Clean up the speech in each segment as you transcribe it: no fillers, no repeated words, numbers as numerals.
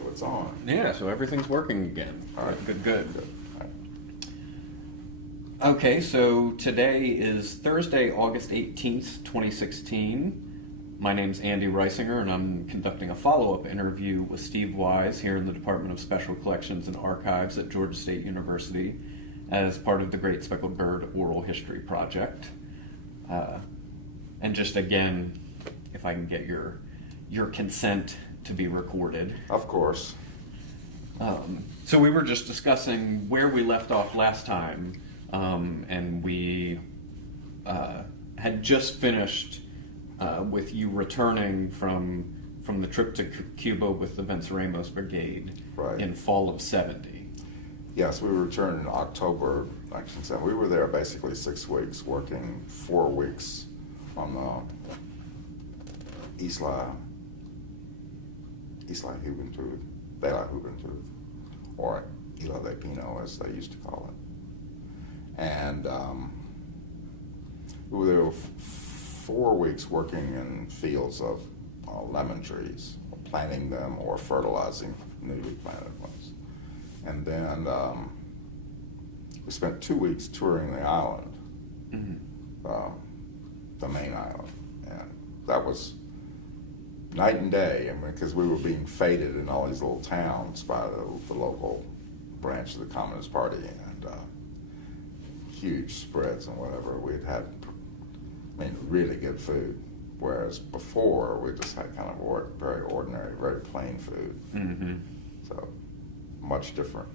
So it's on. Yeah, so everything's working again. All right. Good, good. Good. All right. Okay, so today is Thursday, August 18th, 2016. My name's Andy Reisinger, and I'm conducting a follow-up interview with Steve Wise here in the Department of Special Collections and Archives at Georgia State University as part of the Great Speckled Bird Oral History Project. And just again, if I can get your consent to be recorded. Of course. So we were just discussing where we left off last time, and we had just finished with you returning from the trip to Cuba with the Venceremos Brigade in fall of '70. Yes, we returned in October 1970. We were there basically 6 weeks, working 4 weeks on the Isla Juventud, de la Juventud, or Isla de Pino, as they used to call it. And we were there 4 weeks working in fields of lemon trees, planting them or fertilizing newly planted ones. And then we spent 2 weeks touring the island, the main island. And that was night and day, because we were being feted in all these little towns by the local branch of the Communist Party, and huge spreads and whatever. We'd had, really good food, whereas before we just had kind of very ordinary, very plain food. Mm-hmm. So much different.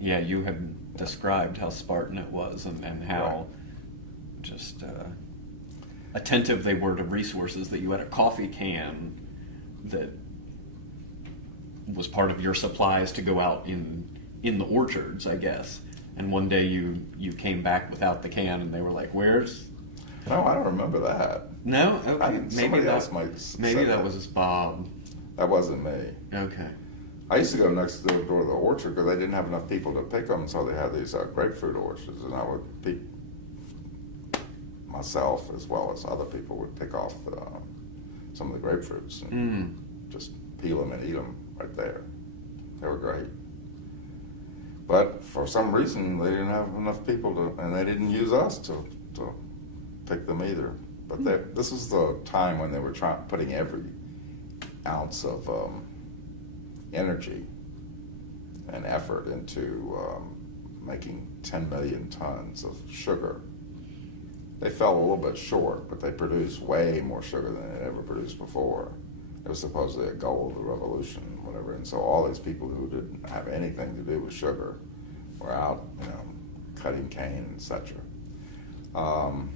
Yeah, you had described how Spartan it was and how just attentive they were to resources, that you had a coffee can that was part of your supplies to go out in the orchards, I guess. And one day you came back without the can, and they were like, "Where's?" No, I don't remember that. No, okay. Somebody else might. Maybe that was Bob. That wasn't me. Okay. I used to go next door to the orchard because they didn't have enough people to pick them, so they had these grapefruit orchards, and I would pick myself as well as other people would pick off some of the grapefruits and just peel them and eat them right there. They were great. But for some reason, they didn't have enough people and they didn't use us to pick them either. But this is the time when they were putting every ounce of energy and effort into making 10 million tons of sugar. They fell a little bit short, but they produced way more sugar than they had ever produced before. It was supposedly a goal of the revolution, whatever. And so all these people who didn't have anything to do with sugar were out, cutting cane, etc. I'm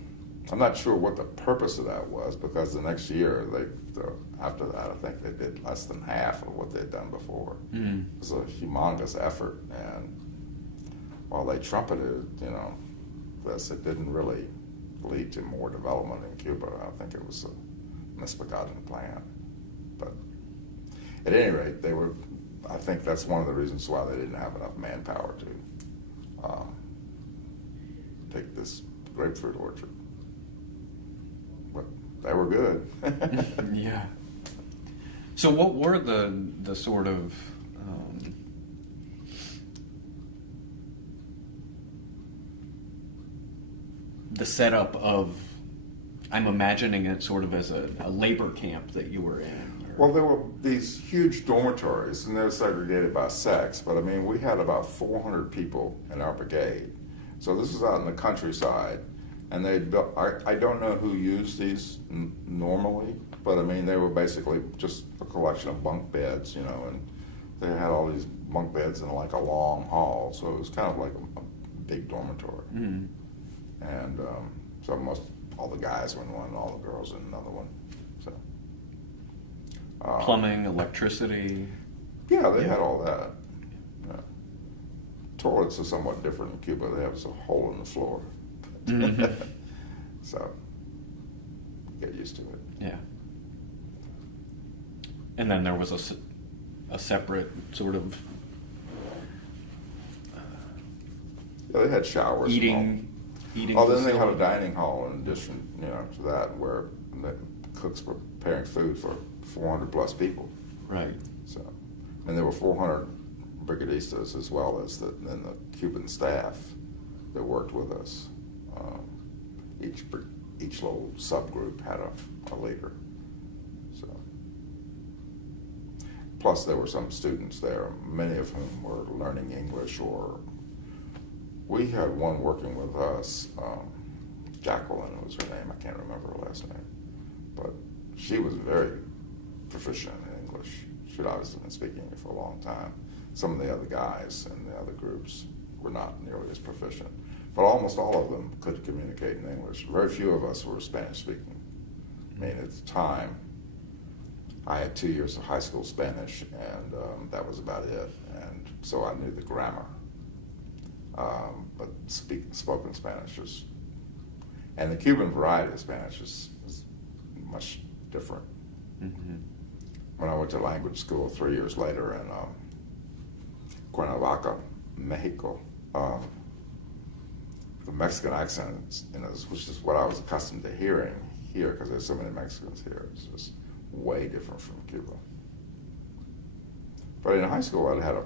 not sure what the purpose of that was, because the next year, after that, I think they did less than half of what they'd done before. It was a humongous effort, and while they trumpeted, this, it didn't really lead to more development in Cuba. I think it was a misbegotten plan. But at any rate, I think that's one of the reasons why they didn't have enough manpower to take this grapefruit orchard. But they were good. Yeah. So what were the sort of the setup of, I'm imagining it sort of as a labor camp that you were in? Well, there were these huge dormitories, and they're segregated by sex, but we had about 400 people in our brigade. So this was out in the countryside, and they built, I don't know who used these normally, but they were basically just a collection of bunk beds, and they had all these bunk beds in like a long hall, so it was kind of like a big dormitory. Mm-hmm. And so all the guys were in one, and all the girls in another one. So plumbing, electricity. Yeah, they had all that. Yeah. Toilets are somewhat different in Cuba. They have a hole in the floor. Mm-hmm. So get used to it. Yeah. And then there was a separate sort of yeah, they had showers. Eating. Oh, then they had a dining hall in addition, to that, where the cooks were preparing food for 400 plus people. Right. So and there were 400 brigadistas as well as the Cuban staff that worked with us. Each little subgroup had a leader. So, plus there were some students there, many of whom were learning English, or we had one working with us, Jacqueline was her name. I can't remember her last name, but she was very proficient in English. She'd obviously been speaking it for a long time. Some of the other guys in the other groups were not nearly as proficient, but almost all of them could communicate in English. Very few of us were Spanish speaking. I mean, at the time, I had 2 years of high school Spanish, and that was about it. And so I knew the grammar, but spoken Spanish is, and the Cuban variety of Spanish is much different. Mm-hmm. When I went to language school 3 years later in Cuernavaca, Mexico, the Mexican accent, which is what I was accustomed to hearing here, because there's so many Mexicans here, it's just way different from Cuba. But in high school, I had a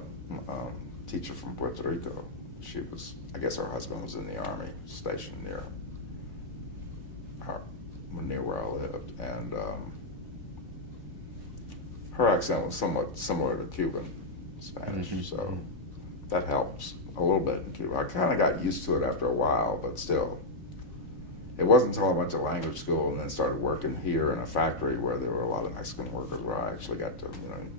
teacher from Puerto Rico. She was, I guess her husband was in the Army, stationed near where I lived, and her accent was somewhat similar to Cuban Spanish, mm-hmm. so that helps a little bit in Cuba. I kind of got used to it after a while, but still. It wasn't until I went to language school and then started working here in a factory where there were a lot of Mexican workers, where I actually got to,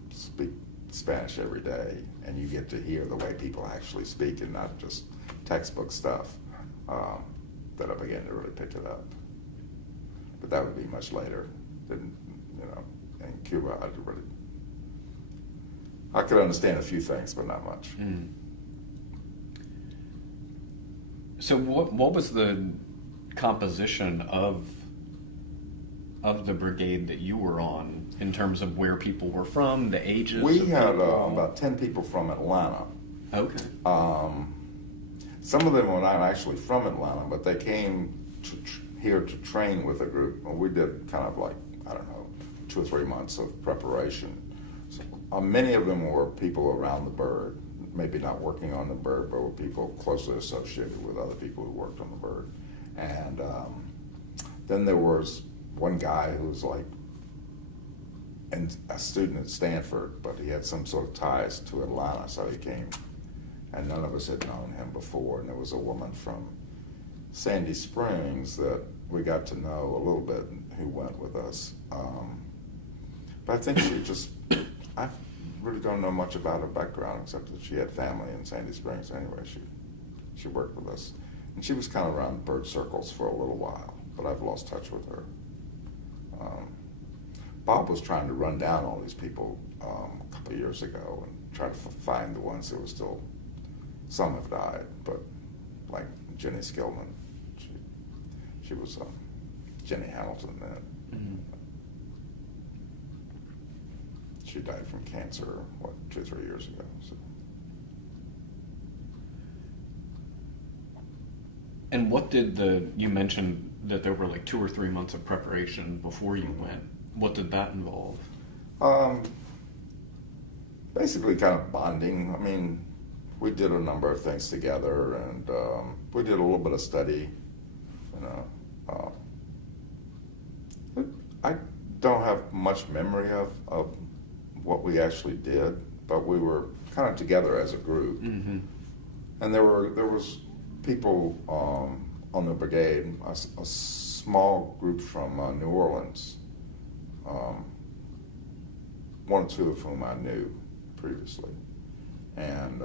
speak Spanish every day, and you get to hear the way people actually speak and not just textbook stuff, that I began to really pick it up. But that would be much later than, in Cuba, I could understand a few things, but not much. Mm. So what was the composition of the brigade that you were on, in terms of where people were from, the ages? We of had people? about 10 people from Atlanta. Okay. Some of them were not actually from Atlanta, but they came here to train with a group. We did kind of like, 2 or 3 months of preparation. So, many of them were people around the bird, maybe not working on the bird, but were people closely associated with other people who worked on the bird. And then there was one guy who was like a student at Stanford, but he had some sort of ties to Atlanta, so he came, and none of us had known him before. And there was a woman from Sandy Springs that we got to know a little bit, who went with us. But I think I really don't know much about her background, except that she had family in Sandy Springs anyway. She worked with us. And she was kind of around bird circles for a little while, but I've lost touch with her. Bob was trying to run down all these people a couple of years ago and try to find the ones that were still, some have died, but like Jenny Skillman, she was Jenny Hamilton then. Mm-hmm. She died from cancer, 2 or 3 years ago. So. And what did you mentioned that there were like 2 or 3 months of preparation before you went. What did that involve? Basically kind of bonding. I mean, we did a number of things together, and we did a little bit of study, I don't have much memory of what we actually did, but we were kind of together as a group. Mm-hmm. And there was people on the brigade, a small group from New Orleans, 1 or 2 of whom I knew previously, and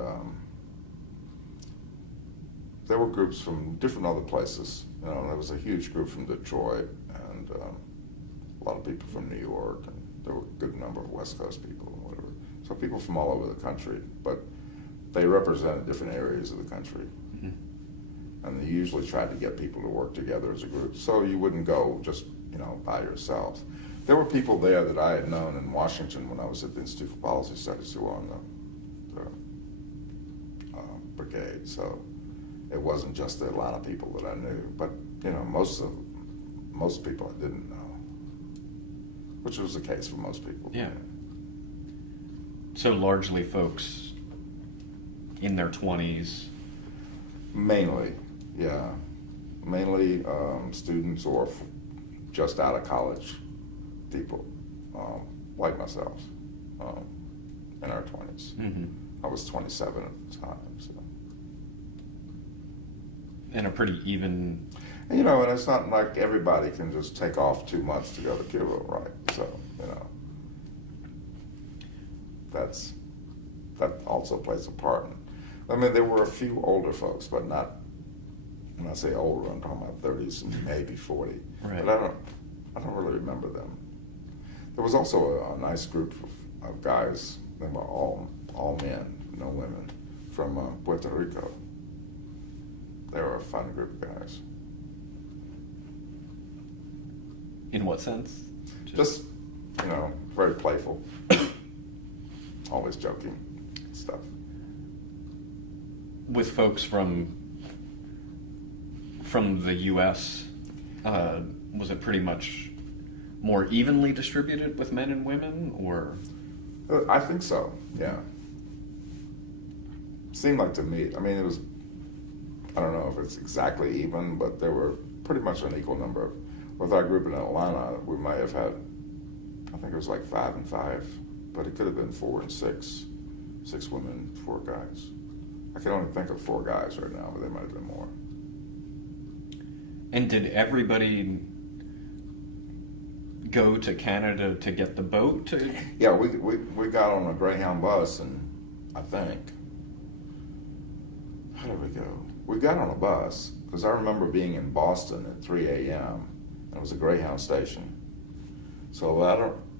there were groups from different other places. There was a huge group from Detroit, and a lot of people from New York, and there were a good number of West Coast people and whatever. So people from all over the country, but they represented different areas of the country. Mm-hmm. And they usually tried to get people to work together as a group, so you wouldn't go just, by yourself. There were people there that I had known in Washington when I was at the Institute for Policy Studies who were on the brigade, so it wasn't just the Atlanta people that I knew, but most people I didn't know, which was the case for most people. Yeah. So largely folks in their 20s. Mainly, yeah. Mainly students or just out of college people, like myself, in our 20s. Mm-hmm. I was 27 at the time, so. And a pretty even. And, you know, and it's not like everybody can just take off 2 months to go to Cuba, right? So, you know, that also plays a part. I mean, there were a few older folks, but not, when I say older, I'm talking about 30s and maybe 40. Right. But I don't really remember them. There was also a nice group of guys. They were all men, no women, from Puerto Rico. They were a fun group of guys. In what sense? Just, you know, very playful. Always joking stuff. With folks from the U.S., was it pretty much more evenly distributed with men and women, or? I think so, yeah. Seemed like to me, I mean, it was, I don't know if it's exactly even, but there were pretty much an equal number. With our group in Atlanta, we might have had, I think it was like 5 and 5, but it could have been 4 and 6. 6 women, 4 guys. I can only think of 4 guys right now, but there might have been more. And did everybody go to Canada to get the boat? Yeah, we got on a Greyhound bus, and I think, how did we go? We got on a bus, because I remember being in Boston at 3 a.m., and it was a Greyhound station. So I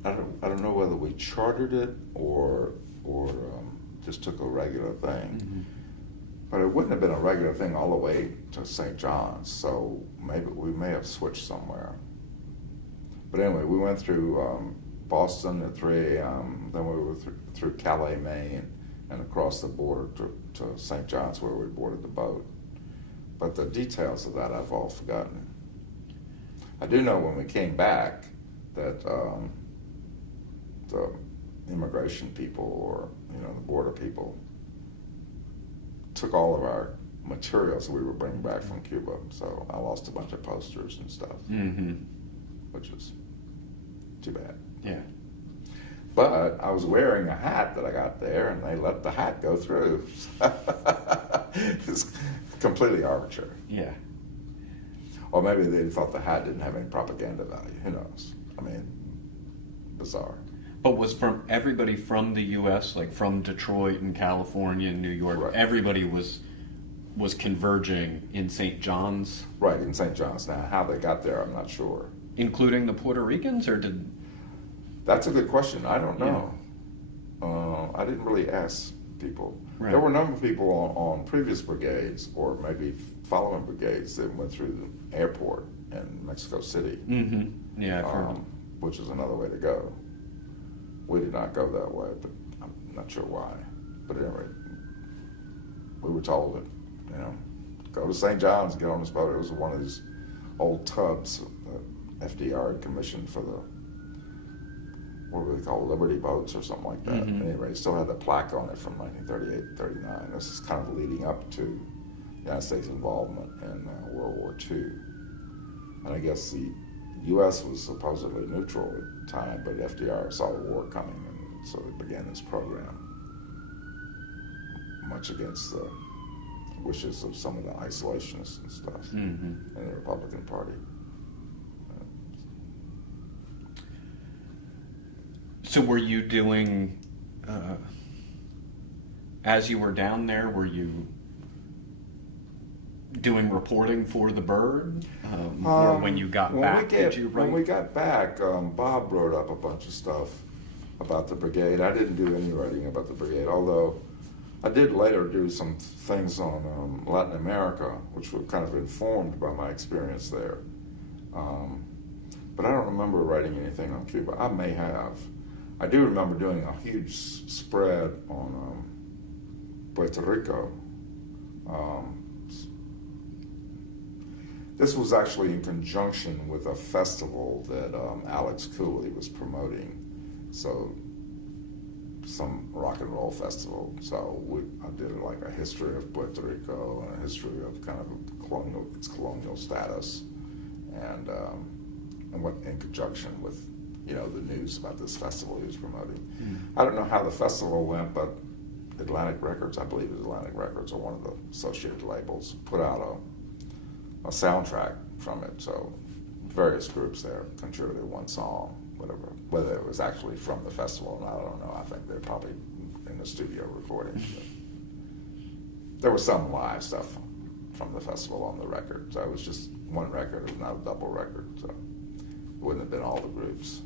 don't know whether we chartered it or just took a regular thing. Mm-hmm. But it wouldn't have been a regular thing all the way to St. John's, so maybe we may have switched somewhere. But anyway, we went through Boston at 3 a.m., then we were through Calais, Maine, and across the border to St. John's, where we boarded the boat. But the details of that I've all forgotten. I do know when we came back that the immigration people, or, you know, the border people, took all of our materials that we were bringing back from Cuba. So I lost a bunch of posters and stuff, mm-hmm. which is too bad. Yeah. But I was wearing a hat that I got there, and they let the hat go through. It's completely arbitrary. Yeah. Or maybe they thought the hat didn't have any propaganda value. Who knows? I mean, bizarre. But was from everybody from the U.S., like from Detroit and California and New York, right. Everybody was converging in St. John's? Right, in St. John's. Now, how they got there, I'm not sure. Including the Puerto Ricans, or did... That's a good question. I don't know. Yeah. I didn't really ask people. Right. There were a number of people on previous brigades, or maybe following brigades, that went through the airport in Mexico City. Mm-hmm. Yeah, I've heard. Which is another way to go. We did not go that way, but I'm not sure why. But anyway, we were told that, you know, go to St. John's, get on this boat. It was one of these old tubs that FDR had commissioned for the, what do they call, Liberty boats or something like that. Mm-hmm. Anyway, it still had the plaque on it from 1938-39. This is kind of leading up to the United States involvement in World War II. And I guess the U.S. was supposedly neutral at the time, but FDR saw the war coming, and so they began this program, much against the wishes of some of the isolationists and stuff in the Republican Party. So were you doing, as you were down there, were you doing reporting for the Bird? Or when you got back, did you write? When we got back, Bob wrote up a bunch of stuff about the brigade. I didn't do any writing about the brigade, although I did later do some things on Latin America, which were kind of informed by my experience there. But I don't remember writing anything on Cuba. I may have. I do remember doing a huge spread on Puerto Rico. This was actually in conjunction with a festival that Alex Cooley was promoting. So some rock and roll festival. So I did like a history of Puerto Rico and a history of kind of its colonial status, and what in conjunction with the news about this festival he was promoting. I don't know how the festival went, but Atlantic Records, I believe it was Atlantic Records or one of the associated labels, put out a soundtrack from it. So various groups there contributed one song, whatever. Whether it was actually from the festival or not, I don't know. I think they're probably in the studio recording. There was some live stuff from the festival on the record. So it was just one record. It was not a double record. So it wouldn't have been all the groups.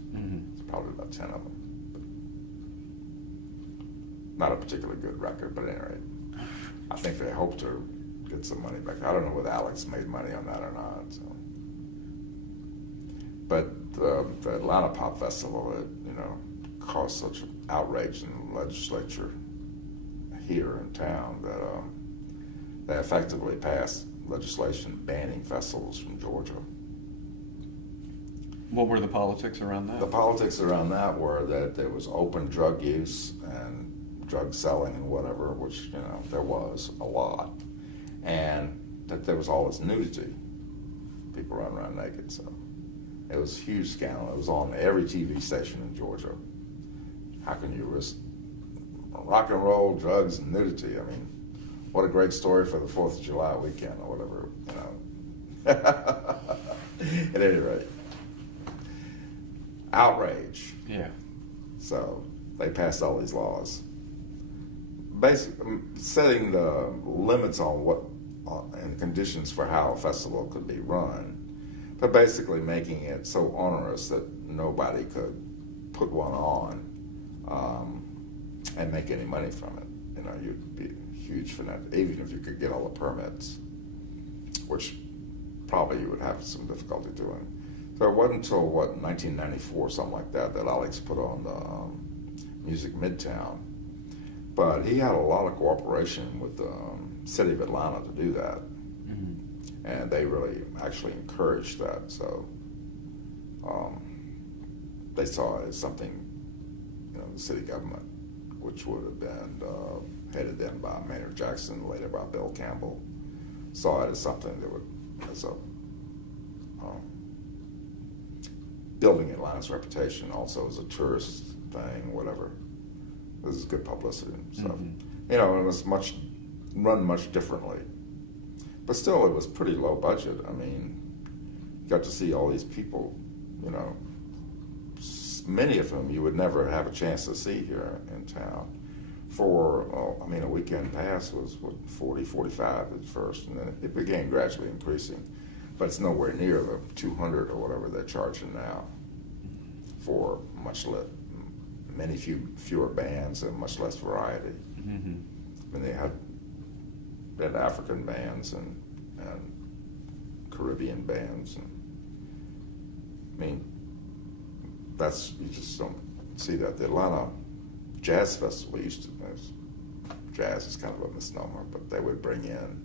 It's probably about 10 of them. Not a particularly good record, but at any rate, I think they hope to get some money back. I don't know whether Alex made money on that or not. So. But the Atlanta Pop Festival, it caused such an outrage in the legislature here in town that they effectively passed legislation banning festivals from Georgia. What were the politics around that? The politics around that were that there was open drug use and drug selling and whatever, which there was a lot, and that there was all this nudity, people running around naked. So it was a huge scandal. It was on every TV station in Georgia. How can you risk rock and roll, drugs, and nudity? I mean, what a great story for the 4th of July weekend or whatever, At any rate, outrage. Yeah. So they passed all these laws, basically setting the limits on what and conditions for how a festival could be run, but basically making it so onerous that nobody could put one on and make any money from it. You'd be huge for that, even if you could get all the permits, which probably you would have some difficulty doing. So it wasn't until 1994, something like that, that Alex put on the Music Midtown. But he had a lot of cooperation with the city of Atlanta to do that, and they really actually encouraged that. So they saw it as something, the city government, which would have been headed then by Maynard Jackson, later by Bill Campbell, saw it as something that would, as a building Atlanta's reputation, also as a tourist thing, whatever. This is good publicity. So, it was run much differently. But still, it was pretty low budget. I mean, you got to see all these people, many of whom you would never have a chance to see here in town. A weekend pass was, 40, 45 at first, and then it began gradually increasing. But it's nowhere near the 200 or whatever they're charging now for many fewer bands and much less variety. I mean, they had African bands and Caribbean bands, and you just don't see that. The Atlanta Jazz Festival jazz is kind of a misnomer, but they would bring in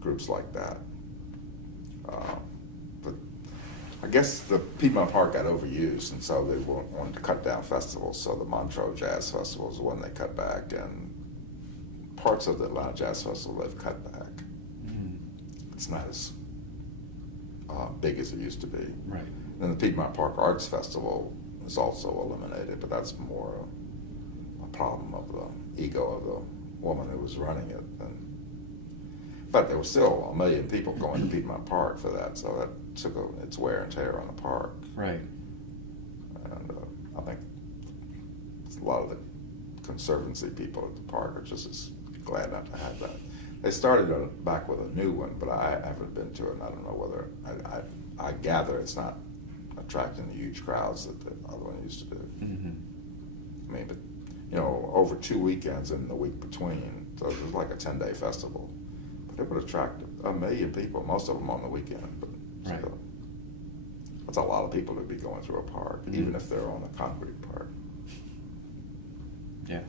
groups like that. But I guess the Piedmont Park got overused, and so they wanted to cut down festivals. So the Montreux Jazz Festival is the one they cut back, and parts of the Atlanta Jazz Festival they've cut back. It's not as big as it used to be. Right. Then the Piedmont Park Arts Festival is also eliminated, but that's more a problem of the ego of the woman who was running it. But there was still 1 million people going to Piedmont Park for that, so that took its wear and tear on the park. Right. And I think a lot of the Conservancy people at the park are just as glad not to have that. They started back with a new one, but I haven't been to it, and I don't know whether, I gather it's not attracting the huge crowds that the other one used to do. I mean, but, over 2 weekends and the week between, so it was like a 10-day festival. But it would attract 1 million people, most of them on the weekend, but still. That's a lot of people to be going through a park, even if they're on a concrete park. Yeah.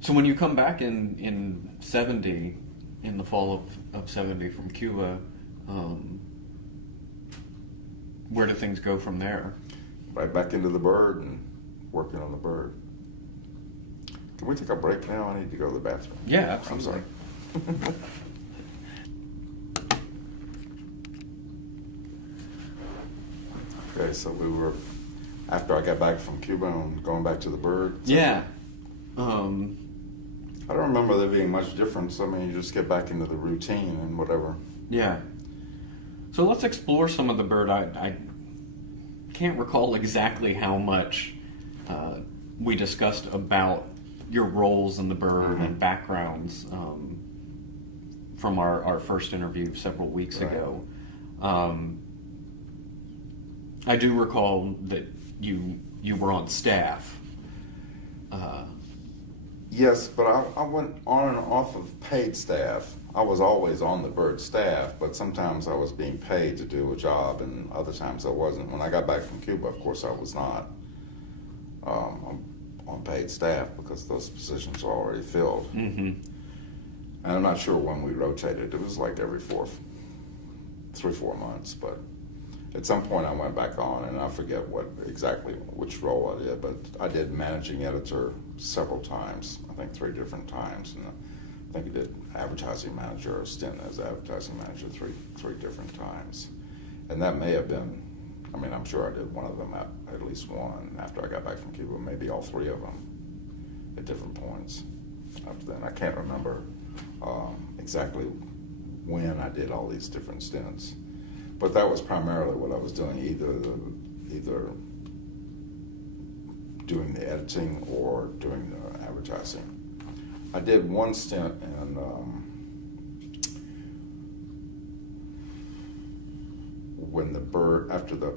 So when you come back in 70, in the fall of 70 from Cuba, where do things go from there? right back into the Bird and working on the Bird. Can we take a break now? I need to go to the bathroom. Yeah, absolutely. I'm sorry. Okay, so we were, after I got back from Cuba and going back to the Bird. Yeah. I don't remember there being much difference. I mean, you just get back into the routine and whatever. Yeah. So let's explore some of the Bird. I can't recall exactly how much we discussed about your roles in the Bird and backgrounds from our first interview several weeks ago. I do recall that you were on staff. Yes, but I went on and off of paid staff. I was always on the Bird staff, but sometimes I was being paid to do a job, and other times I wasn't. When I got back from Cuba, of course, I was not on paid staff because those positions were already filled. Mm-hmm. And I'm not sure when we rotated. It was like every 3-4 months, but at some point I went back on, and I forget which role I did, but I did managing editor several times, I think 3 different times, and I think I did advertising manager, or stint as advertising manager 3 different times. And that may have been, I mean, I'm sure I did one of them at least one after I got back from Cuba, maybe all 3 of them at different points after then. I can't remember exactly when I did all these different stints. But that was primarily what I was doing, either doing the editing or doing the advertising. I did one stint in when the Bird, after the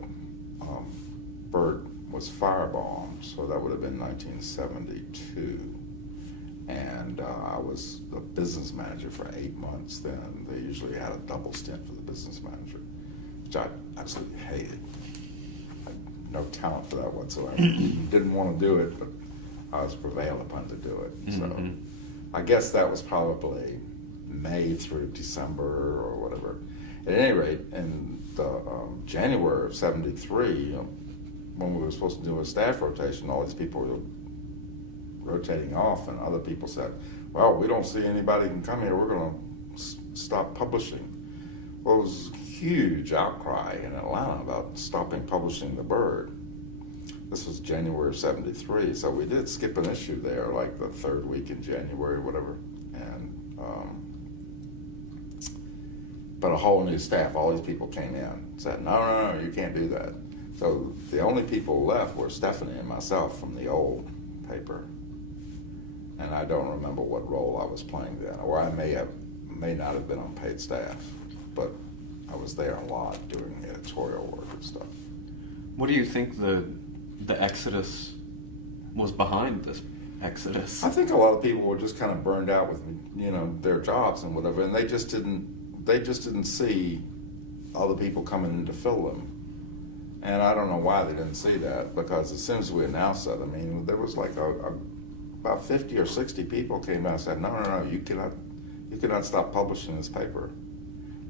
Bird was firebombed, so that would have been 1972. And I was the business manager for 8 months then. They usually had a double stint for the business manager, which I absolutely hated. I had no talent for that whatsoever. Didn't want to do it, but I was prevailed upon to do it. So I guess that was probably May through December or whatever. At any rate, in the January of '73, when we were supposed to do a staff rotation, all these people were rotating off, and other people said, well, we don't see anybody can come here, we're going to stop publishing. Well, it was a huge outcry in Atlanta about stopping publishing the Bird. This was January of '73, so we did skip an issue there, like the 3rd week in January, whatever. And but a whole new staff, all these people came in, said, no, you can't do that. So the only people left were Stephanie and myself from the old paper. And I don't remember what role I was playing then, or I may not have been on paid staff, but I was there a lot doing editorial work and stuff. What do you think the exodus was behind this exodus? I think a lot of people were just kind of burned out with their jobs and whatever, and they just didn't see other people coming in to fill them. And I don't know why they didn't see that, because as soon as we announced that, I mean, there was like about 50 or 60 people came out and said, no, you cannot stop publishing this paper.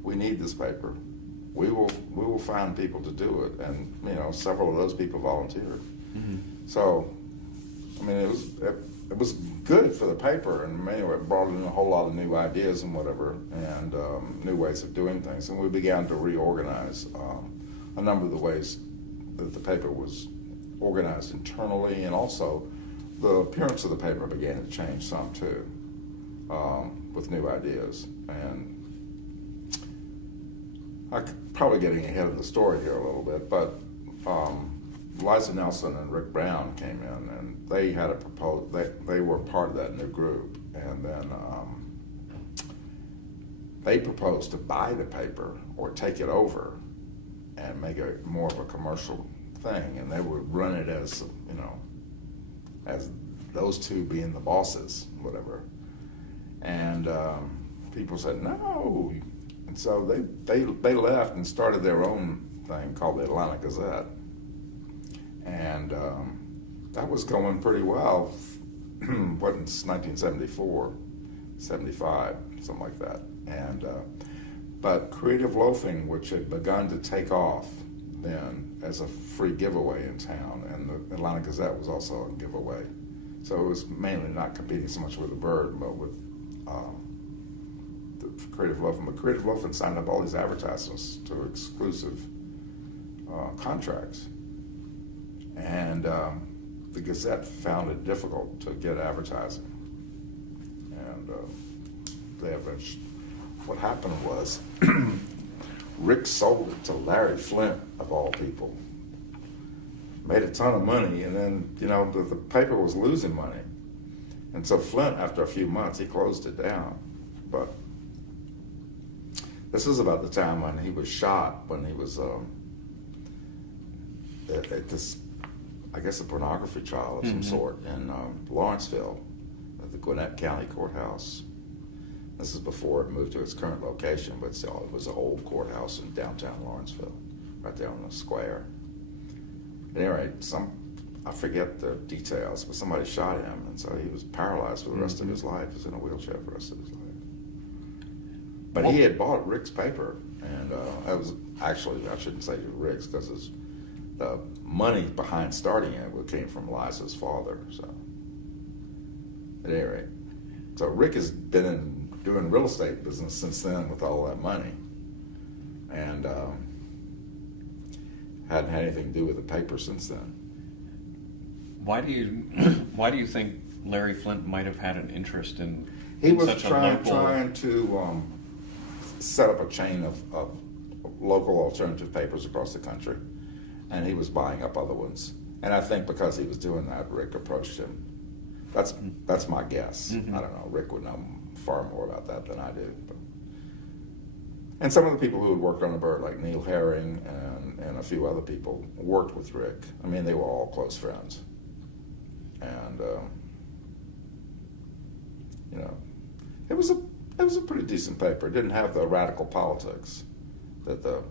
We need this paper. We will find people to do it. And, several of those people volunteered. Mm-hmm. So, I mean, it was good for the paper, and anyway, it brought in a whole lot of new ideas and whatever, and new ways of doing things. And we began to reorganize a number of the ways that the paper was organized internally, and also the appearance of the paper began to change some too, with new ideas. And I'm probably getting ahead of the story here a little bit, but Liza Nelson and Rick Brown came in, and they had a proposal. They were part of that new group, and then they proposed to buy the paper or take it over and make it more of a commercial thing, and they would run it as as those two being the bosses, whatever. And people said no, and so they left and started their own thing called the Atlanta Gazette, and that was going pretty well. What, in 1974, 75, something like that. And but creative loafing, which had begun to take off then, as a free giveaway in town, and the Atlanta Gazette was also a giveaway. So it was mainly not competing so much with the Bird, but with the Creative Loafing. But Creative Loafing signed up all these advertisements to exclusive contracts. And the Gazette found it difficult to get advertising. And what happened was Rick sold it to Larry Flynt, of all people. Made a ton of money, and then, the paper was losing money. And so Flynt, after a few months, he closed it down. But this is about the time when he was shot, when he was at this, I guess, a pornography trial of some sort in Lawrenceville, at the Gwinnett County Courthouse. This is before it moved to its current location, but still, it was an old courthouse in downtown Lawrenceville, right there on the square. At any rate, I forget the details, but somebody shot him, and so he was paralyzed for the rest of his life. He was in a wheelchair for the rest of his life. But he had bought Rick's paper, and that was actually, I shouldn't say Rick's, because the money behind starting it came from Liza's father. So, at any rate, so Rick has been doing real estate business since then with all that money, and hadn't had anything to do with the paper since then. Why do you think Larry Flynt might have had an interest in? He was such trying to set up a chain of local alternative papers across the country, and he was buying up other ones. And I think because he was doing that, Rick approached him. That's my guess. I don't know. Rick would know far more about that than I do. But. And some of the people who had worked on the Bird, like Neil Herring and a few other people, worked with Rick. I mean, they were all close friends. And it was a pretty decent paper. It didn't have the radical politics that the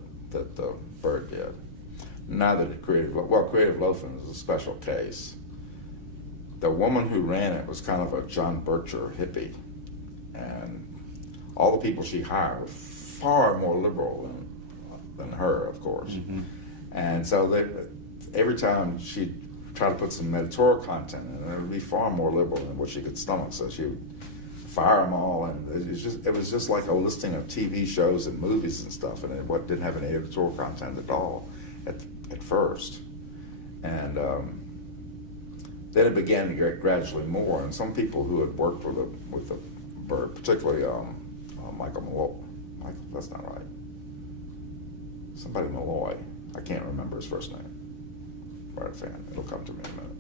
Bird did. Neither did Creative Loafing is a special case. The woman who ran it was kind of a John Bircher hippie, and all the people she hired were far more liberal than her, of course. And so every time she'd try to put some editorial content in, it would be far more liberal than what she could stomach. So she would fire them all, and it was just like a listing of TV shows and movies and stuff, and it didn't have any editorial content at all at first. And then it began to get gradually more, and some people who had worked with the Bird, particularly Michael Malloy. That's not right. Somebody Malloy. I can't remember his first name. Right, fan. It'll come to me in a minute.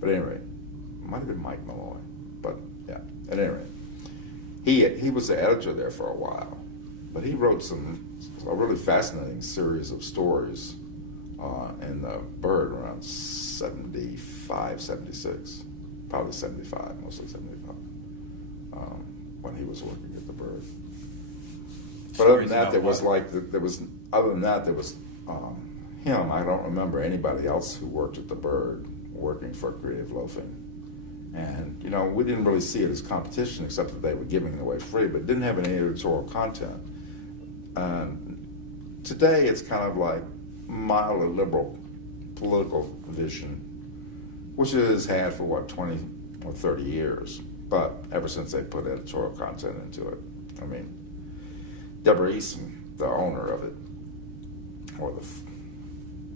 But at any rate, it might have been Mike Malloy. But yeah, at any rate, he was the editor there for a while, but he wrote a really fascinating series of stories in the Bird around 75, 76, probably 75, mostly 75, when he was working at the Bird. But other than that, there was him. I don't remember anybody else who worked at the Bird working for Creative Loafing. And, we didn't really see it as competition, except that they were giving it away free, but didn't have any editorial content. Today, it's kind of like mildly liberal political vision, which it has had for, 20 or 30 years. But ever since they put editorial content into it, I mean, Deborah Eason, the owner of it, or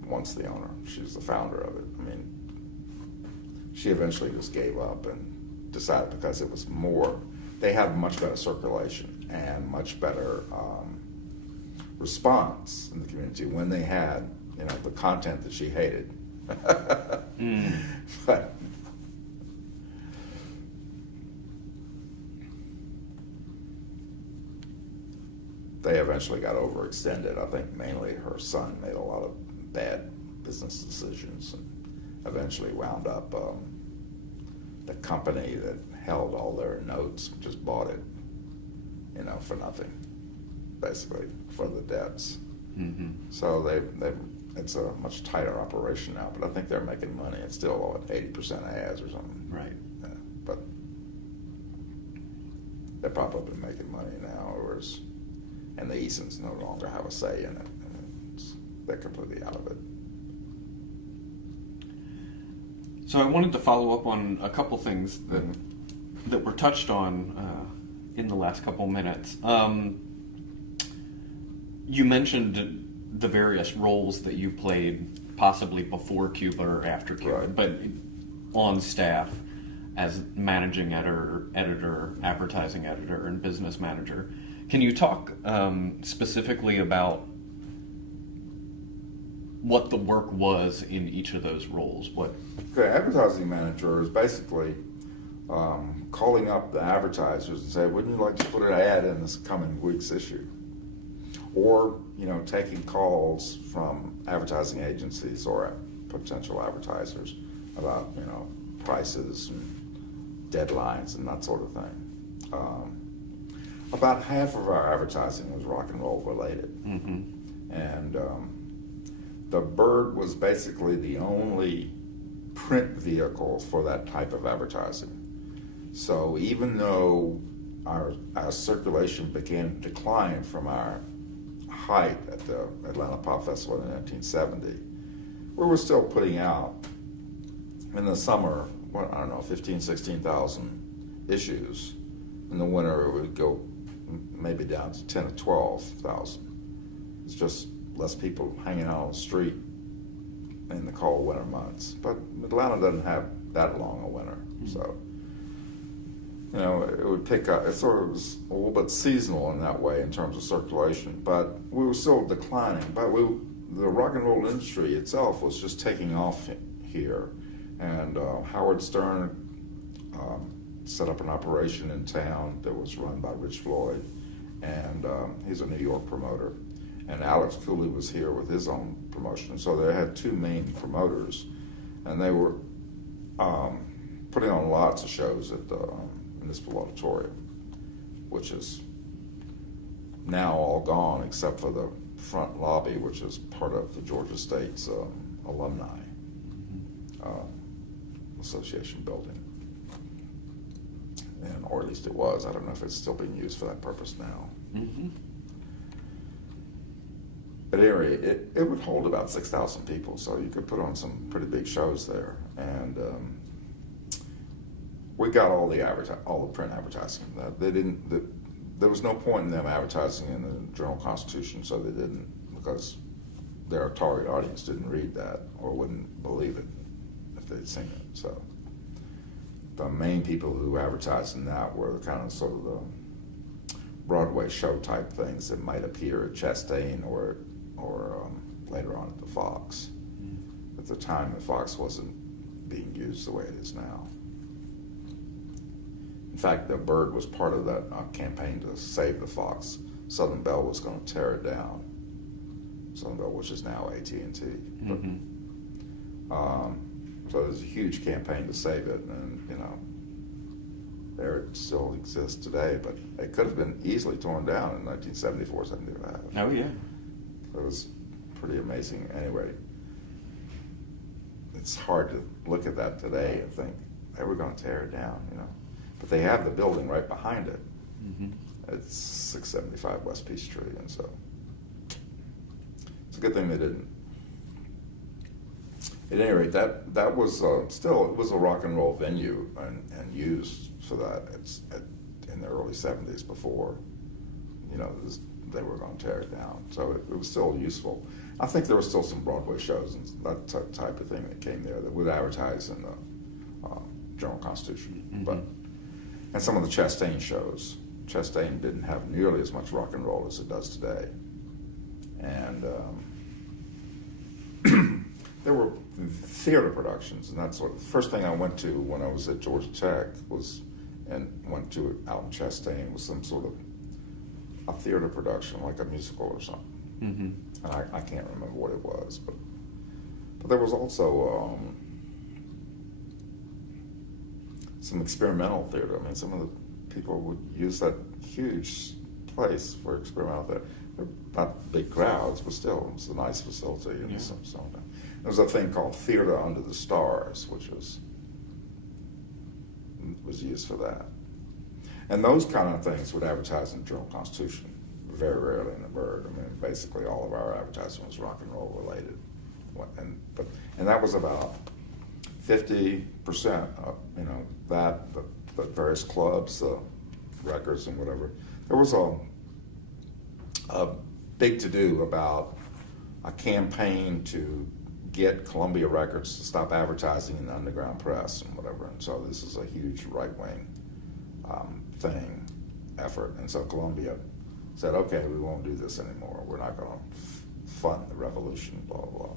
once the owner, she's the founder of it. I mean, she eventually just gave up and decided because it was more, they had much better circulation and much better response in the community when they had, the content that she hated. But they eventually got overextended. I think mainly her son made a lot of bad business decisions and eventually wound up the company that held all their notes just bought it, for nothing, basically, for the debts. So it's a much tighter operation now, but I think they're making money. It's still 80% ads or something. Right. Yeah, but they're probably making money now, and the Easons no longer have a say in it. They're completely out of it. So I wanted to follow up on a couple things that were touched on in the last couple minutes. You mentioned the various roles that you played, possibly before Cuba or after Cuba, Right. but on staff as managing editor, advertising editor, and business manager. Can you talk specifically about what the work was in each of those roles? Okay, advertising manager is basically calling up the advertisers and say, wouldn't you like to put an ad in this coming week's issue? Or, taking calls from advertising agencies or potential advertisers about, prices and deadlines and that sort of thing. About half of our advertising was rock and roll related. Mm-hmm. And the Bird was basically the only print vehicle for that type of advertising. So even though our circulation began to decline from our height at the Atlanta Pop Festival in 1970, we were still putting out in the summer, 16,000 issues. In the winter, it would go maybe down to 10 or 12,000. It's just less people hanging out on the street in the cold winter months. But Atlanta doesn't have that long a winter, so it would pick up. It sort of was a little bit seasonal in that way in terms of circulation, but we were still declining. But the rock and roll industry itself was just taking off here, and Howard Stern set up an operation in town that was run by Rich Floyd, and he's a New York promoter. And Alex Cooley was here with his own promotion. So they had two main promoters, and they were putting on lots of shows at the Municipal Auditorium, which is now all gone except for the front lobby, which is part of the Georgia State's alumni association building. Or at least it was. I don't know if it's still being used for that purpose now. Mm-hmm. At any rate, it would hold about 6,000 people, so you could put on some pretty big shows there. And we got all the print advertising. There was no point in them advertising in the Journal-Constitution, so they didn't, because their target audience didn't read that or wouldn't believe it if they'd seen it. So the main people who advertised in that were the kind of sort of the Broadway show type things that might appear at Chastain or later on at the Fox. At the time, the Fox wasn't being used the way it is now. In fact, the Bird was part of that campaign to save the Fox. Southern Bell was going to tear it down. Southern Bell, which is now AT&T. Mm-hmm. So there's a huge campaign to save it, and there it still exists today, but it could have been easily torn down in 1974, 75. Oh, yeah. It was pretty amazing. Anyway, it's hard to look at that today and think, they were going to tear it down, But they have the building right behind it. Mm-hmm. It's 675 West Peachtree, and so it's a good thing they didn't. At any rate, that was still, it was a rock and roll venue and used for that in the early 70s before, they were going to tear it down. So it was still useful. I think there were still some Broadway shows and that type of thing that came there that would advertise in the Journal-Constitution. Mm-hmm. And some of the Chastain shows. Chastain didn't have nearly as much rock and roll as it does today. And there were theater productions, and that's what the first thing I went to when I was at Georgia Tech went to it out in Chastain was some sort of a theater production, like a musical or something. Mm-hmm. And I can't remember what it was, but there was also some experimental theater. I mean, some of the people would use that huge place for experimental theater. They're not big crowds, but still, it's a nice facility. And Yeah. There was a thing called Theater Under the Stars, which was used for that. And those kind of things would advertise in the Journal-Constitution, very rarely in the Bird. I mean, basically all of our advertising was rock and roll related. And that was about 50%, that the various clubs, records and whatever. There was a big to-do about a campaign to get Columbia Records to stop advertising in the underground press and whatever. And so this is a huge right-wing effort. And so Columbia said, okay, we won't do this anymore. We're not going to fund the revolution, blah, blah, blah.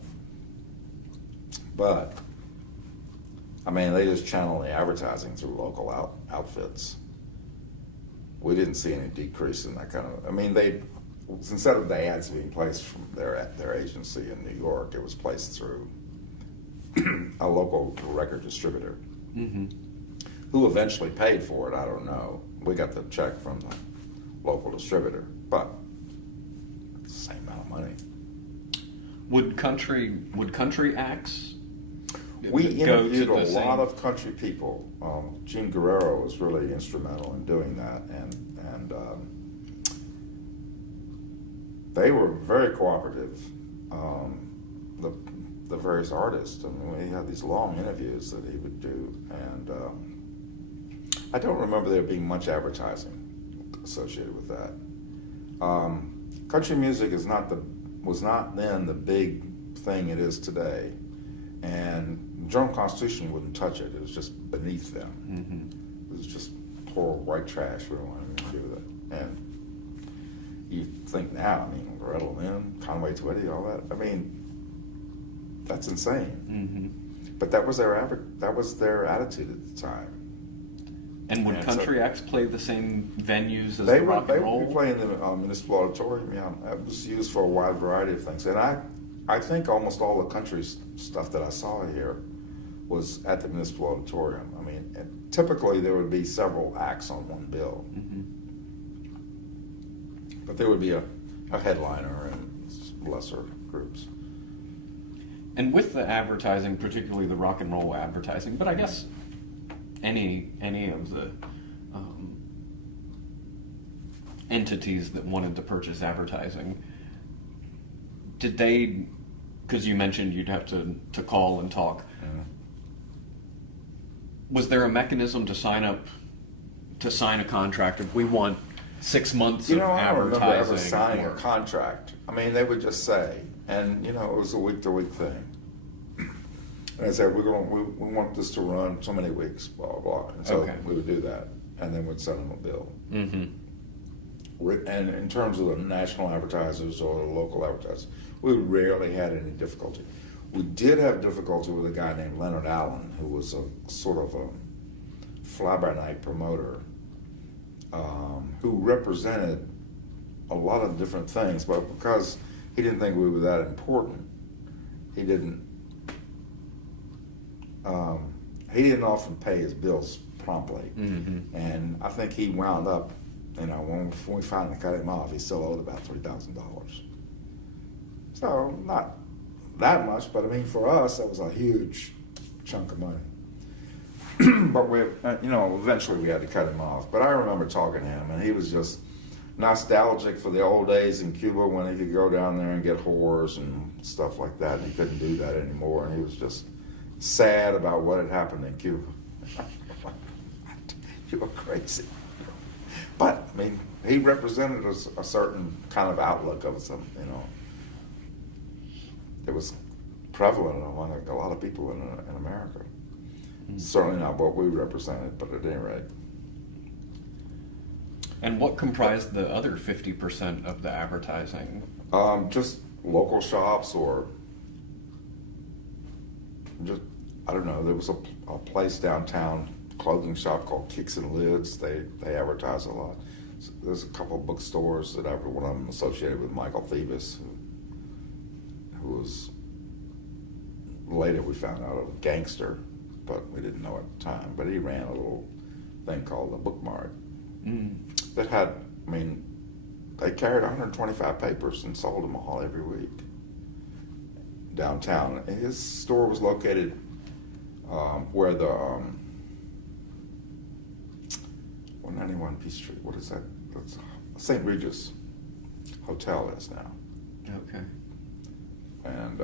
But, I mean, they just channel the advertising through local outfits. We didn't see any decrease in that kind of, I mean, instead of the ads being placed from their agency in New York, it was placed through a local record distributor, who eventually paid for it. I don't know. We got the check from the local distributor, but it's the same amount of money. Would country acts? We interviewed a lot of country people. Gene Guerrero was really instrumental in doing that, and they were very cooperative. The various artists. I mean, we had these long interviews that he would do, and I don't remember there being much advertising associated with that. Country music was not then the big thing it is today, and the Journal-Constitution wouldn't touch it. It was just beneath them. It was just poor white trash. We don't want anything to do with it. And you think now, I mean, Loretta Lynn, Conway Twitty, all that. I mean, that's insane. But that was their attitude at the time. And would country acts play the same venues as the rock and roll? They would play in the Municipal Auditorium. Yeah, it was used for a wide variety of things. And I think almost all the country stuff that I saw here was at the Municipal Auditorium. I mean, typically there would be several acts on one bill, but there would be a headliner and lesser groups. And with the advertising, particularly the rock and roll advertising, but I guess any of the entities that wanted to purchase advertising, did they, because you mentioned you'd have to call and talk, was there a mechanism to sign a contract if we want 6 months of advertising? I don't remember ever signing a contract. I mean, they would just say, and it was a week-to-week thing. And I said, we want this to run so many weeks, blah, blah, blah. And so we would do that, and then we'd send them a bill. And in terms of the national advertisers or the local advertisers, we rarely had any difficulty. We did have difficulty with a guy named Leonard Allen, who was a sort of a fly-by-night promoter, who represented a lot of different things, but because he didn't think we were that important, he didn't often pay his bills promptly. And I think he wound up, when we finally cut him off, he still owed about $3,000. So not that much, but I mean, for us, that was a huge chunk of money. But eventually we had to cut him off. But I remember talking to him, and he was just nostalgic for the old days in Cuba when he could go down there and get whores and stuff like that, and he couldn't do that anymore, and he was just sad about what had happened in Cuba. You were crazy. But, I mean, he represented a certain kind of outlook of some, it was prevalent among a lot of people in America. Certainly not what we represented, but at any rate. And what comprised the other 50% of the advertising? Just local shops, or just, I don't know, there was a place downtown, clothing shop called Kicks and Lids. They advertise a lot. So there's a couple of bookstores that one of them associated with Michael Thebus, who was, later we found out, a gangster, but we didn't know at the time. But he ran a little thing called the Book Mart that had, they carried 125 papers and sold them all every week downtown. And his store was located where the 191 Peachtree, what is that? That's St. Regis Hotel is now. Okay. And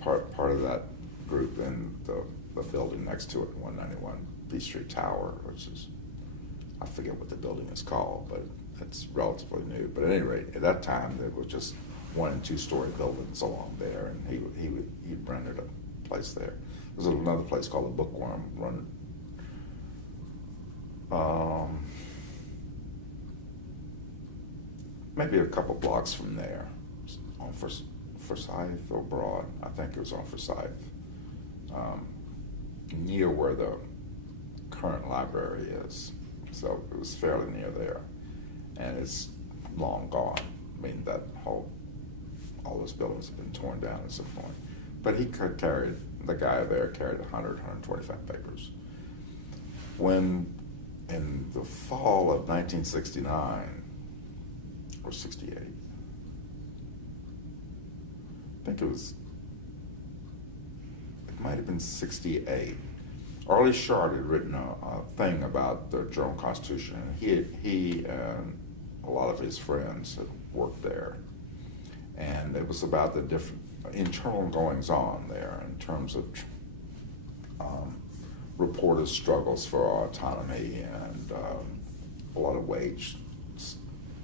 part of that group in the building next to it, 191 Peace Street Tower, which is, I forget what the building is called, but it's relatively new. But at any rate, at that time, there was just 1- and 2-story buildings along there, and he rented a place there. There's another place called the Bookworm, run maybe a couple blocks from there, on Forsyth or Broad. I think it was on Forsyth, near where the current library is. So it was fairly near there, and it's long gone. I mean, all those buildings have been torn down at some point. But the guy there carried 125 papers. When, in the fall of 1969, or 68, I think it might have been 68, Arlie Shard had written a thing about the Journal-Constitution, and he and a lot of his friends had worked there, and it was about the different internal goings-on there in terms of reporters' struggles for autonomy and a lot of wage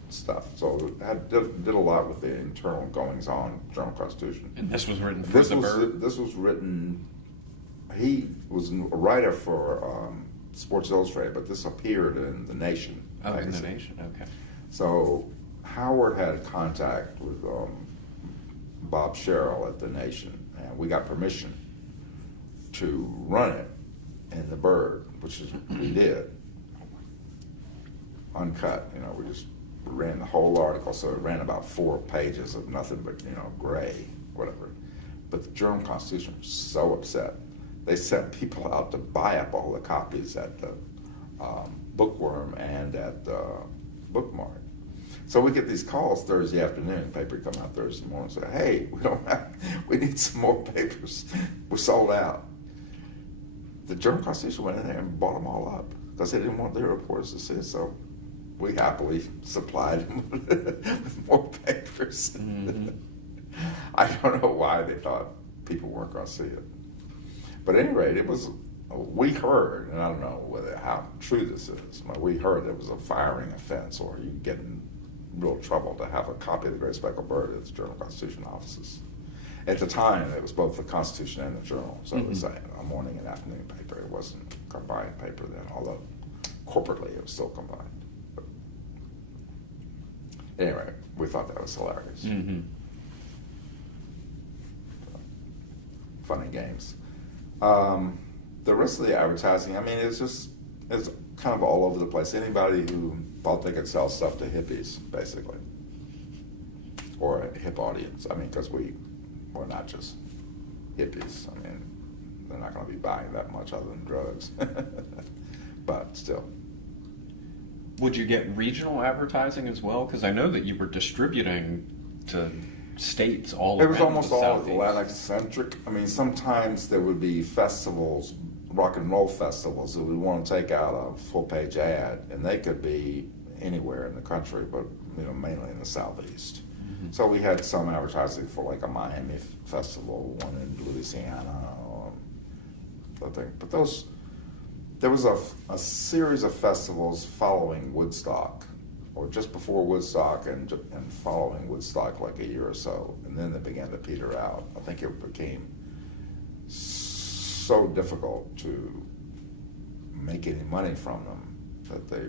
stuff. So it did a lot with the internal goings-on Journal-Constitution. And this was written for the Bird? This was written. He was a writer for Sports Illustrated, but this appeared in The Nation. Oh, in The Nation, okay. So Howard had contact with Bob Sherrill at The Nation, and we got permission to run it in the Bird, which is we did. Uncut, we just ran the whole article, so it ran about 4 pages of nothing but, gray, whatever. But the Journal-Constitution was so upset. They sent people out to buy up all the copies at the Bookworm and at the Bookmart. So we get these calls Thursday afternoon, paper come out Thursday morning, and say, hey, we need some more papers. We're sold out. The Journal-Constitution went in there and bought them all up because they didn't want their reporters to see it, so we happily supplied them with more papers. Mm-hmm. I don't know why they thought people weren't going to see it. But at any rate, we heard, and I don't know how true this is, but we heard it was a firing offense, or you get in real trouble to have a copy of the Great Speckled Bird at the Journal-Constitution offices. At the time, it was both the Constitution and the Journal, so it was a morning and afternoon paper. It wasn't combined paper then, although corporately it was still combined. But anyway, we thought that was hilarious. Mm-hmm. Fun and games. The rest of the advertising, it's kind of all over the place. Anybody who thought they could sell stuff to hippies, basically, or a hip audience. Because we're not just hippies. They're not going to be buying that much other than drugs. But still. Would you get regional advertising as well? Because I know that you were distributing to states all around. It was almost all Southeast. Atlantic-centric. Sometimes there would be festivals, rock and roll festivals, that would want to take out a full-page ad, and they could be anywhere in the country, but mainly in the Southeast. Mm-hmm. So we had some advertising for like a Miami festival, one in Louisiana, I think. But there was a series of festivals following Woodstock, or just before Woodstock and following Woodstock like a year or so, and then they began to peter out. I think it became so difficult to make any money from them that they,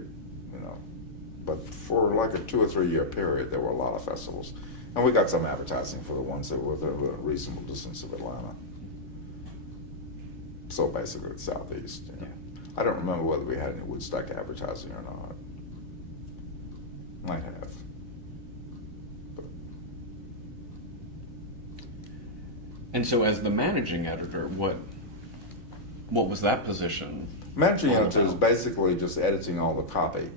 but for like a 2 or 3 year period, there were a lot of festivals. And we got some advertising for the ones that were within a reasonable distance of Atlanta. So basically, the Southeast. Yeah. I don't remember whether we had any Woodstock advertising or not. Might have. But. And so, as the managing editor, what was that position? Managing editor is basically just editing all the copy.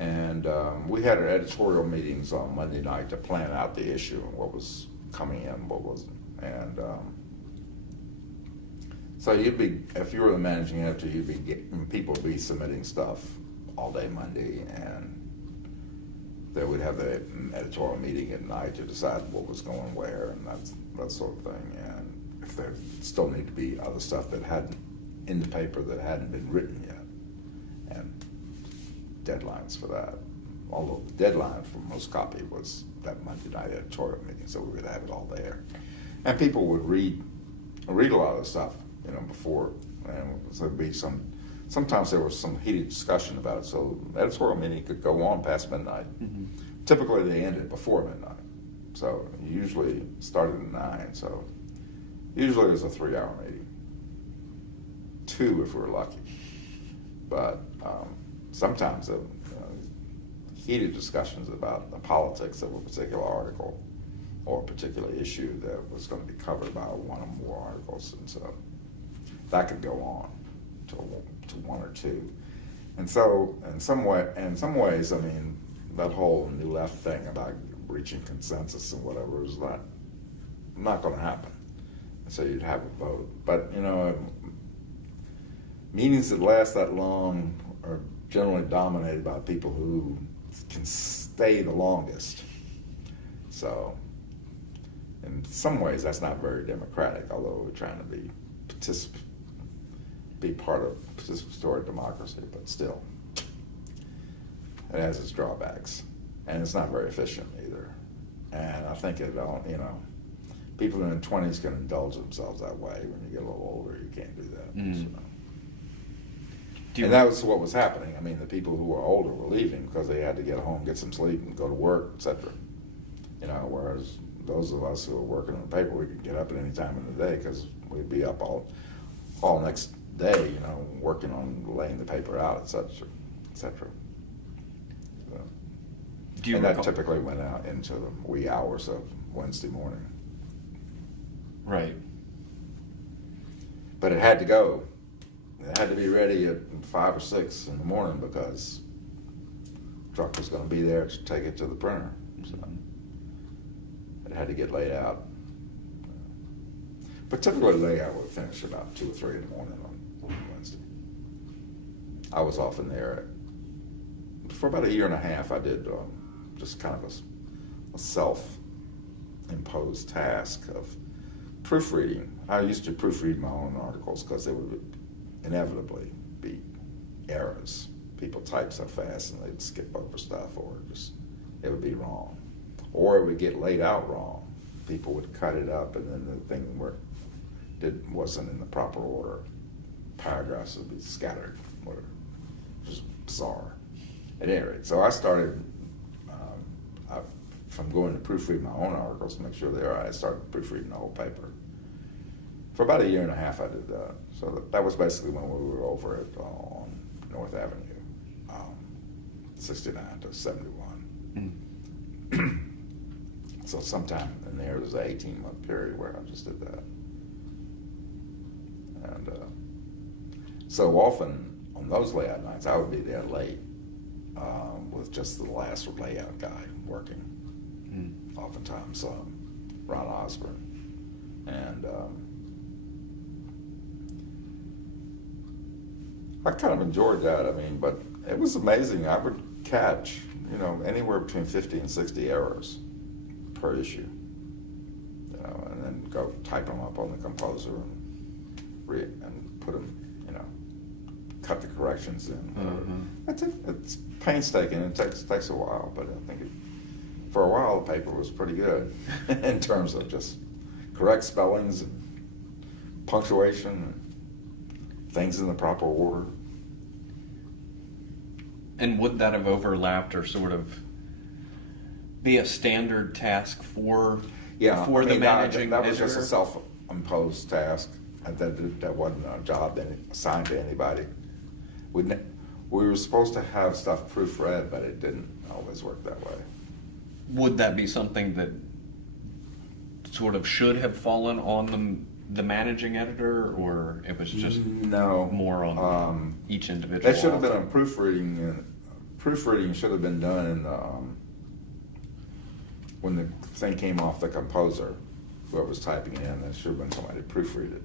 And we had our editorial meetings on Monday night to plan out the issue and what was coming in, what wasn't. And so if you were the managing editor, people would be submitting stuff all day Monday, and they would have the editorial meeting at night to decide what was going where and that sort of thing. And if there still need to be other stuff that hadn't in the paper that hadn't been written yet, and deadlines for that. Although the deadline for most copy was that Monday night editorial meeting, so we would have it all there, and people would read a lot of stuff, before, and so there'd be sometimes there was some heated discussion about it, so the editorial meeting could go on past midnight. Mm-hmm. Typically they ended before midnight, so usually started at 9, so usually it was a 3-hour meeting, 2 if we were lucky, but sometimes heated discussions about the politics of a particular article or a particular issue that was going to be covered by one or more articles, and so that could go on to 1 or 2. And so in some ways, I mean, that whole New Left thing about reaching consensus and whatever is not going to happen. And so you'd have a vote. But, meetings that last that long are generally dominated by people who can stay the longest. So in some ways that's not very democratic, although we're trying to be part of participatory democracy, but still it has its drawbacks, and it's not very efficient either. And I think people in their 20s can indulge themselves that way. When you get a little older, you can't do that. So. And that was what was happening. I mean, the people who were older were leaving because they had to get home, get some sleep, and go to work, etc. Whereas those of us who were working on the paper, we could get up at any time in the day because we'd be up all next day, working on laying the paper out, etc., etc. So, that typically went out into the wee hours of Wednesday morning. Right. But it had to go. It had to be ready at 5 or 6 in the morning because the truck was going to be there to take it to the printer. So it had to get laid out. But typically the layout would finish about 2 or 3 in the morning on Wednesday. I was often there. For about 1.5 years, I did just kind of a self-imposed task of proofreading. I used to proofread my own articles because there would inevitably be errors. People type so fast and they'd skip over stuff, or just it would be wrong, or it would get laid out wrong. People would cut it up, and then the thing wasn't in the proper order. Paragraphs would be scattered, or just bizarre. At any rate, so I started from going to proofread my own articles to make sure they are. I started proofreading the whole paper. For about 1.5 years, I did that. So that was basically when we were over at on North Avenue, 69 to 71. So sometime in there was an 18-month period where I just did that. And so often on those layout nights, I would be there late with just the last layout guy working. Oftentimes Ron Osborne. And I kind of enjoyed that. I mean, but it was amazing. I would catch, anywhere between 50 and 60 errors per issue, and then go type them up on the composer and read and put them, cut the corrections in. It's painstaking. It takes a while, but I think for a while the paper was pretty good in terms of just correct spellings and punctuation and things in the proper order. And would that have overlapped or sort of be a standard task for the managing that was editor? just a self-imposed task. That wasn't a job assigned to anybody. We were supposed to have stuff proofread, but it didn't always work that way. Would that be something that sort of should have fallen on the managing editor, or it was just more on each individual? That should have been on proofreading, and proofreading should have been done in when the thing came off the composer, whoever was typing it in, there should have been somebody to proofread it.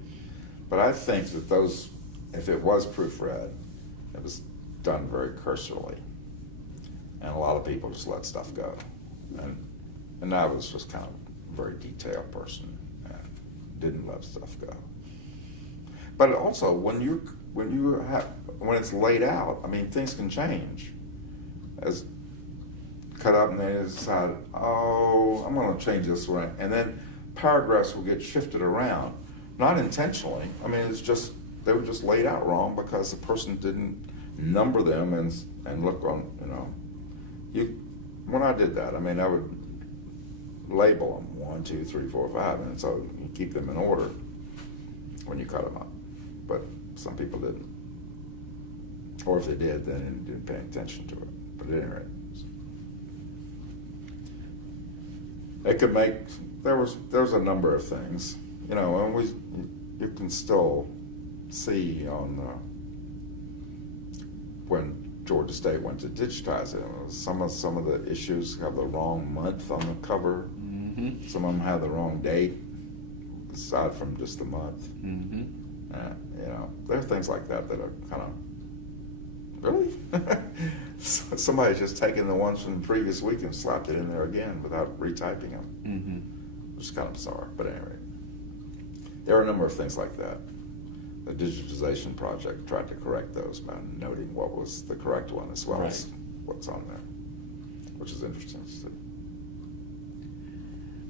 But I think that if it was proofread, it was done very cursorily, and a lot of people just let stuff go. And I was just kind of a very detailed person, and didn't let stuff go. But also, when it's laid out, I mean, things can change. As cut up, and they decide, oh, I'm going to change this one, and then paragraphs will get shifted around, not intentionally. I mean, they were just laid out wrong because the person didn't number them and look on, when I did that, I mean, I would label them 1, 2, 3, 4, 5, and so you keep them in order when you cut them up. But some people didn't, or if they did, then they didn't pay attention to it. But at any rate, it could make, there was a number of things, and you can still see on when Georgia State went to digitize it, some of the issues have the wrong month on the cover. Mm-hmm. Some of them have the wrong date, aside from just the month. Mm-hmm. There are things like that are kind of, really? Somebody's just taken the ones from the previous week and slapped it in there again without retyping them, mm-hmm. which is kind of bizarre. But anyway, there are a number of things like that. The digitization project tried to correct those by noting what was the correct one as well as what's on there, which is interesting to see.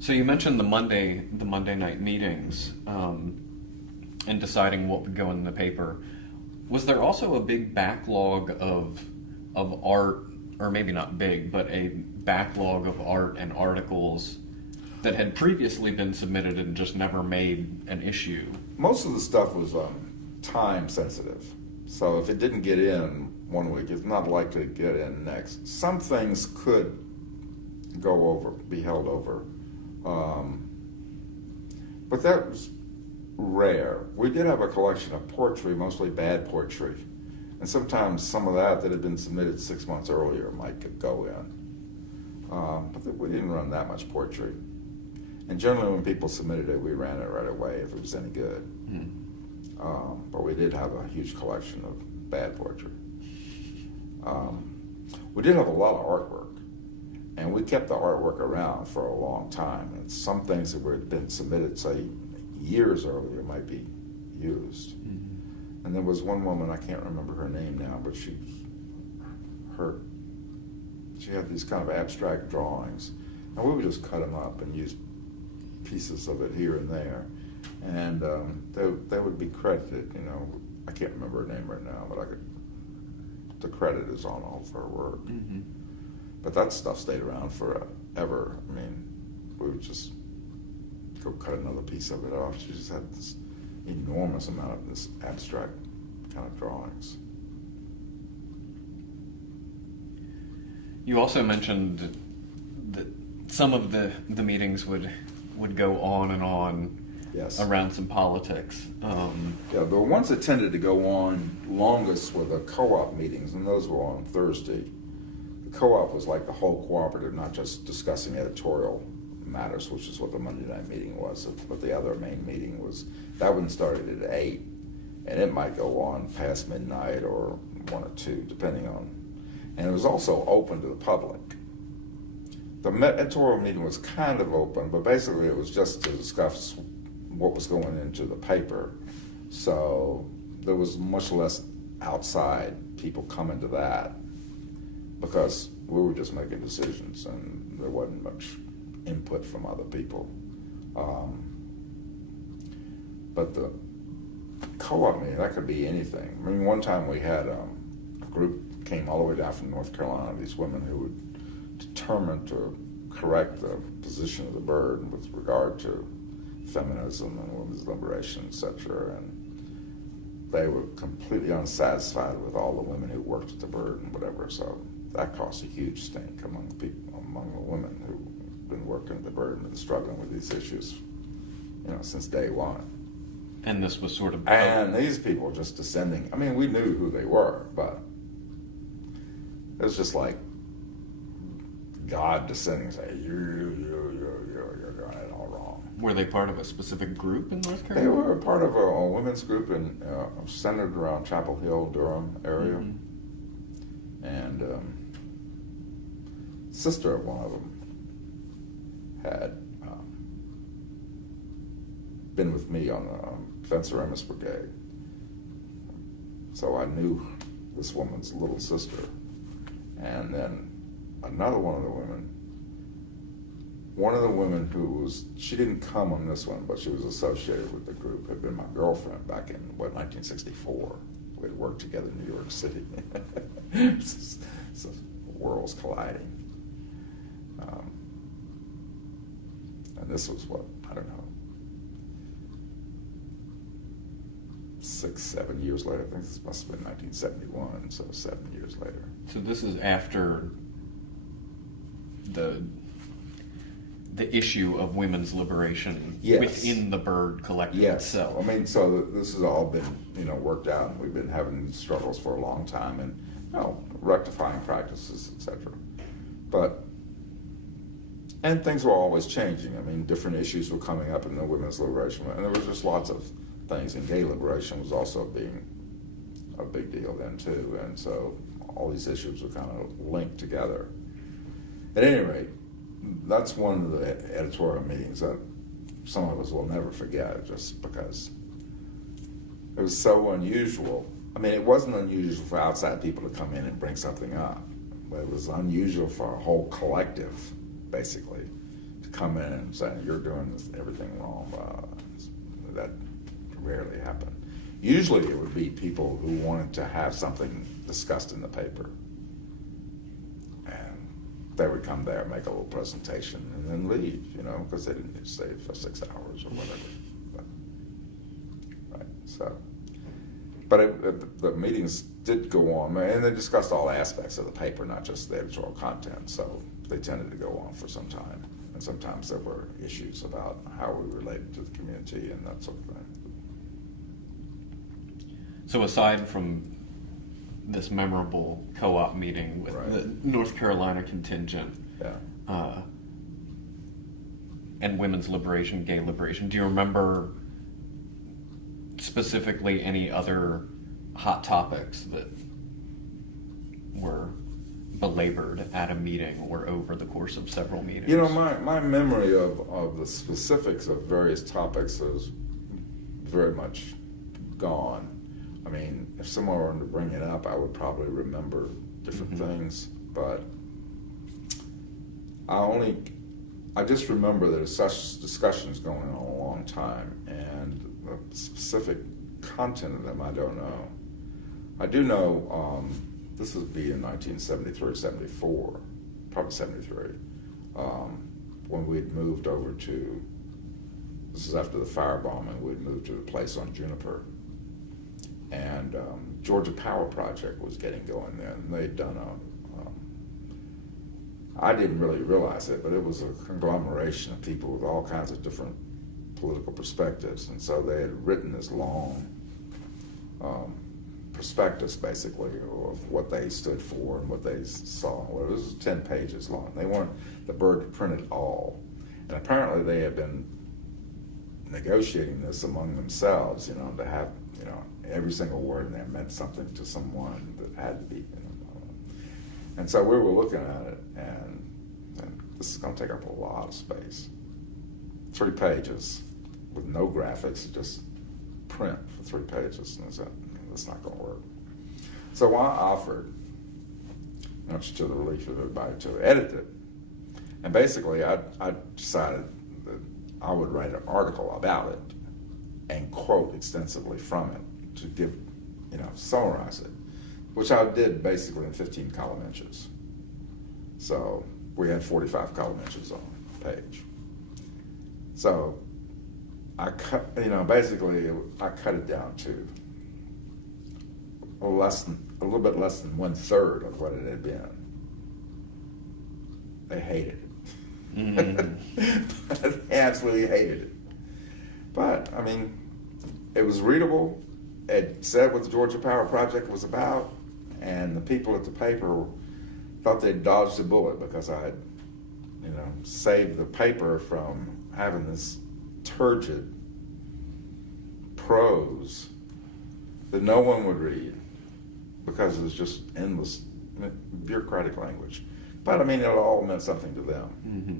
So you mentioned the Monday night meetings and deciding what would go in the paper. Was there also a big backlog of art, or maybe not big, but a backlog of art and articles that had previously been submitted and just never made an issue? Most of the stuff was time sensitive. So if it didn't get in one week, it's not likely to get in next. Some things could be held over. But that was rare. We did have a collection of poetry, mostly bad poetry. And sometimes some of that had been submitted 6 months earlier might go in. But we didn't run that much poetry. And generally when people submitted it, we ran it right away if it was any good. But we did have a huge collection of bad poetry. We did have a lot of artwork. And we kept the artwork around for a long time. And some things that had been submitted, say, years earlier might be used. Mm-hmm. And there was one woman, I can't remember her name now, but she had these kind of abstract drawings. And we would just cut them up and use pieces of it here and there. And they would be credited, I can't remember her name right now, but the credit is on all of her work. Mm-hmm. But that stuff stayed around forever. I mean, we would just go cut another piece of it off. She just had this enormous amount of this abstract kind of drawings. You also mentioned that some of the meetings would go on and on. Yes. Around some politics. The ones that tended to go on longest were the co-op meetings, and those were on Thursday. The co-op was like the whole cooperative, not just discussing editorial matters, which is what the Monday night meeting was, but the other main meeting was, that one started at 8, and it might go on past midnight or 1 or 2, depending on, and it was also open to the public. The editorial meeting was kind of open, but basically it was just to discuss what was going into the paper. So there was much less outside people coming to that because we were just making decisions and there wasn't much input from other people. But the co-op meeting, that could be anything. I mean, one time we had a group came all the way down from North Carolina, these women who were determined to correct the position of the bird with regard to feminism and women's liberation, etc. And they were completely unsatisfied with all the women who worked at the bird and whatever. So that caused a huge stink among the women who've been working at the bird and been struggling with these issues, since day one. And this was sort of... And these people just descending. I mean, we knew who they were, but it was just like God descending and saying, you're doing it all wrong. Were they part of a specific group in North Carolina? They were part of a women's group centered around Chapel Hill, Durham area. Mm-hmm. And sister of one of them had been with me on the Fencer Amos Brigade. So I knew this woman's little sister. And then another one of the women who was, she didn't come on this one, but she was associated with the group, had been my girlfriend back in, 1964. We had worked together in New York City. So worlds colliding. And this was what, I don't know, 6, 7 years later. I think this must have been 1971, so 7 years later. So this is after the issue of women's liberation within the Bird collective itself. I mean, so this has all been, worked out, and we've been having struggles for a long time, and rectifying practices, etc. And things were always changing. I mean, different issues were coming up in the women's liberation, and there was just lots of things. And gay liberation was also being a big deal then too, and so all these issues were kind of linked together. At any rate, that's one of the editorial meetings that some of us will never forget, just because it was so unusual. I mean, it wasn't unusual for outside people to come in and bring something up, but it was unusual for a whole collective, basically, to come in and say, you're doing everything wrong. That rarely happened. Usually it would be people who wanted to have something discussed in the paper. And they would come there, make a little presentation, and then leave, because they didn't stay for 6 hours or whatever. But the meetings did go on, and they discussed all aspects of the paper, not just the editorial content, so they tended to go on for some time. And sometimes there were issues about how we related to the community and that sort of thing. So aside from this memorable co-op meeting with the North Carolina contingent and women's liberation, gay liberation, do you remember specifically any other hot topics that were belabored at a meeting or over the course of several meetings? My memory of the specifics of various topics is very much gone. I mean, if someone were to bring it up, I would probably remember different things, but I just remember there's such discussions going on a long time, and the specific content of them I don't know. I do know this would be in 1973, 74, probably 73, when we'd moved over to, this is after the firebombing, we'd moved to the place on Juniper. And Georgia Power Project was getting going then. And they'd done I didn't really realize it, but it was a conglomeration of people with all kinds of different political perspectives. And so they had written this long prospectus, basically, of what they stood for and what they saw. Well, it was 10 pages long. They wanted the Bird to print it all. And apparently they had been negotiating this among themselves, to have, every single word in there meant something to someone that had to be, And so we were looking at it, and this is going to take up a lot of space. 3 pages with no graphics, just print for 3 pages. And I said, that's not going to work. So I offered, much to the relief of everybody, to edit it. And basically, I decided that I would write an article about it and quote extensively from it to give, summarize it, which I did basically in 15 column inches. So we had 45 column inches on a page. So I cut, basically I cut it down to a little bit less than 1/3 of what it had been. They hated it. Mm-hmm. They absolutely hated it. But, it was readable. It said what the Georgia Power Project was about, and the people at the paper thought they'd dodged a bullet because I had, saved the paper from having this turgid prose that no one would read because it was just endless bureaucratic language. But, it all meant something to them. Mm-hmm.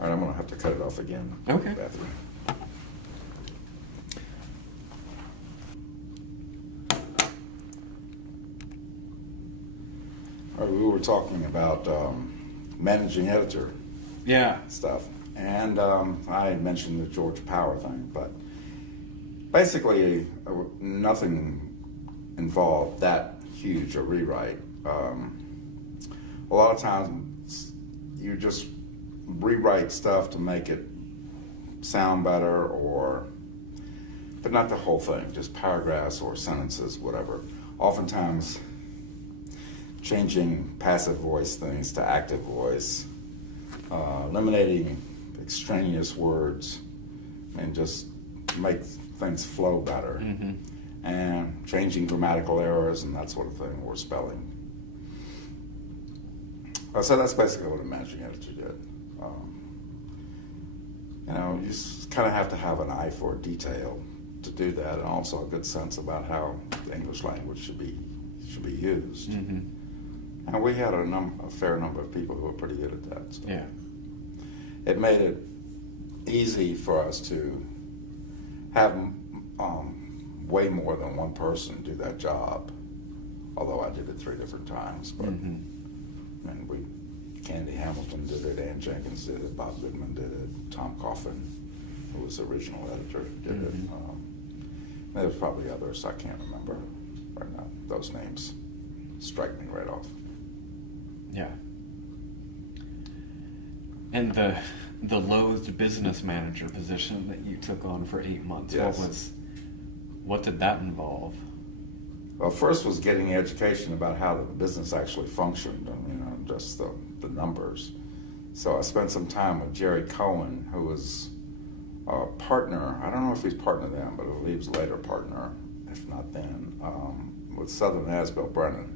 All right, I'm going to have to cut it off again. Okay. Bathroom. We were talking about managing editor Yeah. stuff, and I had mentioned the George Power thing, but basically nothing involved that huge a rewrite. A lot of times you just rewrite stuff to make it sound better, but not the whole thing, just paragraphs or sentences, whatever. Oftentimes changing passive voice things to active voice, eliminating extraneous words, and just make things flow better. Mm-hmm. And changing grammatical errors and that sort of thing, or spelling. So that's basically what a managing editor did. You just kind of have to have an eye for detail to do that, and also a good sense about how the English language should be used. Mm-hmm. And we had a fair number of people who were pretty good at that. So. Yeah. It made it easy for us to have way more than one person do that job, although I did it 3 different times. But Candy Hamilton did it, Ann Jenkins did it, Bob Goodman did it, Tom Coffin, who was the original editor, did it. There was probably others I can't remember right now. Those names strike me right off. Yeah. And the loathed business manager position that you took on for 8 months, Yes. What did that involve? Well, first was getting the education about how the business actually functioned, and just the numbers. So I spent some time with Jerry Cohen, who was a partner. I don't know if he's partner then, but I believe he was later partner, if not then, with Southern Asbill Brennan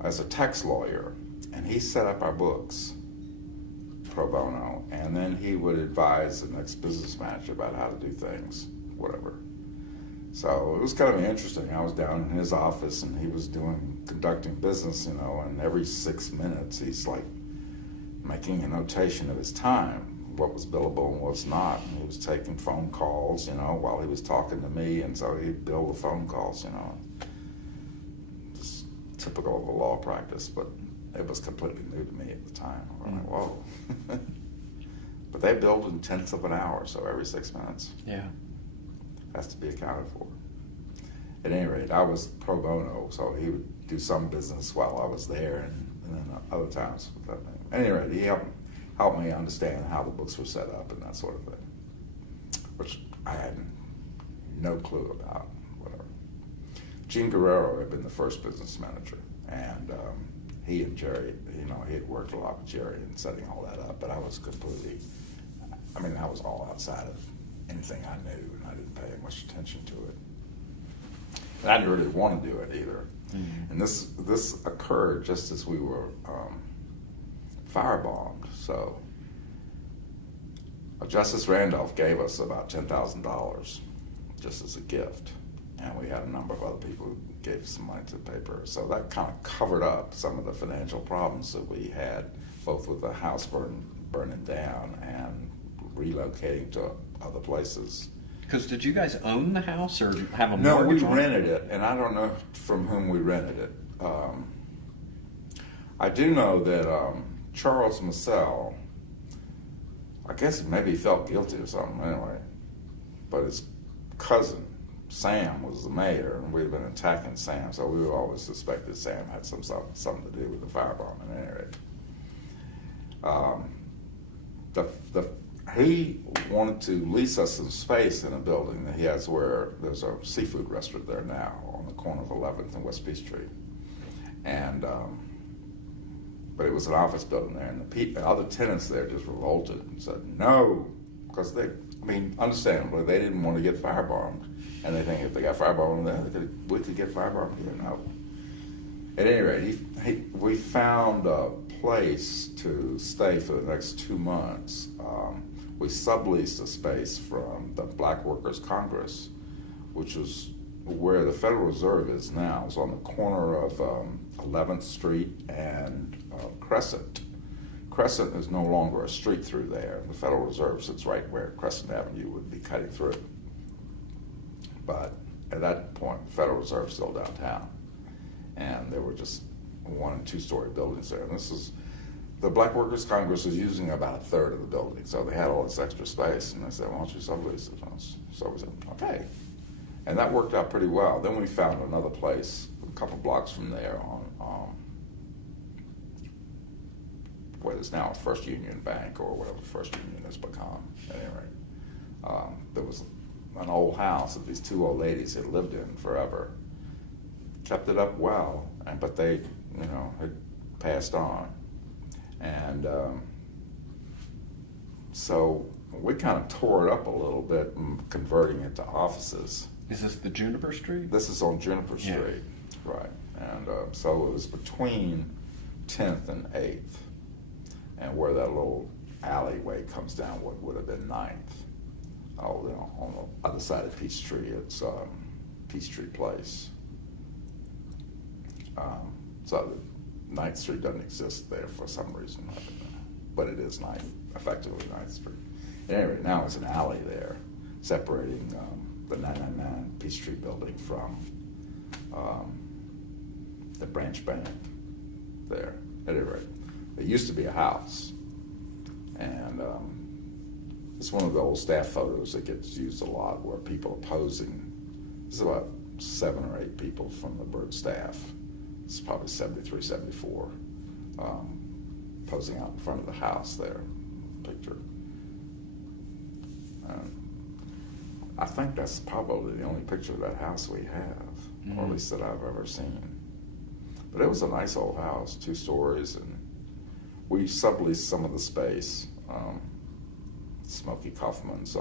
as a tax lawyer, and he set up our books pro bono, and then he would advise the next business manager about how to do things, whatever. So it was kind of interesting. I was down in his office, and he was conducting business, and every 6 minutes he's like making a notation of his time, what was billable and what's not. And he was taking phone calls, while he was talking to me, and so he'd bill the phone calls, just typical of a law practice, but it was completely new to me at the time. I was like, whoa. But they billed in tenths of an hour, so every 6 minutes. Yeah. Has to be accounted for. At any rate, I was pro bono, so he would do some business while I was there, and then other times. At any rate, he helped me understand how the books were set up and that sort of thing, which I had no clue about, whatever. Gene Guerrero had been the first business manager, and he and Jerry, he had worked a lot with Jerry in setting all that up, but I was I was all outside of anything I knew, and I didn't pay much attention to it. And I didn't really want to do it either. Mm-hmm. And this occurred just as we were firebombed. So Justice Randolph gave us about $10,000 just as a gift, and we had a number of other people who gave some money to the paper. So that kind of covered up some of the financial problems that we had, both with the house burning down and relocating to other places. Because did you guys own the house or have a No, we mortgage on it? rented it, and I don't know from whom we rented it. I do know that Charles Massell, I guess maybe he felt guilty or something anyway, but his cousin, Sam, was the mayor, and we'd been attacking Sam, so we always suspected Sam had something to do with the firebombing at any rate. He wanted to lease us some space in a building that he has where there's a seafood restaurant there now on the corner of 11th and West Peachtree. And, but it was an office building there, and the other tenants there just revolted and said no, because understandably, they didn't want to get firebombed. And they think if they got firebombed there, we could get firebombed here. No. At any rate, we found a place to stay for the next 2 months. We subleased a space from the Black Workers Congress, which is where the Federal Reserve is now. It's on the corner of 11th Street and Crescent. Crescent is no longer a street through there. The Federal Reserve sits right where Crescent Avenue would be cutting through. But at that point, the Federal Reserve is still downtown. And there were just 1- and 2-story buildings there. And the Black Workers Congress was using about a third of the building, so they had all this extra space, and they said, why don't you sublease it? So we said, okay. And that worked out pretty well. Then we found another place a couple blocks from there on where there's now a First Union Bank, or whatever First Union has become. At any rate, there was an old house that these 2 old ladies had lived in forever. Kept it up well, but they, had passed on. And so we kind of tore it up a little bit and converting it to offices. Is this the Juniper Street? This is on Juniper Street, yeah. Right. And so it was between 10th and 8th, and where that little alleyway comes down what would have been 9th. On the other side of Peachtree, it's Peachtree Place. So the 9th Street doesn't exist there for some reason, but it is effectively 9th Street. At any rate, now it's an alley there, separating the 999 Peachtree building from the branch bank there. At any rate, there used to be a house, and it's one of the old staff photos that gets used a lot, where people are posing. There's about 7 or 8 people from the Bird staff. It's probably 73, 74, posing out in front of the house there, picture. I think that's probably the only picture of that house we have, or at least that I've ever seen. But it was a nice old house, 2 stories, and we subleased some of the space. Smokey Kaufman's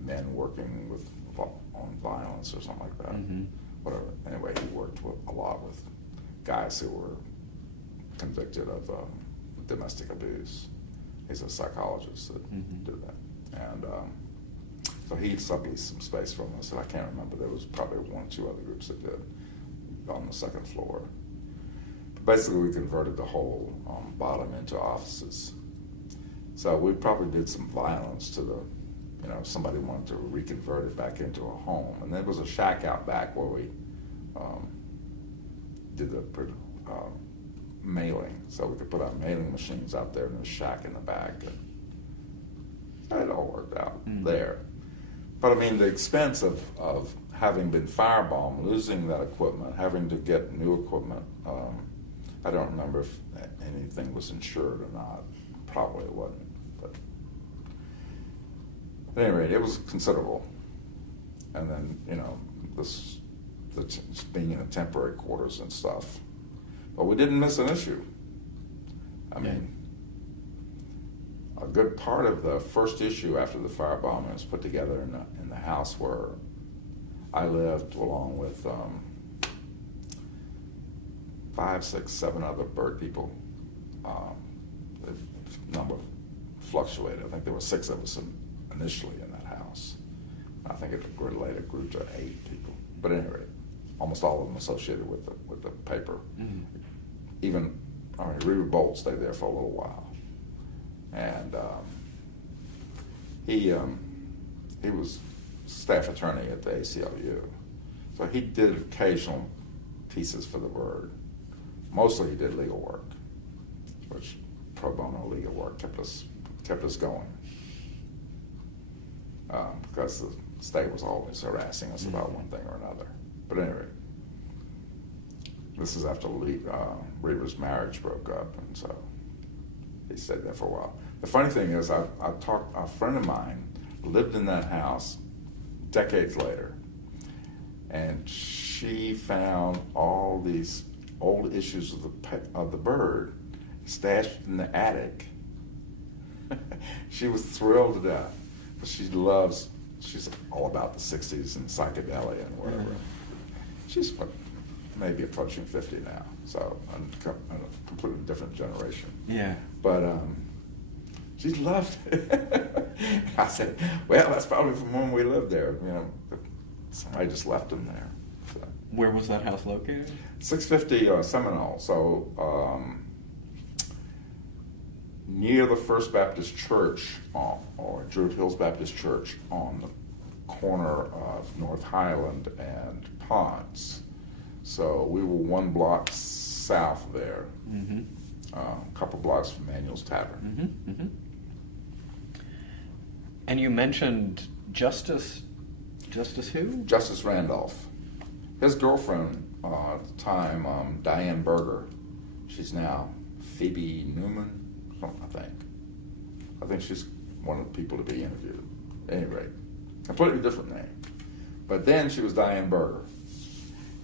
men working on violence or something like that. Mm-hmm. Whatever. Anyway, he worked a lot with guys who were convicted of domestic abuse. He's a psychologist that did that. And so he subleased some space from us, and I can't remember. There was probably 1 or 2 other groups that did on the 2nd floor. But basically, we converted the whole bottom into offices. So we probably did some violence to the, somebody wanted to reconvert it back into a home. And there was a shack out back where we did the mailing. So we could put our mailing machines out there in the shack in the back. And it all worked out there. But I mean, the expense of having been firebombed, losing that equipment, having to get new equipment, I don't remember if anything was insured or not. Probably it wasn't. But at any rate, it was considerable. And then, being in the temporary quarters and stuff. But we didn't miss an issue. I mean, a good part of the first issue after the firebombing was put together in the house where I lived, along with 5, 6, 7 other bird people. The number fluctuated. I think there were 6 of us initially in that house. I think it later grew to 8 people. But anyway, almost all of them associated with the paper. Mm-hmm. Even, Reader Bolt stayed there for a little while. And he was staff attorney at the ACLU. So he did occasional pieces for the Bird. Mostly he did legal work, which pro bono legal work kept us going. Because the state was always harassing us about one thing or another. But anyway, this is after Reader's marriage broke up, and so he stayed there for a while. The funny thing is, a friend of mine lived in that house decades later, and she found all these old issues of the Bird stashed in the attic. She was thrilled to death. She's all about the 60s and psychedelia and whatever. She's maybe approaching 50 now, so a completely different generation. Yeah. But she loved it. I said, well, that's probably from when we lived there. Somebody just left them there. So. Where was that house located? 650 Seminole. So near the First Baptist Church, or Druid Hills Baptist Church, on the corner of North Highland and Ponce. So we were 1 block south there, Mm-hmm. a couple blocks from Manuel's Tavern. Mm-hmm. Mm-hmm. And you mentioned Justice who? Justice Randolph. His girlfriend at the time, Diane Berger, she's now Phoebe Newman, something, I think. I think she's one of the people to be interviewed. At any rate, completely different name. But then she was Diane Berger.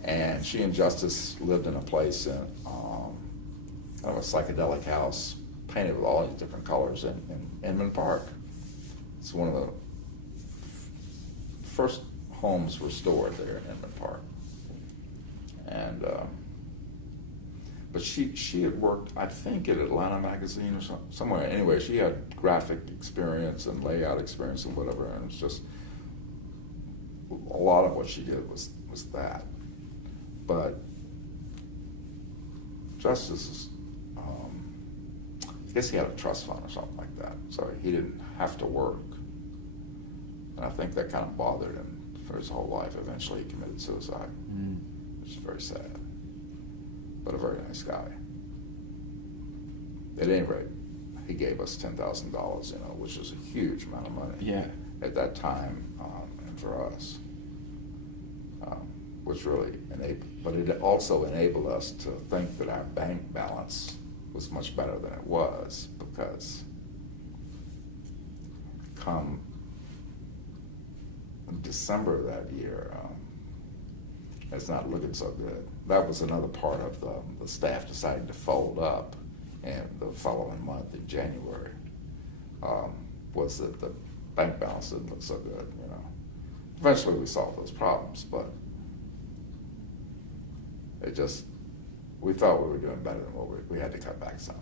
And she and Justice lived in a place in kind of a psychedelic house, painted with all these different colors in Inman Park. It's one of the first homes restored there in Inman Park. And but she had worked, I think, at Atlanta Magazine or somewhere. Anyway, she had graphic experience and layout experience and whatever, and it was just a lot of what she did was that. But Justice, I guess he had a trust fund or something like that, so he didn't have to work. And I think that kind of bothered him for his whole life. Eventually he committed suicide, which is very sad, but a very nice guy. At any rate, he gave us $10,000, which was a huge amount of money at that time, and for us. Which really but it also enabled us to think that our bank balance was much better than it was, because come December of that year, it's not looking so good. That was another part of the staff deciding to fold up, and the following month in January was that the bank balance didn't look so good. Eventually we solved those problems, but we thought we were doing better than what we had to cut back some,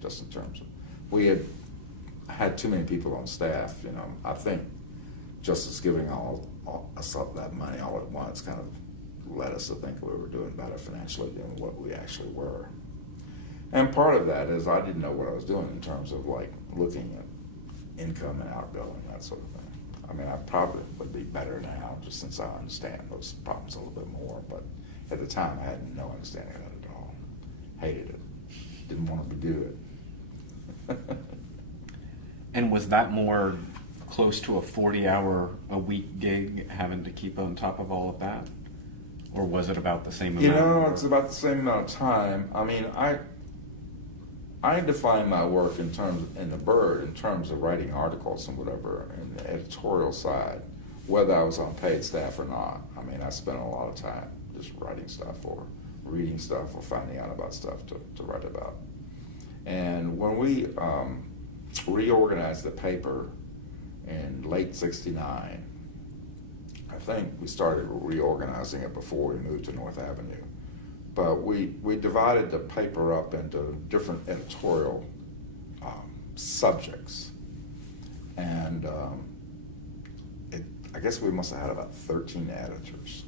just in terms of, we had too many people on staff. I think Justice giving us all that money all at once kind of led us to think we were doing better financially than what we actually were. And part of that is I didn't know what I was doing in terms of like looking at income and outgoing, that sort of thing. I mean, I probably would be better now, just since I understand those problems a little bit more, but at the time I had no understanding of it at all. Hated it. Didn't want to do it. And was that more close to a 40-hour-a-week gig, having to keep on top of all of that? Or was it about the same amount? It's about the same amount of time. I mean, I define my work in the Bird in terms of writing articles and whatever, and the editorial side, whether I was on paid staff or not. I mean, I spent a lot of time just writing stuff or reading stuff or finding out about stuff to write about. And when we reorganized the paper in late '69, I think we started reorganizing it before we moved to North Avenue. But we divided the paper up into different editorial subjects. And I guess we must have had about 13 editors,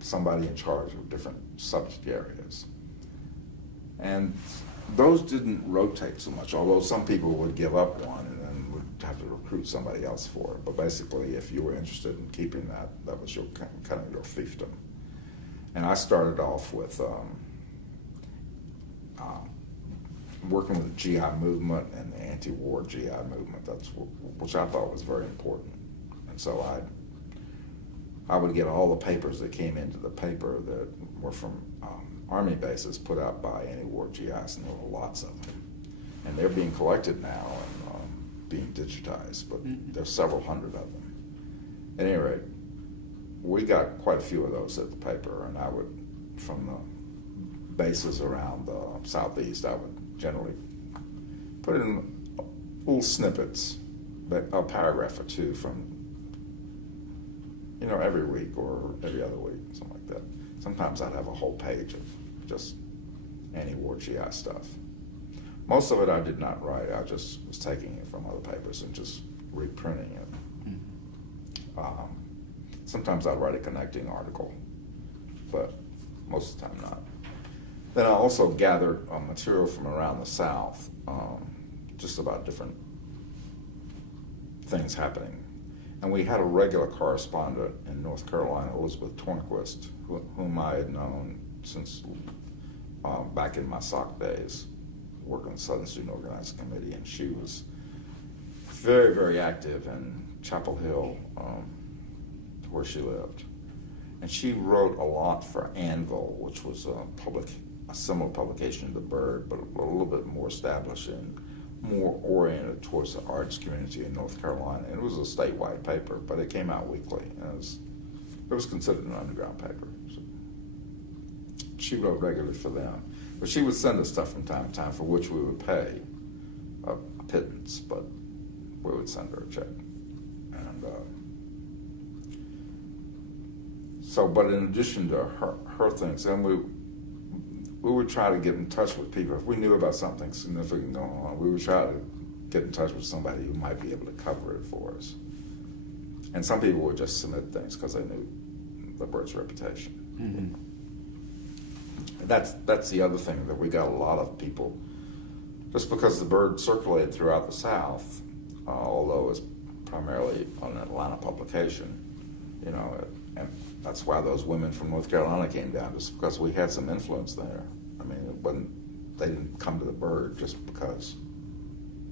somebody in charge of different subject areas. And those didn't rotate so much, although some people would give up one and then would have to recruit somebody else for it. But basically, if you were interested in keeping that was your kind of your fiefdom. And I started off with working with the GI movement and the anti-war GI movement, which I thought was very important. And so I would get all the papers that came into the paper that were from Army bases put out by anti-war GIs, and there were lots of them. And they're being collected now and being digitized, but there's several hundred of them. At any rate, we got quite a few of those at the paper, and I would, from the bases around the southeast, I would generally put in little snippets, a paragraph or two from, every week or every other week, something like that. Sometimes I'd have a whole page of just anti-war GI stuff. Most of it I did not write. I just was taking it from other papers and just reprinting it. Sometimes I'd write a connecting article, but most of the time not. Then I also gathered material from around the South, just about different things happening. And we had a regular correspondent in North Carolina, Elizabeth Tornquist, whom I had known since back in my SOC days, working with the Southern Student Organizing Committee, and she was very, very active in Chapel Hill, where she lived. And she wrote a lot for Anvil, which was a similar publication to The Bird, but a little bit more established and more oriented towards the arts community in North Carolina. And it was a statewide paper, but it came out weekly. And it was considered an underground paper. So she wrote regularly for them. But she would send us stuff from time to time for which we would pay a pittance, but we would send her a check. And but in addition to her things, and we would try to get in touch with people. If we knew about something significant going on, we would try to get in touch with somebody who might be able to cover it for us. And some people would just submit things because they knew the Bird's reputation. And that's the other thing, that we got a lot of people, just because the Bird circulated throughout the South, although it's primarily an Atlanta publication, you know, and that's why those women from North Carolina came down, just because we had some influence there. I mean, they didn't come to the Bird just because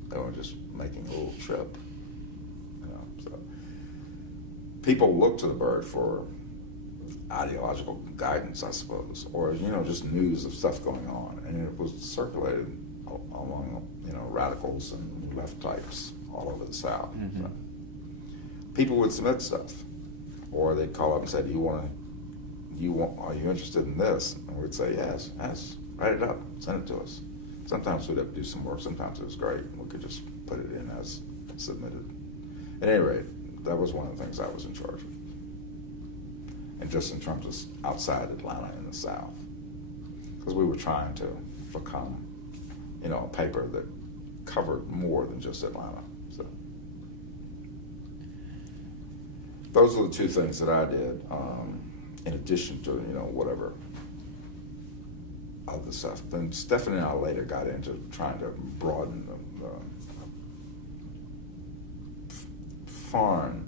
they were just making a little trip, you know. So people look to the Bird for ideological guidance, I suppose, or, you know, just news of stuff going on, and it was circulated among, you know, radicals and left types all over the South. So people would submit stuff, or they'd call up and say, are you interested in this? And we'd say, yes, write it up, send it to us. Sometimes we'd have to do some work, sometimes it was great, we could just put it in as submitted. At any rate, that was one of the things I was in charge of. And just in terms of outside Atlanta in the South, because we were trying to become, you know, a paper that covered more than just Atlanta. So those are the two things that I did, in addition to, you know, whatever other stuff. Then Stephanie and I later got into trying to broaden the foreign,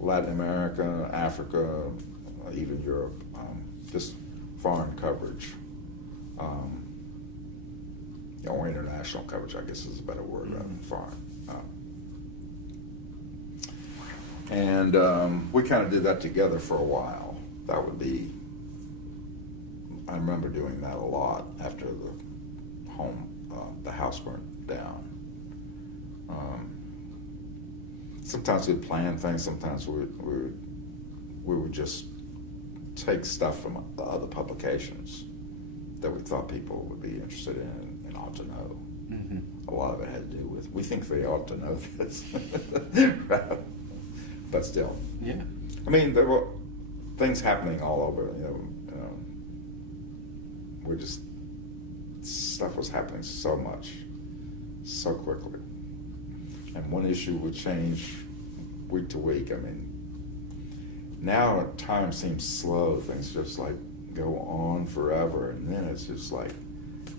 Latin America, Africa, even Europe, just foreign coverage, or international coverage, I guess is a better word rather than foreign. And we kind of did that together for a while. That would be, I remember doing that a lot after the house burnt down. Sometimes we'd plan things, sometimes we would just take stuff from the other publications that we thought people would be interested in and ought to know. A lot of it had to do with, we think they ought to know this. But still. Yeah. I mean, there were things happening all over, you know, stuff was happening so much, so quickly. And one issue would change week to week. I mean, now time seems slow. Things just like go on forever, and then it's just like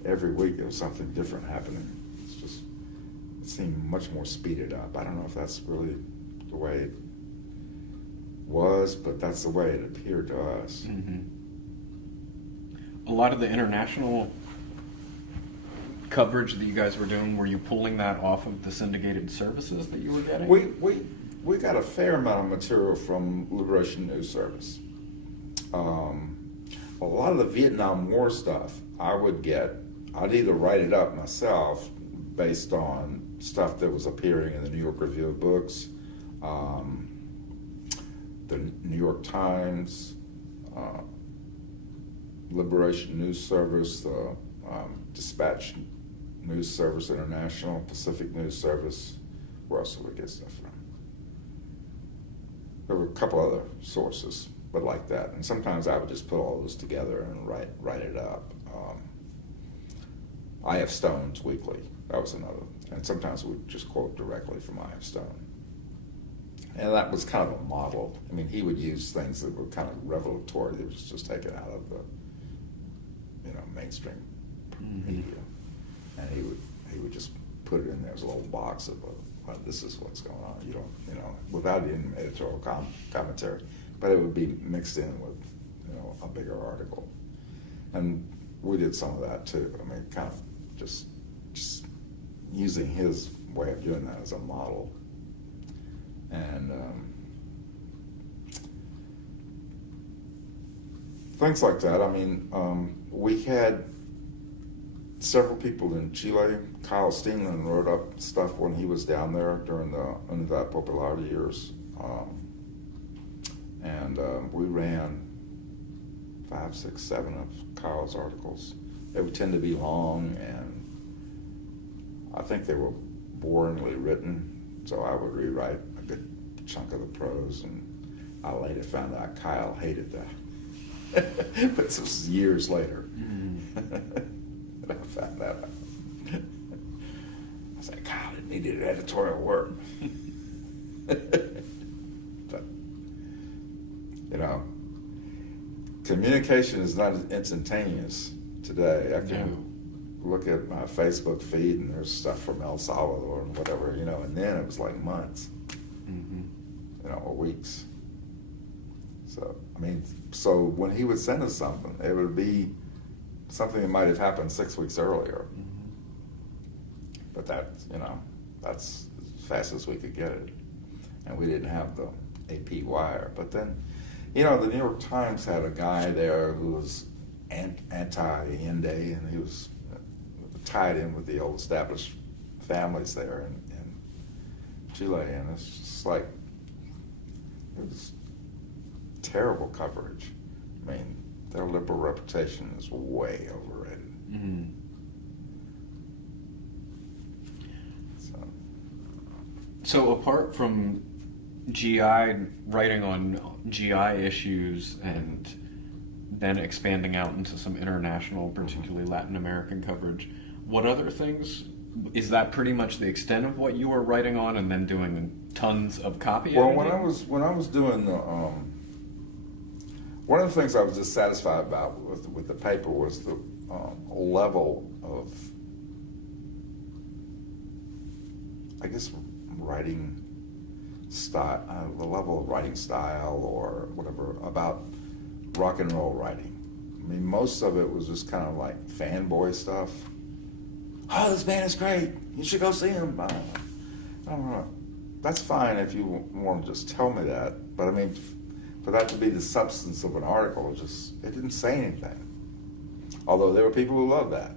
every week there's something different happening. It seemed much more speeded up. I don't know if that's really the way it was, but that's the way it appeared to us. A lot of the international coverage that you guys were doing, were you pulling that off of the syndicated services that you were getting? We got a fair amount of material from Liberation News Service. A lot of the Vietnam War stuff I'd either write it up myself based on stuff that was appearing in the New York Review of Books, the New York Times, Liberation News Service, the Dispatch News Service International, Pacific News Service. Where else did we get stuff from? There were a couple other sources, but like that. And sometimes I would just put all those together and write it up. I.F. Stone's Weekly, that was another. And sometimes we'd just quote directly from I.F. Stone. And that was kind of a model. I mean, he would use things that were kind of revelatory. That was just taken out of the, mainstream media, and he would just put it in there as a little box of, well, this is what's going on. You don't, without any editorial commentary, but it would be mixed in with, a bigger article. And we did some of that too. I mean, kind of just using his way of doing that as a model. And things like that. I mean, we had several people in Chile. Kyle Steenland wrote up stuff when he was down there during the Unidad Popular years. We ran 5, 6, 7 of Kyle's articles. They would tend to be long, and I think they were boringly written, so I would rewrite a good chunk of the prose, and I later found out Kyle hated that. But this was years later that I found that out. I was like, Kyle, it needed editorial work. But, you know, communication is not instantaneous today. I can look at my Facebook feed and there's stuff from El Salvador and whatever, you know, and then it was like months, you know, or weeks. So, I mean, so when he would send us something, it would be something that might have happened 6 weeks earlier. But that, you know, that's as fast as we could get it. And we didn't have the AP wire. But then, you know, the New York Times had a guy there who was anti-Inde, and he was tied in with the old established families there in Chile. And it's just like, it was terrible coverage. I mean, their liberal reputation is way overrated. So apart from GI, writing on GI issues and then expanding out into some international, particularly Latin American coverage, what other things? Is that pretty much the extent of what you were writing on, and then doing tons of copy editing? Well, when I was doing the one of the things I was dissatisfied about with the paper was the level of, I guess, writing style, the level of writing style or whatever about rock and roll writing. I mean, most of it was just kind of like fanboy stuff. Oh, this band is great. You should go see them. I don't know. That's fine if you want to just tell me that. But I mean, for that to be the substance of an article, it didn't say anything. Although there were people who loved that.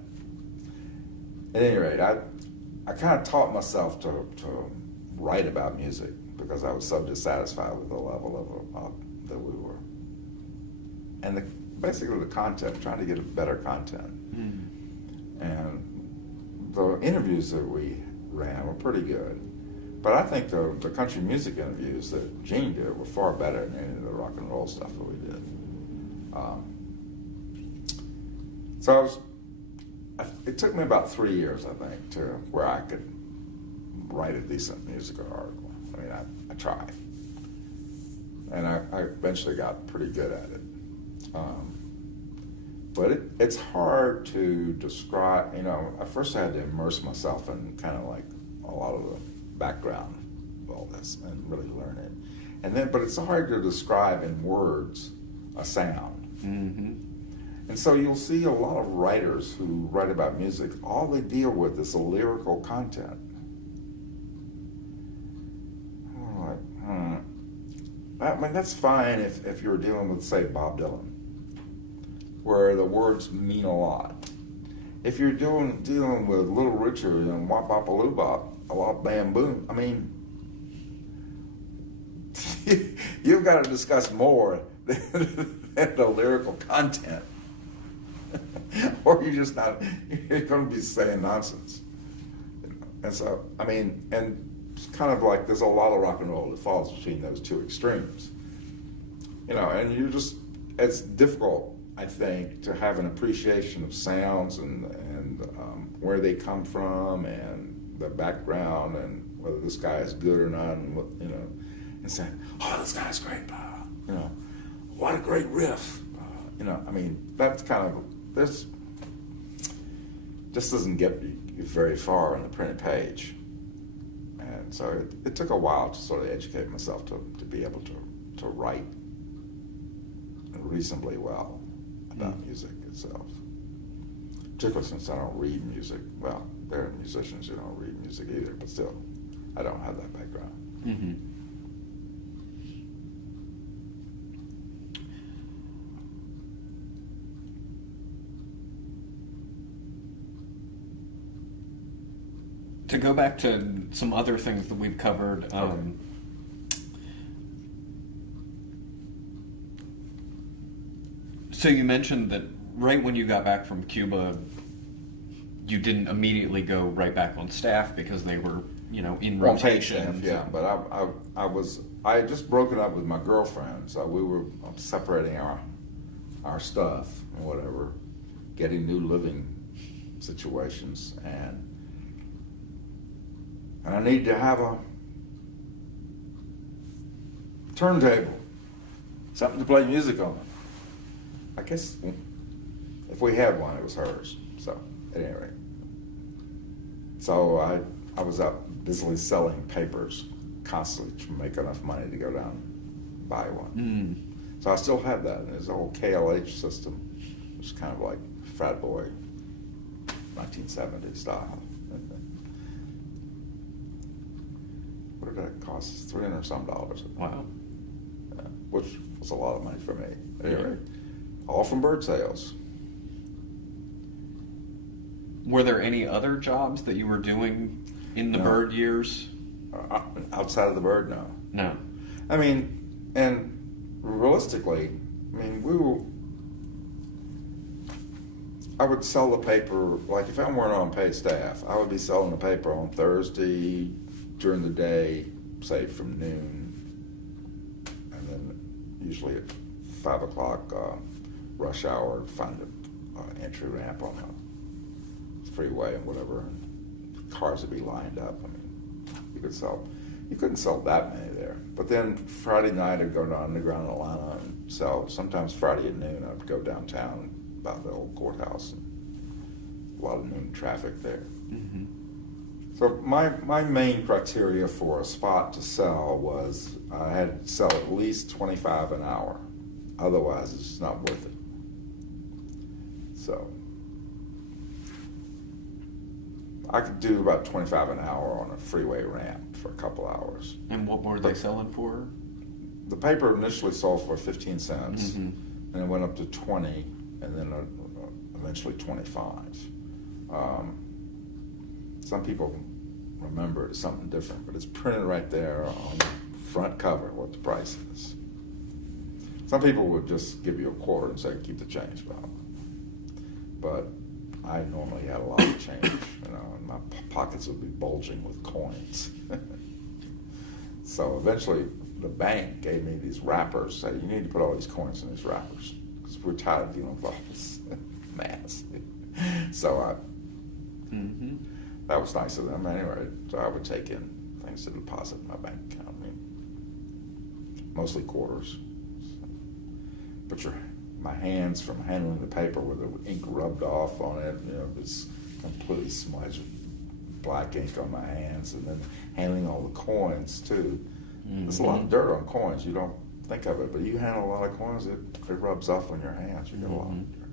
At any rate, I kind of taught myself to write about music because I was so dissatisfied with the level of that we were. And basically the content, trying to get a better content. And the interviews that we ran were pretty good. But I think the country music interviews that Gene did were far better than any of the rock and roll stuff that we did. It took me about 3 years, I think, to where I could write a decent musical article. I mean, I tried. And I eventually got pretty good at it. But it's hard to describe, you know, at first I had to immerse myself in kind of like a lot of the background of all this and really learn it. But it's hard to describe in words a sound. And so you'll see a lot of writers who write about music, all they deal with is the lyrical content. I'm like, I mean, that's fine if you're dealing with, say, Bob Dylan, where the words mean a lot. If you're dealing with Little Richard and Wop Bop a Loo Bop, a lot bam boom, I mean, you've got to discuss more than the lyrical content. Or you're going to be saying nonsense. And so, I mean, and it's kind of like there's a lot of rock and roll that falls between those two extremes. You know, and it's difficult, I think, to have an appreciation of sounds and where they come from and the background and whether this guy is good or not, and you know, and saying, "Oh, this guy's great," you know, what a great riff, you know. I mean, that's kind of this just doesn't get you very far on the printed page, and so it took a while to sort of educate myself to be able to write and reasonably well about music itself. Particularly since I don't read music. Well, there are musicians who don't read music either, but still, I don't have that background. Mm-hmm. To go back to some other things that we've covered, so you mentioned that right when you got back from Cuba, you didn't immediately go right back on staff because they were, in rotation. Yeah, but I had just broken up with my girlfriend, so we were separating our stuff and whatever, getting new living situations, and I needed to have a turntable, something to play music on. I guess if we had one, it was hers. So at any rate, so I was out busily selling papers constantly to make enough money to go down and buy one. So I still have that. And there's a whole KLH system, which is kind of like frat boy 1970s style. What did that cost? $300 some. Wow. Which was a lot of money for me. Anyway, all from bird sales. Were there any other jobs that you were doing in the bird years? Outside of the bird, no. No. I mean, and realistically, I would sell the paper, like if I weren't on paid staff, I would be selling the paper on Thursday during the day, say from noon, and then usually at 5 o'clock, rush hour, find an entry ramp on the freeway and whatever, and cars would be lined up. I mean, you couldn't sell that many there. But then Friday night I'd go to Underground Atlanta and sell. Sometimes Friday at noon I'd go downtown by the old courthouse, and a lot of noon traffic there. Mm-hmm. So my main criteria for a spot to sell was I had to sell at least $25 an hour. Otherwise, it's not worth it. So I could do about $25 an hour on a freeway ramp for a couple hours. And what were they selling for? The paper initially sold for 15 cents, Mm-hmm. and it went up to 20, and then eventually 25. Some people remember it as something different, but it's printed right there on the front cover what the price is. Some people would just give you a quarter and say, keep the change, Bob. But I normally had a lot of change, and my pockets would be bulging with coins. So eventually the bank gave me these wrappers, said, you need to put all these coins in these wrappers, because we're tired of dealing with all this mass. So Mm-hmm. that was nice of them. Anyway, so I would take in things to deposit in my bank account. I mean, mostly quarters. But my hands from handling the paper with the ink rubbed off on it, it's completely smudged with black ink on my hands, and then handling all the coins too. Mm-hmm. There's a lot of dirt on coins. You don't think of it, but you handle a lot of coins, it rubs off on your hands. You get a lot of dirt.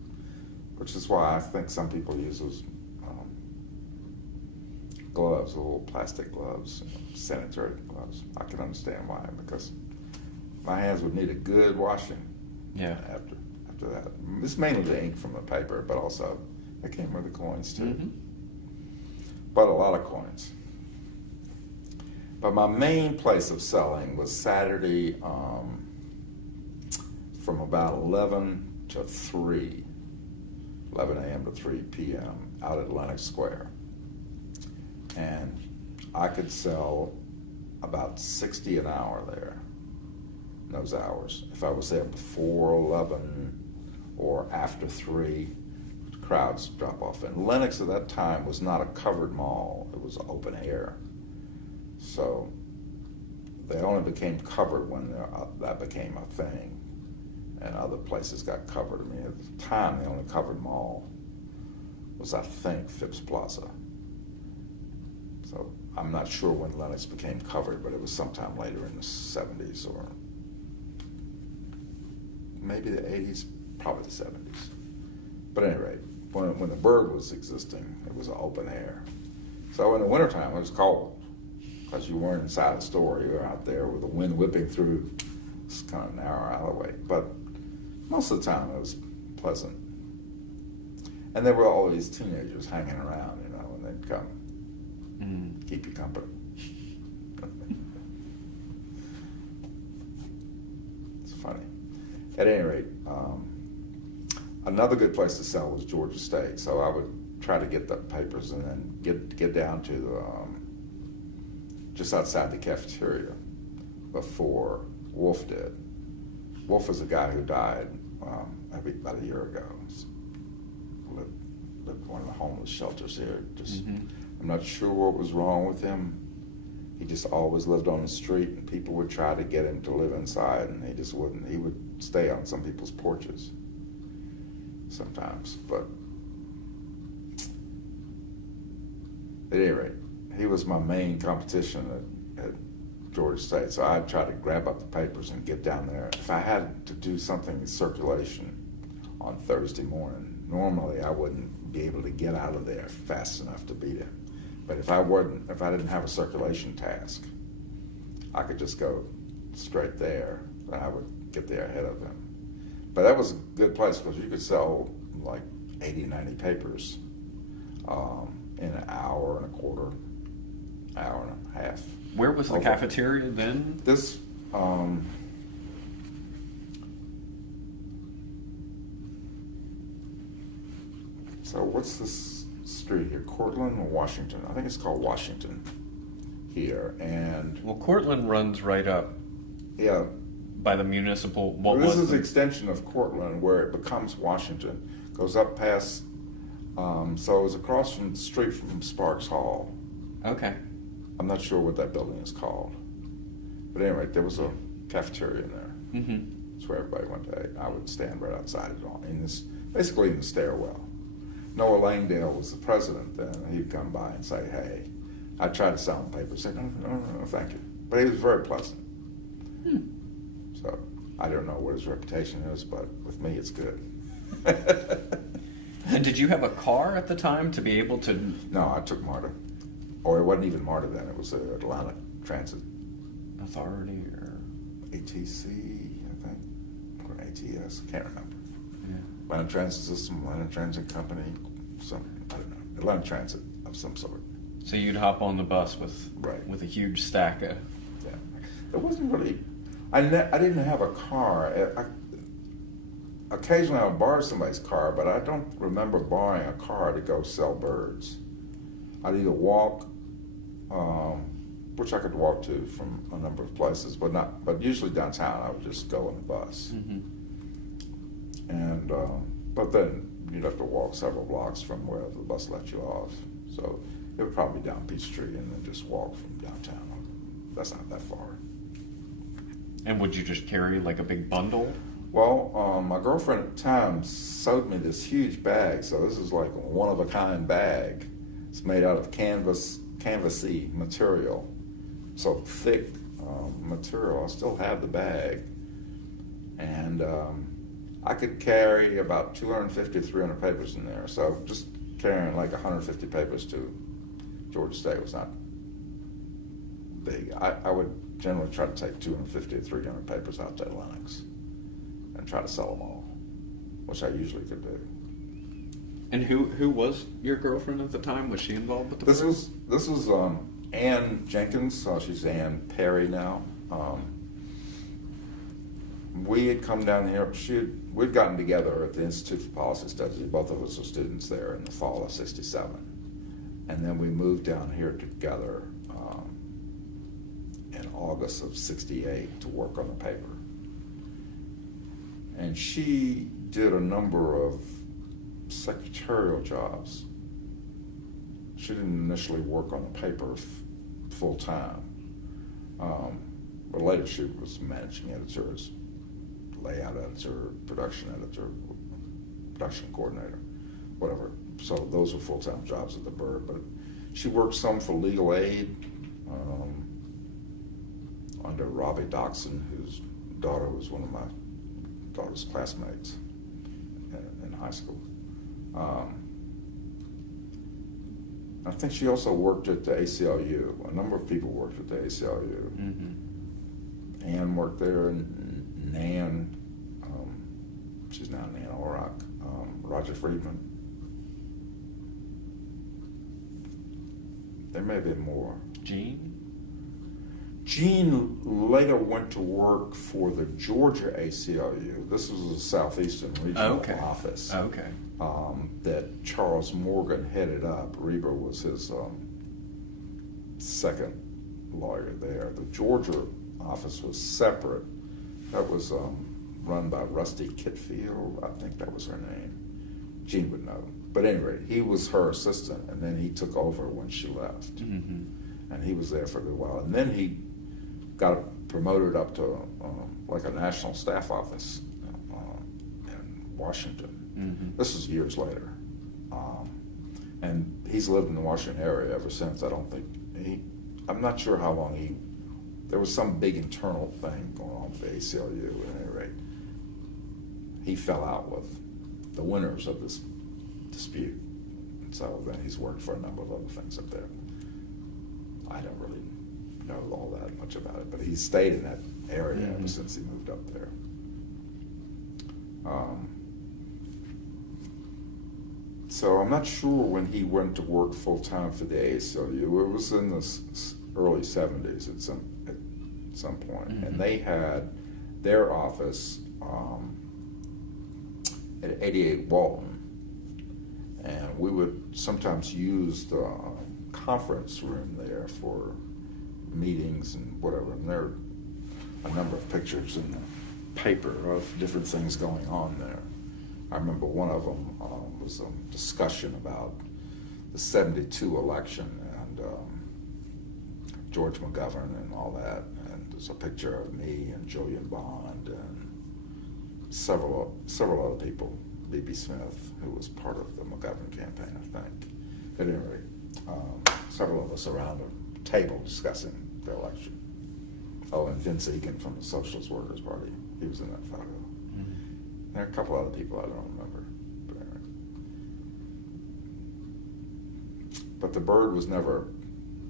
Which is why I think some people use those gloves, little plastic gloves, sanitary gloves. I can understand why, because my hands would need a good washing. Yeah. After that, it's mainly the ink from the paper, but also it came with the coins too. Mm-hmm. But a lot of coins. But my main place of selling was Saturday from about 11 to 3, 11 a.m. to 3 p.m. out at Lenox Square. And I could sell about $60 an hour there in those hours. If I was there before 11 or after 3, crowds drop off. And Lenox at that time was not a covered mall. It was open air. So they only became covered when that became a thing. And other places got covered. I mean, at the time, the only covered mall was, I think, Phipps Plaza. So I'm not sure when Lenox became covered, but it was sometime later in the 70s or maybe the 80s, probably the 70s. But at any rate, when the Bird was existing, it was an open air. So in the wintertime, it was cold because you weren't inside the store. You were out there with the wind whipping through this kind of narrow alleyway. But most of the time, it was pleasant. And there were all these teenagers hanging around, you know, and they'd come keep you company. It's funny. At any rate, another good place to sell was Georgia State. So I would try to get the papers and then get down to the, just outside the cafeteria before Wolf did. Wolf was a guy who died about a year ago. Lived one of the homeless shelters here. I'm not sure what was wrong with him. He just always lived on the street, and people would try to get him to live inside, and he just wouldn't. He would stay on some people's porches sometimes, but at any rate, he was my main competition at Georgia State, so I'd try to grab up the papers and get down there. If I had to do something in circulation on Thursday morning, normally I wouldn't be able to get out of there fast enough to beat him. But if I didn't have a circulation task, I could just go straight there, and I would get there ahead of him. But that was a good place because you could sell like 80, 90 papers in an hour and a quarter, hour and a half. Where was the cafeteria then? This, so what's this street here? Cortland or Washington? I think it's called Washington here. And well, Cortland runs right up. Yeah. By the municipal. This is an extension of Cortland where it becomes Washington. Goes up past. So it was across from the street from Sparks Hall. Okay. I'm not sure what that building is called. But anyway, there was a cafeteria in there. That's where everybody went to eat. I would stand right outside it all, basically in the stairwell. Noah Langdale was the president then, and he'd come by and say, hey. I'd try to sell him papers, say, no, thank you. But he was very pleasant. So I don't know what his reputation is, but with me, it's good. And did you have a car at the time to be able to? No, I took MARTA. Or it wasn't even MARTA then. It was the Atlanta Transit Authority or ATC, I think, or ATS. I can't remember. Yeah. Atlanta Transit System, Atlanta Transit Company, I don't know. Atlanta Transit of some sort. So you'd hop on the bus with a huge stack of. Yeah, it wasn't really. I didn't have a car. Occasionally I would borrow somebody's car, but I don't remember borrowing a car to go sell birds. I'd either walk, which I could walk to from a number of places, but usually downtown I would just go on the bus. And but then you'd have to walk several blocks from where the bus let you off. So it would probably be down Peachtree and then just walk from downtown. That's not that far. And would you just carry like a big bundle? Well, my girlfriend at the time sewed me this huge bag. So this is like a one-of-a-kind bag. It's made out of canvasy material, so thick material. I still have the bag, and I could carry about 250, 300 papers in there. So just carrying like 150 papers to Georgia State was not big. I would generally try to take 250 to 300 papers out to Atlantic's and try to sell them all, which I usually could do. And who was your girlfriend at the time? Was she involved with the This was Ann Jenkins. She's Ann Perry now. We had come down here. We'd gotten together at the Institute for Policy Studies. Both of us were students there in the fall of '67, and then we moved down here together in August of '68 to work on the paper. And she did a number of secretarial jobs. She didn't initially work on the paper full time, but later she was managing editors, layout editor, production coordinator, whatever. So those were full-time jobs at the Bird. But she worked some for legal aid under Robbie Doxson, whose daughter was one of my daughter's classmates in high school. I think she also worked at the ACLU. A number of people worked at the ACLU. Mm-hmm. Ann worked there, and Nan, she's now Nan Orrock, Roger Friedman. There may have been more. Gene? Gene later went to work for the Georgia ACLU. This was a Southeastern Regional office. Okay. That Charles Morgan headed up. Reba was his second lawyer there. The Georgia office was separate. That was run by Rusty Kitfield. I think that was her name. Gene would know. But anyway, he was her assistant, and then he took over when she left. Mm-hmm. And he was there for a good while. And then he got promoted up to like a national staff office in Washington. Mm-hmm. This was years later. And he's lived in the Washington area ever since. I'm not sure how long there was some big internal thing going on with the ACLU at any rate. He fell out with the winners of this dispute. And so then he's worked for a number of other things up there. I don't really know all that much about it, but he's stayed in that area ever since he moved up there. So I'm not sure when he went to work full time for the ACLU. It was in the early 70s at some point. Mm-hmm. And they had their office at 88 Walton, and we would sometimes use the conference room there for meetings and whatever. And there are a number of pictures in the paper of different things going on there. I remember one of them was a discussion about the 72 election and George McGovern and all that. And there's a picture of me and Julian Bond and several other people. B.B. Smith, who was part of the McGovern campaign, I think. At any rate, several of us around a table discussing the election. Oh, and Vince Egan from the Socialist Workers Party. He was in that photo. Mm-hmm. There are a couple other people I don't remember. But the Bird was never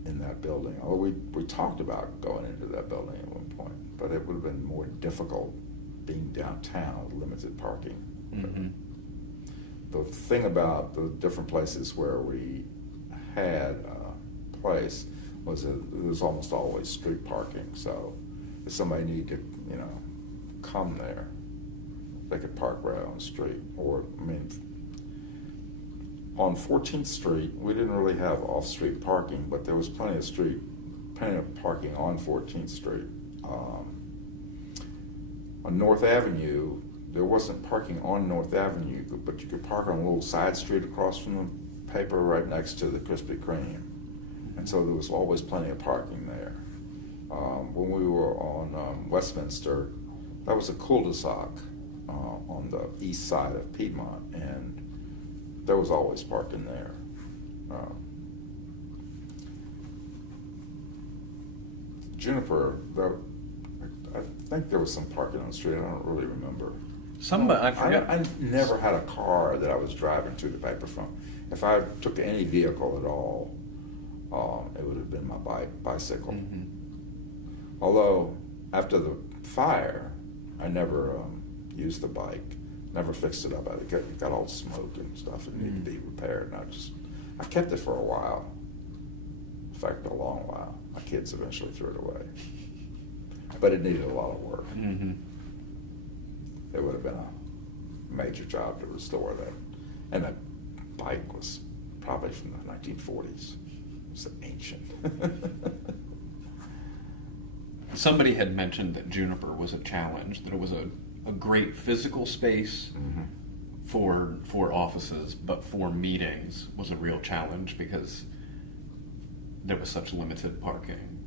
in that building. Although we talked about going into that building at one point, but it would have been more difficult being downtown with limited parking. Mm-hmm. The thing about the different places where we had a place was that there was almost always street parking. So if somebody needed to, come there, they could park right on the street. Or, on 14th Street, we didn't really have off-street parking, but there was plenty of parking on 14th Street. On North Avenue, there wasn't parking on North Avenue, but you could park on a little side street across from the paper right next to the Krispy Kreme. And so there was always plenty of parking there. When we were on Westminster, that was a cul-de-sac on the east side of Piedmont, and there was always parking there. Juniper, I think there was some parking on the street. I don't really remember. I forgot. I never had a car that I was driving to the paper from. If I took any vehicle at all, it would have been my bicycle. Mm-hmm. Although after the fire, I never used the bike, never fixed it up. It got all smoke and stuff. It needed to be repaired, and I kept it for a while. In fact, a long while. My kids eventually threw it away, but it needed a lot of work. Mm-hmm. It would have been a major job to restore that. And that bike was probably from the 1940s. It was ancient. Somebody had mentioned that Juniper was a challenge, that it was a great physical space Mm-hmm. for offices, but for meetings was a real challenge because there was such limited parking.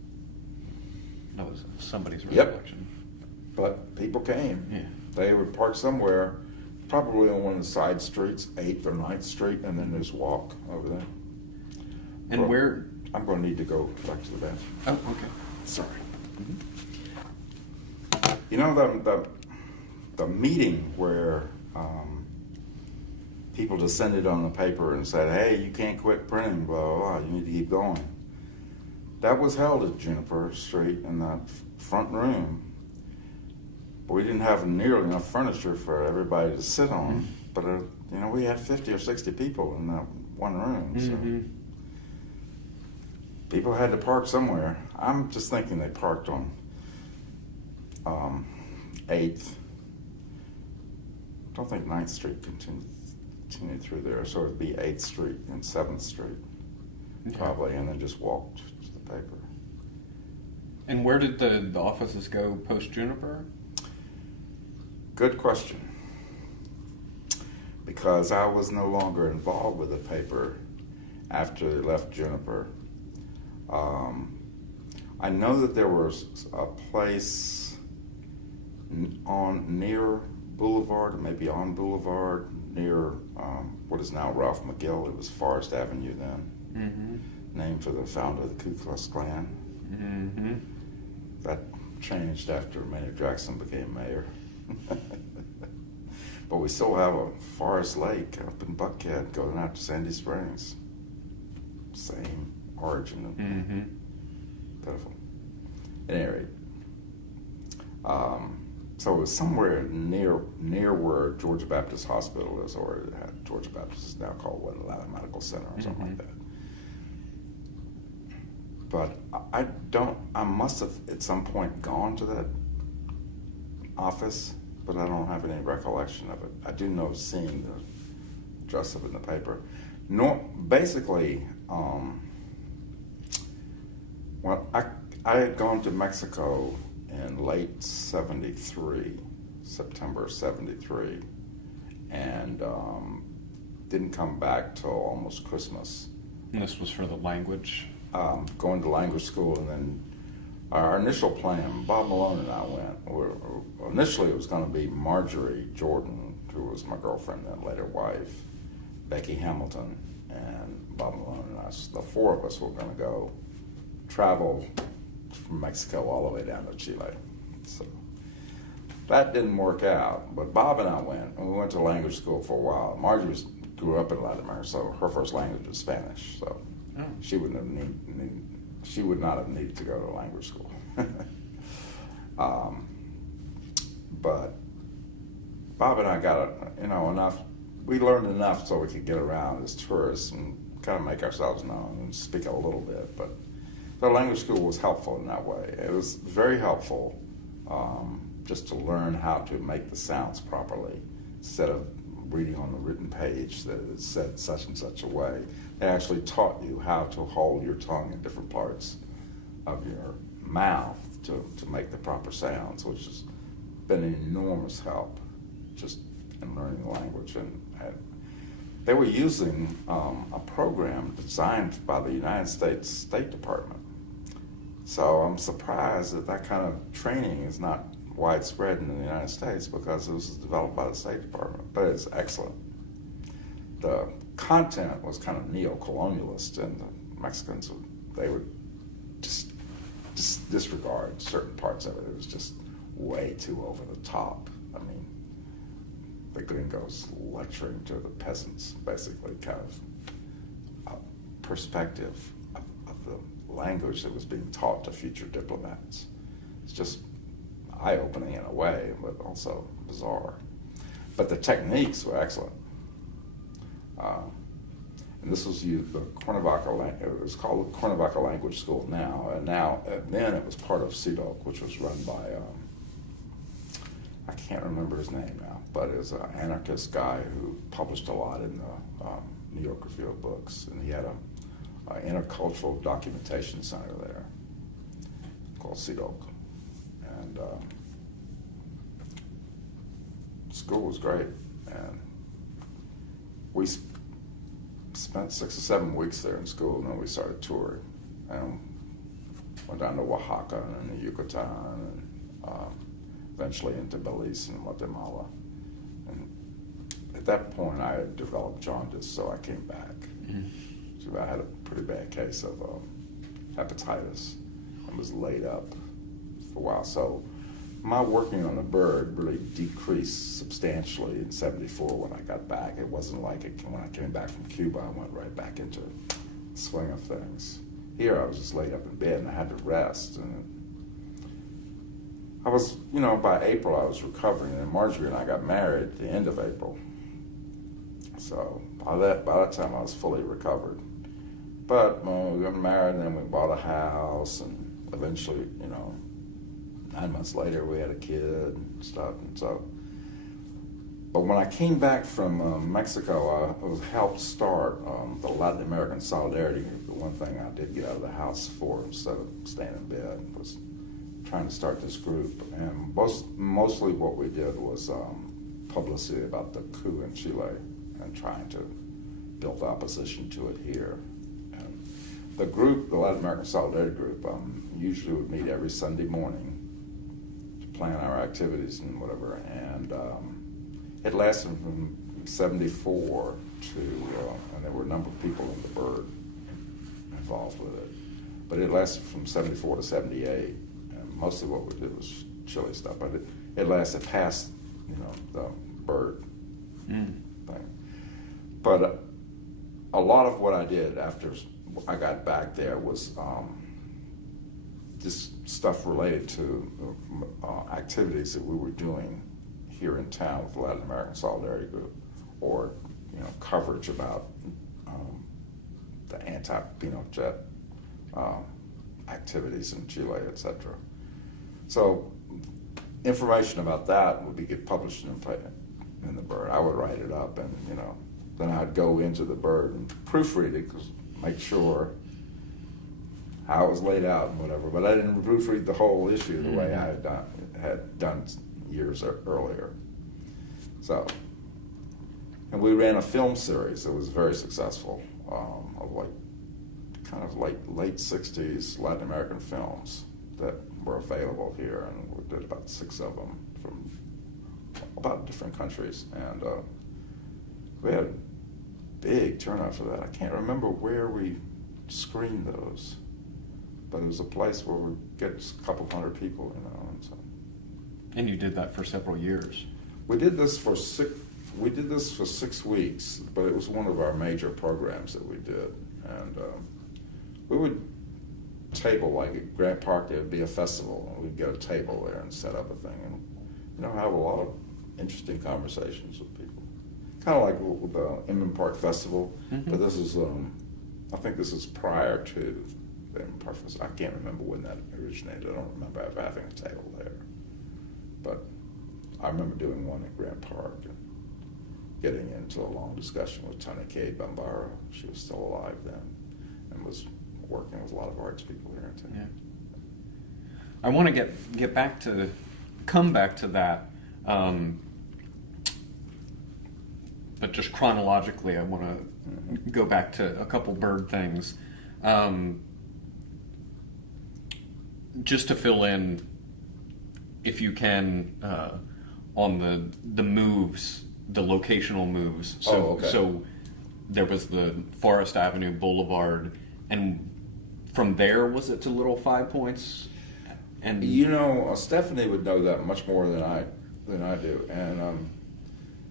That was somebody's recollection. But people came. Yeah. They would park somewhere, probably on one of the side streets, 8th or 9th Street, and then just walk over there. And Well, where... I'm going to need to go back to the bench. Oh, okay. Sorry. Mm-hmm. You know, the meeting where people descended on the paper and said, "Hey, you can't quit printing, blah, blah, blah, you need to keep going." That was held at Juniper Street in the front room. But we didn't have nearly enough furniture for everybody to sit on. But, we had 50 or 60 people in that one room. So people had to park somewhere. I'm just thinking they parked on 8th. I don't think 9th Street continued through there, so it'd be 8th Street and 7th Street, probably, and then just walked to the paper. And where did the offices go post Juniper? Good question. Because I was no longer involved with the paper after they left Juniper. I know that there was a place near Boulevard, or maybe on Boulevard, near what is now Ralph McGill. It was Forest Avenue then, named for the founder of the Ku Klux Klan. That changed after Maynard Jackson became mayor. But we still have a Forest Lake up in Buckhead going out to Sandy Springs. Same origin. Pitiful. At any rate, so it was somewhere near where Georgia Baptist Hospital is, or Georgia Baptist is now called Atlanta Medical Center or something like that. But I must have at some point gone to that office, but I don't have any recollection of it. I do know seeing the dress up in the paper. Basically, I had gone to Mexico in late '73, September '73, and didn't come back till almost Christmas. And this was for the language? Going to language school, and then our initial plan, Bob Malone and I went. Initially, it was going to be Marjorie Jordan, who was my girlfriend and later wife, Becky Hamilton, and Bob Malone and us. The four of us were going to go travel from Mexico all the way down to Chile. So that didn't work out, but Bob and I went, and we went to language school for a while. Marjorie grew up in Latin America, so her first language was Spanish, so she would not have needed to go to language school. But Bob and I got enough. We learned enough so we could get around as tourists and kind of make ourselves known and speak a little bit. But the language school was helpful in that way. It was very helpful just to learn how to make the sounds properly instead of reading on the written page that it said such and such a way. They actually taught you how to hold your tongue in different parts of your mouth to make the proper sounds, which has been an enormous help just in learning the language. And they were using a program designed by the United States State Department. So I'm surprised that kind of training is not widespread in the United States, because it was developed by the State Department, but it's excellent. The content was kind of neo-colonialist, and the Mexicans, they would just disregard certain parts of it. It was just way too over the top. I mean, the gringos lecturing to the peasants, basically, kind of a perspective of the language that was being taught to future diplomats. It's just eye-opening in a way, but also bizarre. But the techniques were excellent. And this was the Cuernavaca, it was called the Cuernavaca Language School now, and then it was part of CEDOC, which was run by, I can't remember his name now, but it was an anarchist guy who published a lot in the New York Review of Books, and he had an intercultural documentation center there called CEDOC. And school was great, and we spent 6 or 7 weeks there in school, and then we started touring, and went down to Oaxaca and Yucatan, and eventually into Belize and Guatemala. And at that point, I had developed jaundice, so I came back. So I had a pretty bad case of hepatitis and was laid up for a while. So my working on the bird really decreased substantially in '74 when I got back. It wasn't like when I came back from Cuba, I went right back into the swing of things. Here I was just laid up in bed and I had to rest. And I was, by April I was recovering, and Marjorie and I got married at the end of April. So by that time I was fully recovered. But we got married, and then we bought a house, and eventually, 9 months later we had a kid and stuff. And so, but when I came back from Mexico, I was helped start the Latin American Solidarity Group. The one thing I did get out of the house for, instead of staying in bed, was trying to start this group. And mostly what we did was publicity about the coup in Chile and trying to build opposition to it here. And the group, the Latin American Solidarity Group, usually would meet every Sunday morning to plan our activities and whatever. And it lasted from '74 to, and there were a number of people in the bird involved with it. But it lasted from '74 to '78, and mostly what we did was Chile stuff. But it lasted past, the bird thing. But a lot of what I did after I got back there was just stuff related to activities that we were doing here in town with the Latin American Solidarity Group, or coverage about the anti-Pinochet activities in Chile, etc. So information about that would get published in the bird. I would write it up, and then I'd go into the bird and proofread it, make sure how it was laid out and whatever. But I didn't proofread the whole issue the way I had done years earlier. So, and we ran a film series that was very successful, of late '60s Latin American films that were available here, and we did about 6 of them from about different countries, and we had a big turnout for that. I can't remember where we screened those, but it was a place where we get a couple hundred people, and so. And you did that for several years. We did this for 6 weeks, but it was one of our major programs that we did, and we would table, like at Grant Park. There would be a festival, and we'd get a table there and set up a thing, and have a lot of interesting conversations with people. Kind of like with the Inman Park Festival, but this is, I think this is prior to the Inman Park Festival. I can't remember when that originated. I don't remember ever having a table there. But I remember doing one at Grant Park and getting into a long discussion with Tony K. Bambara. She was still alive then and was working with a lot of arts people here in town. Yeah. I want to come back to that, but just chronologically, I want to go back to a couple bird things. Just to fill in, if you can, on the moves, the locational moves. So, so there was the Forest Avenue Boulevard, and from there, was it to Little Five Points? And Stephanie would know that much more than I do, and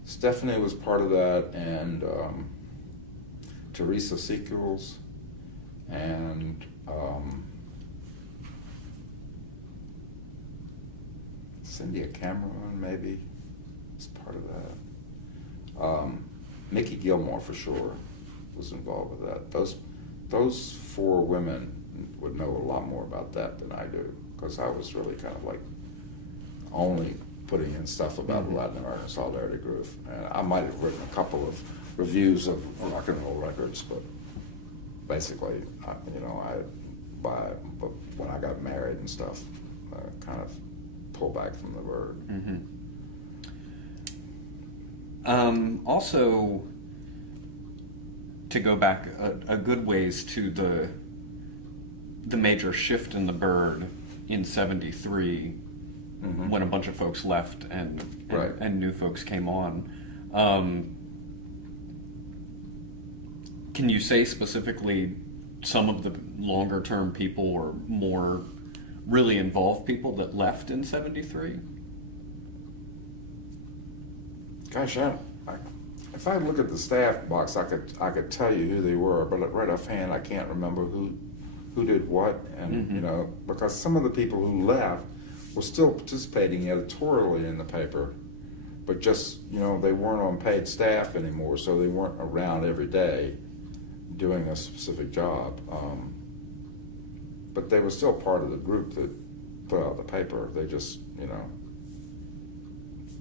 Stephanie was part of that, and Teresa Sequels, and Cynthia Cameron maybe was part of that. Mickey Gilmore for sure was involved with that. Those 4 women would know a lot more about that than I do, because I was really kind of like only putting in stuff about the Latin American Solidarity Group. And I might have written a couple of reviews of rock and roll records, but basically, but when I got married and stuff, I kind of pulled back from the bird. Also, to go back a good ways to the major shift in the bird in '73, when a bunch of folks left and new folks came on. Can you say specifically some of the longer term people or more really involved people that left in 73? Gosh, if I look at the staff box, I could tell you who they were, but right offhand, I can't remember who did what, and you know, because some of the people who left were still participating editorially in the paper, but just, you know, they weren't on paid staff anymore, so they weren't around every day doing a specific job. But they were still part of the group that put out the paper. They just, you know,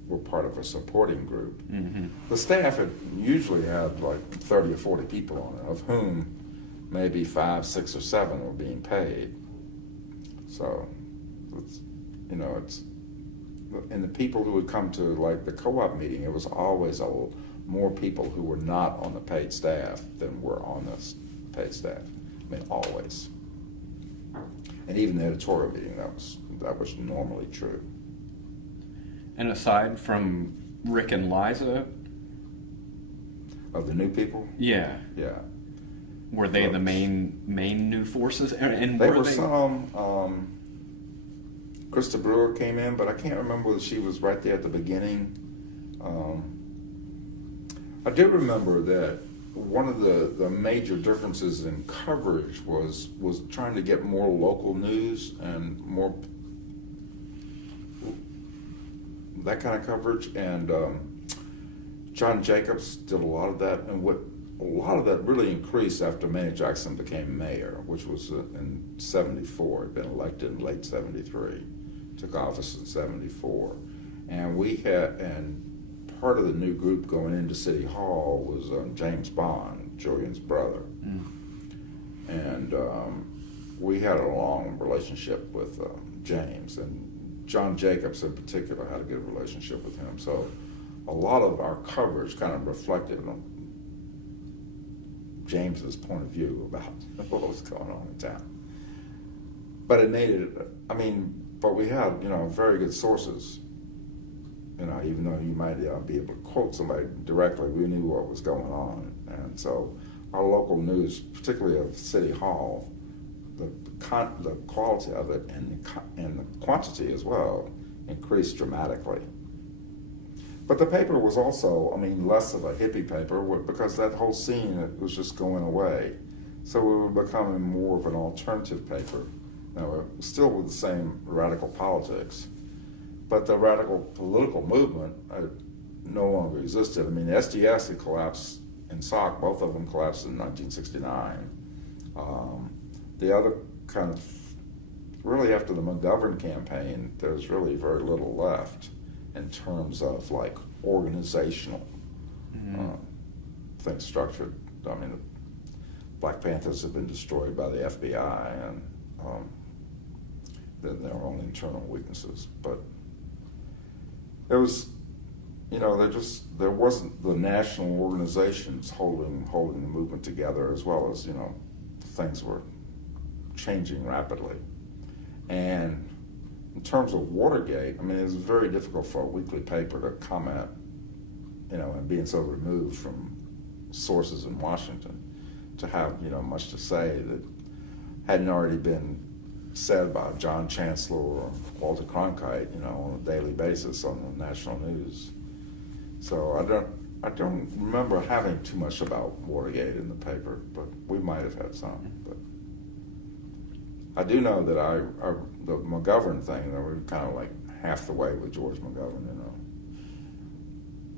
were part of a supporting group. The staff usually had like 30 or 40 people on it, of whom maybe 5, 6, or 7 were being paid. So, you know, and the people who would come to like the co-op meeting, it was always more people who were not on the paid staff than were on the paid staff. I mean, always. And even the editorial meeting, that was normally true. And aside from Rick and Liza, Of the new people? yeah, were they the main new forces? And They were some. Krista Brewer came in, but I can't remember whether she was right there at the beginning. I do remember that one of the major differences in coverage was trying to get more local news and more that kind of coverage. And John Jacobs did a lot of that, and a lot of that really increased after Maynard Jackson became mayor, which was in 74. He'd been elected in late 73, took office in 74. And part of the new group going into City Hall was James Bond, Julian's brother. And we had a long relationship with James, and John Jacobs in particular had a good relationship with him. So a lot of our coverage kind of reflected on James's point of view about what was going on in town. But it made it, but we had, you know, very good sources. You know, even though you might be able to quote somebody directly, we knew what was going on. And so our local news, particularly of City Hall, the quality of it and the quantity as well increased dramatically. But the paper was also, less of a hippie paper because that whole scene was just going away. So we were becoming more of an alternative paper. Now, still with the same radical politics, but the radical political movement no longer existed. The SDS had collapsed, and SOC, both of them collapsed in 1969. The other kind of, really after the McGovern campaign, there's really very little left in terms of like organizational things structured. The Black Panthers have been destroyed by the FBI, and then their own internal weaknesses. But there was, there wasn't the national organizations holding the movement together, as well as, things were changing rapidly. And in terms of Watergate, it was very difficult for a weekly paper to comment, and being so removed from sources in Washington, to have, much to say that hadn't already been said by John Chancellor or Walter Cronkite, on a daily basis on the national news. So I don't remember having too much about Watergate in the paper, but we might have had some. But I do know that the McGovern thing, we were kind of like half the way with George McGovern,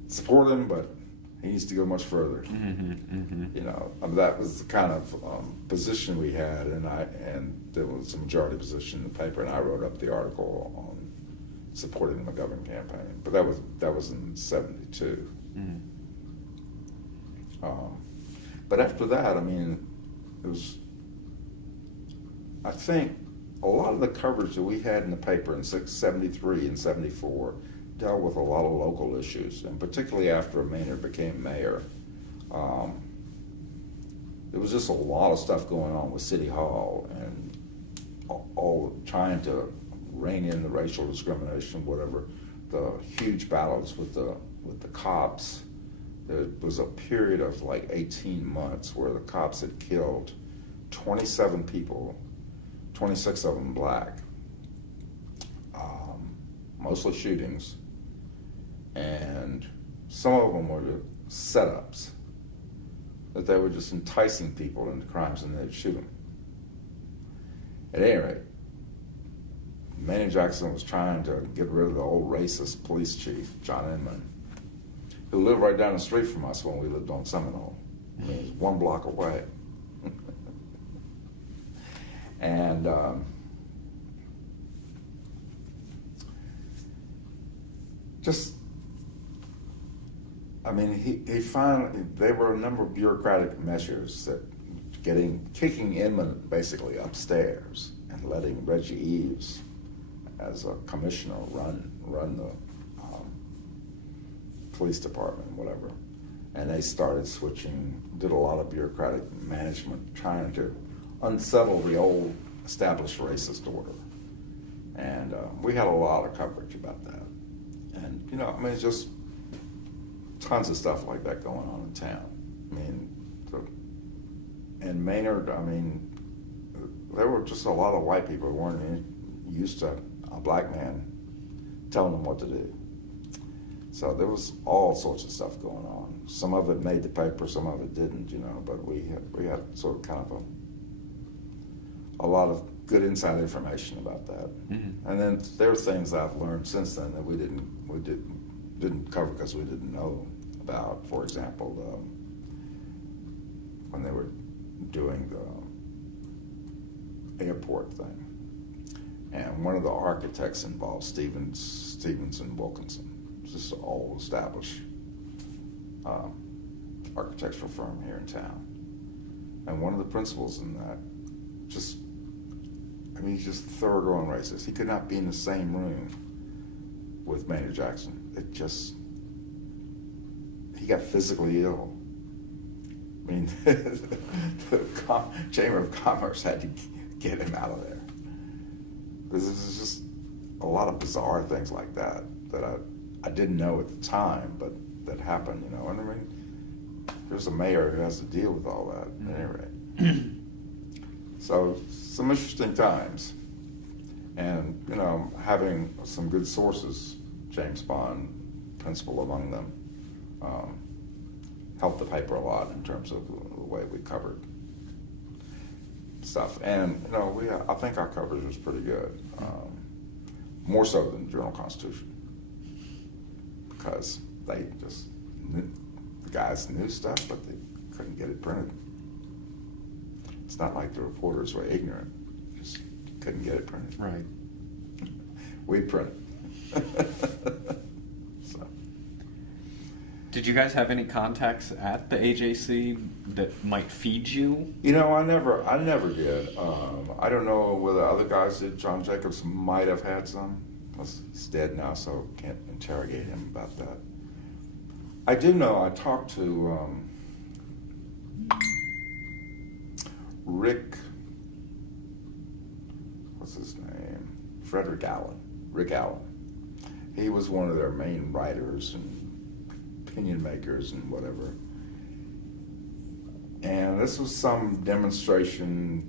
Support him, but he needs to go much further. That was the kind of position we had, and there was a majority position in the paper, and I wrote up the article on supporting the McGovern campaign. But that was in 72. But after that, it was, I think, a lot of the coverage that we had in the paper in 73 and 74 dealt with a lot of local issues, and particularly after Maynard became mayor. There was just a lot of stuff going on with City Hall, and all trying to rein in the racial discrimination, whatever, the huge battles with the cops. There was a period of like 18 months where the cops had killed 27 people, 26 of them black, mostly shootings, and some of them were setups, that they were just enticing people into crimes and they'd shoot them. At any rate, Maynard Jackson was trying to get rid of the old racist police chief, John Inman, who lived right down the street from us when we lived on Seminole. I mean, it was 1 block away. And he finally, there were a number of bureaucratic measures that kicking Inman basically upstairs and letting Reggie Eves as a commissioner run the police department, whatever. And they started switching, did a lot of bureaucratic management, trying to unsettle the old established racist order. And we had a lot of coverage about that. And, it's just tons of stuff like that going on in town. And Maynard, there were just a lot of white people who weren't used to a black man telling them what to do. So there was all sorts of stuff going on. Some of it made the paper, some of it didn't, but we had sort of kind of a lot of good inside information about that. Mm-hmm. And then there are things I've learned since then that we didn't cover because we didn't know about. For example, when they were doing the airport thing, and one of the architects involved, Stevenson Wilkinson. This is an all established architectural firm here in town, and one of the principals in that he's just thoroughgoing racist. He could not be in the same room with Maynard Jackson. He got physically ill. The Chamber of Commerce had to get him out of there. This is just a lot of bizarre things like that I didn't know at the time, but that happened, And there's a mayor who has to deal with all that at any rate. So some interesting times, and having some good sources, James Bond, principal among them, helped the paper a lot in terms of the way we covered stuff. And I think our coverage was pretty good, more so than Journal-Constitution, because the guys knew stuff, but they couldn't get it printed. It's not like the reporters were ignorant; just couldn't get it printed. Right. We print it. So. Did you guys have any contacts at the AJC that might feed you? I never did. I don't know whether other guys did. John Jacobs might have had some. He's dead now, so can't interrogate him about that. I do know I talked to Rick, what's his name? Rick Allen. He was one of their main writers and opinion makers and whatever. And this was some demonstration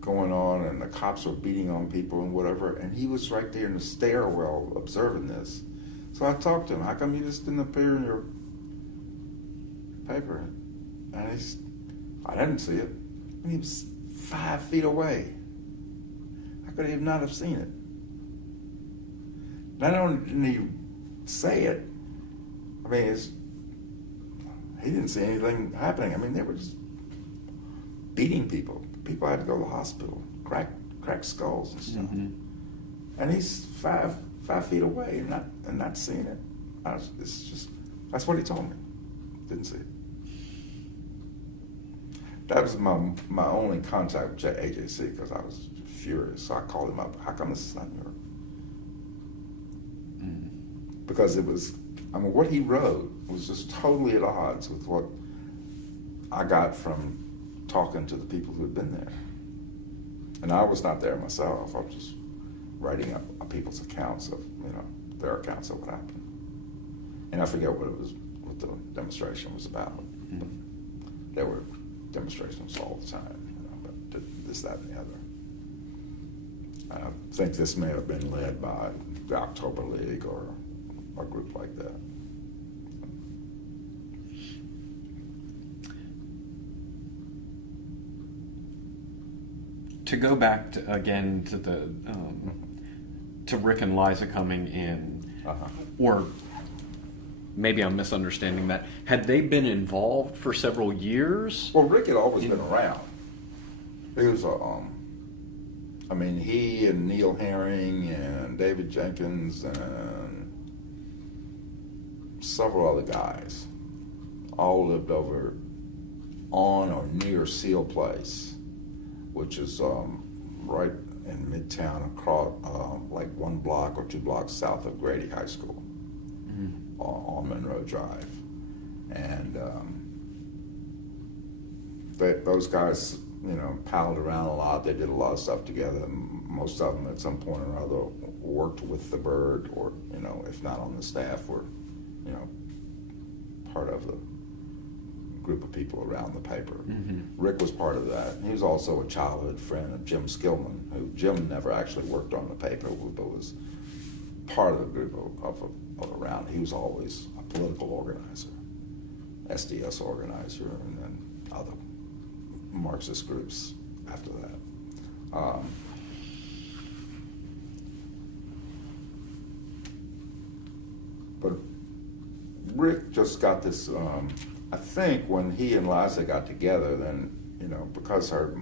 going on, and the cops were beating on people and whatever, and he was right there in the stairwell observing this. So I talked to him, how come you just didn't appear in your paper? And I didn't see it. And he was 5 feet away. How could he not have seen it? Not only didn't he say it, he didn't see anything happening. They were just beating people. People had to go to the hospital, crack skulls and stuff. Mm-hmm. And he's 5 feet away and not seeing it. That's what he told me. Didn't see it. That was my only contact with AJC, because I was furious. So I called him up. How come this is not your? Mm. Because it was, what he wrote was just totally at odds with what I got from talking to the people who had been there. And I was not there myself. I was just writing up people's accounts of, their accounts of what happened. And I forget what the demonstration was about. Mm-hmm. But there were demonstrations all the time, but this, that, and the other. I think this may have been led by the October League or a group like that. To go back again to the to Rick and Liza coming in, or maybe I'm misunderstanding that. Had they been involved for several years? Well, Rick had always been around. He was I mean, he and Neil Herring and David Jenkins and several other guys all lived over on or near Seal Place, which is right in Midtown, across like 1 block or 2 blocks south of Grady High School, on Monroe Drive. And those guys, you know, palled around a lot. They did a lot of stuff together. Most of them at some point or other worked with the Bird, or, you know, if not on the staff, were, you know, part of the group of people around the paper. Rick was part of that. He was also a childhood friend of Jim Skillman, who Jim never actually worked on the paper, but was part of the group of around. He was always a political organizer, SDS organizer, and then other Marxist groups after that. But Rick just got this, I think when he and Liza got together, then, you know, because her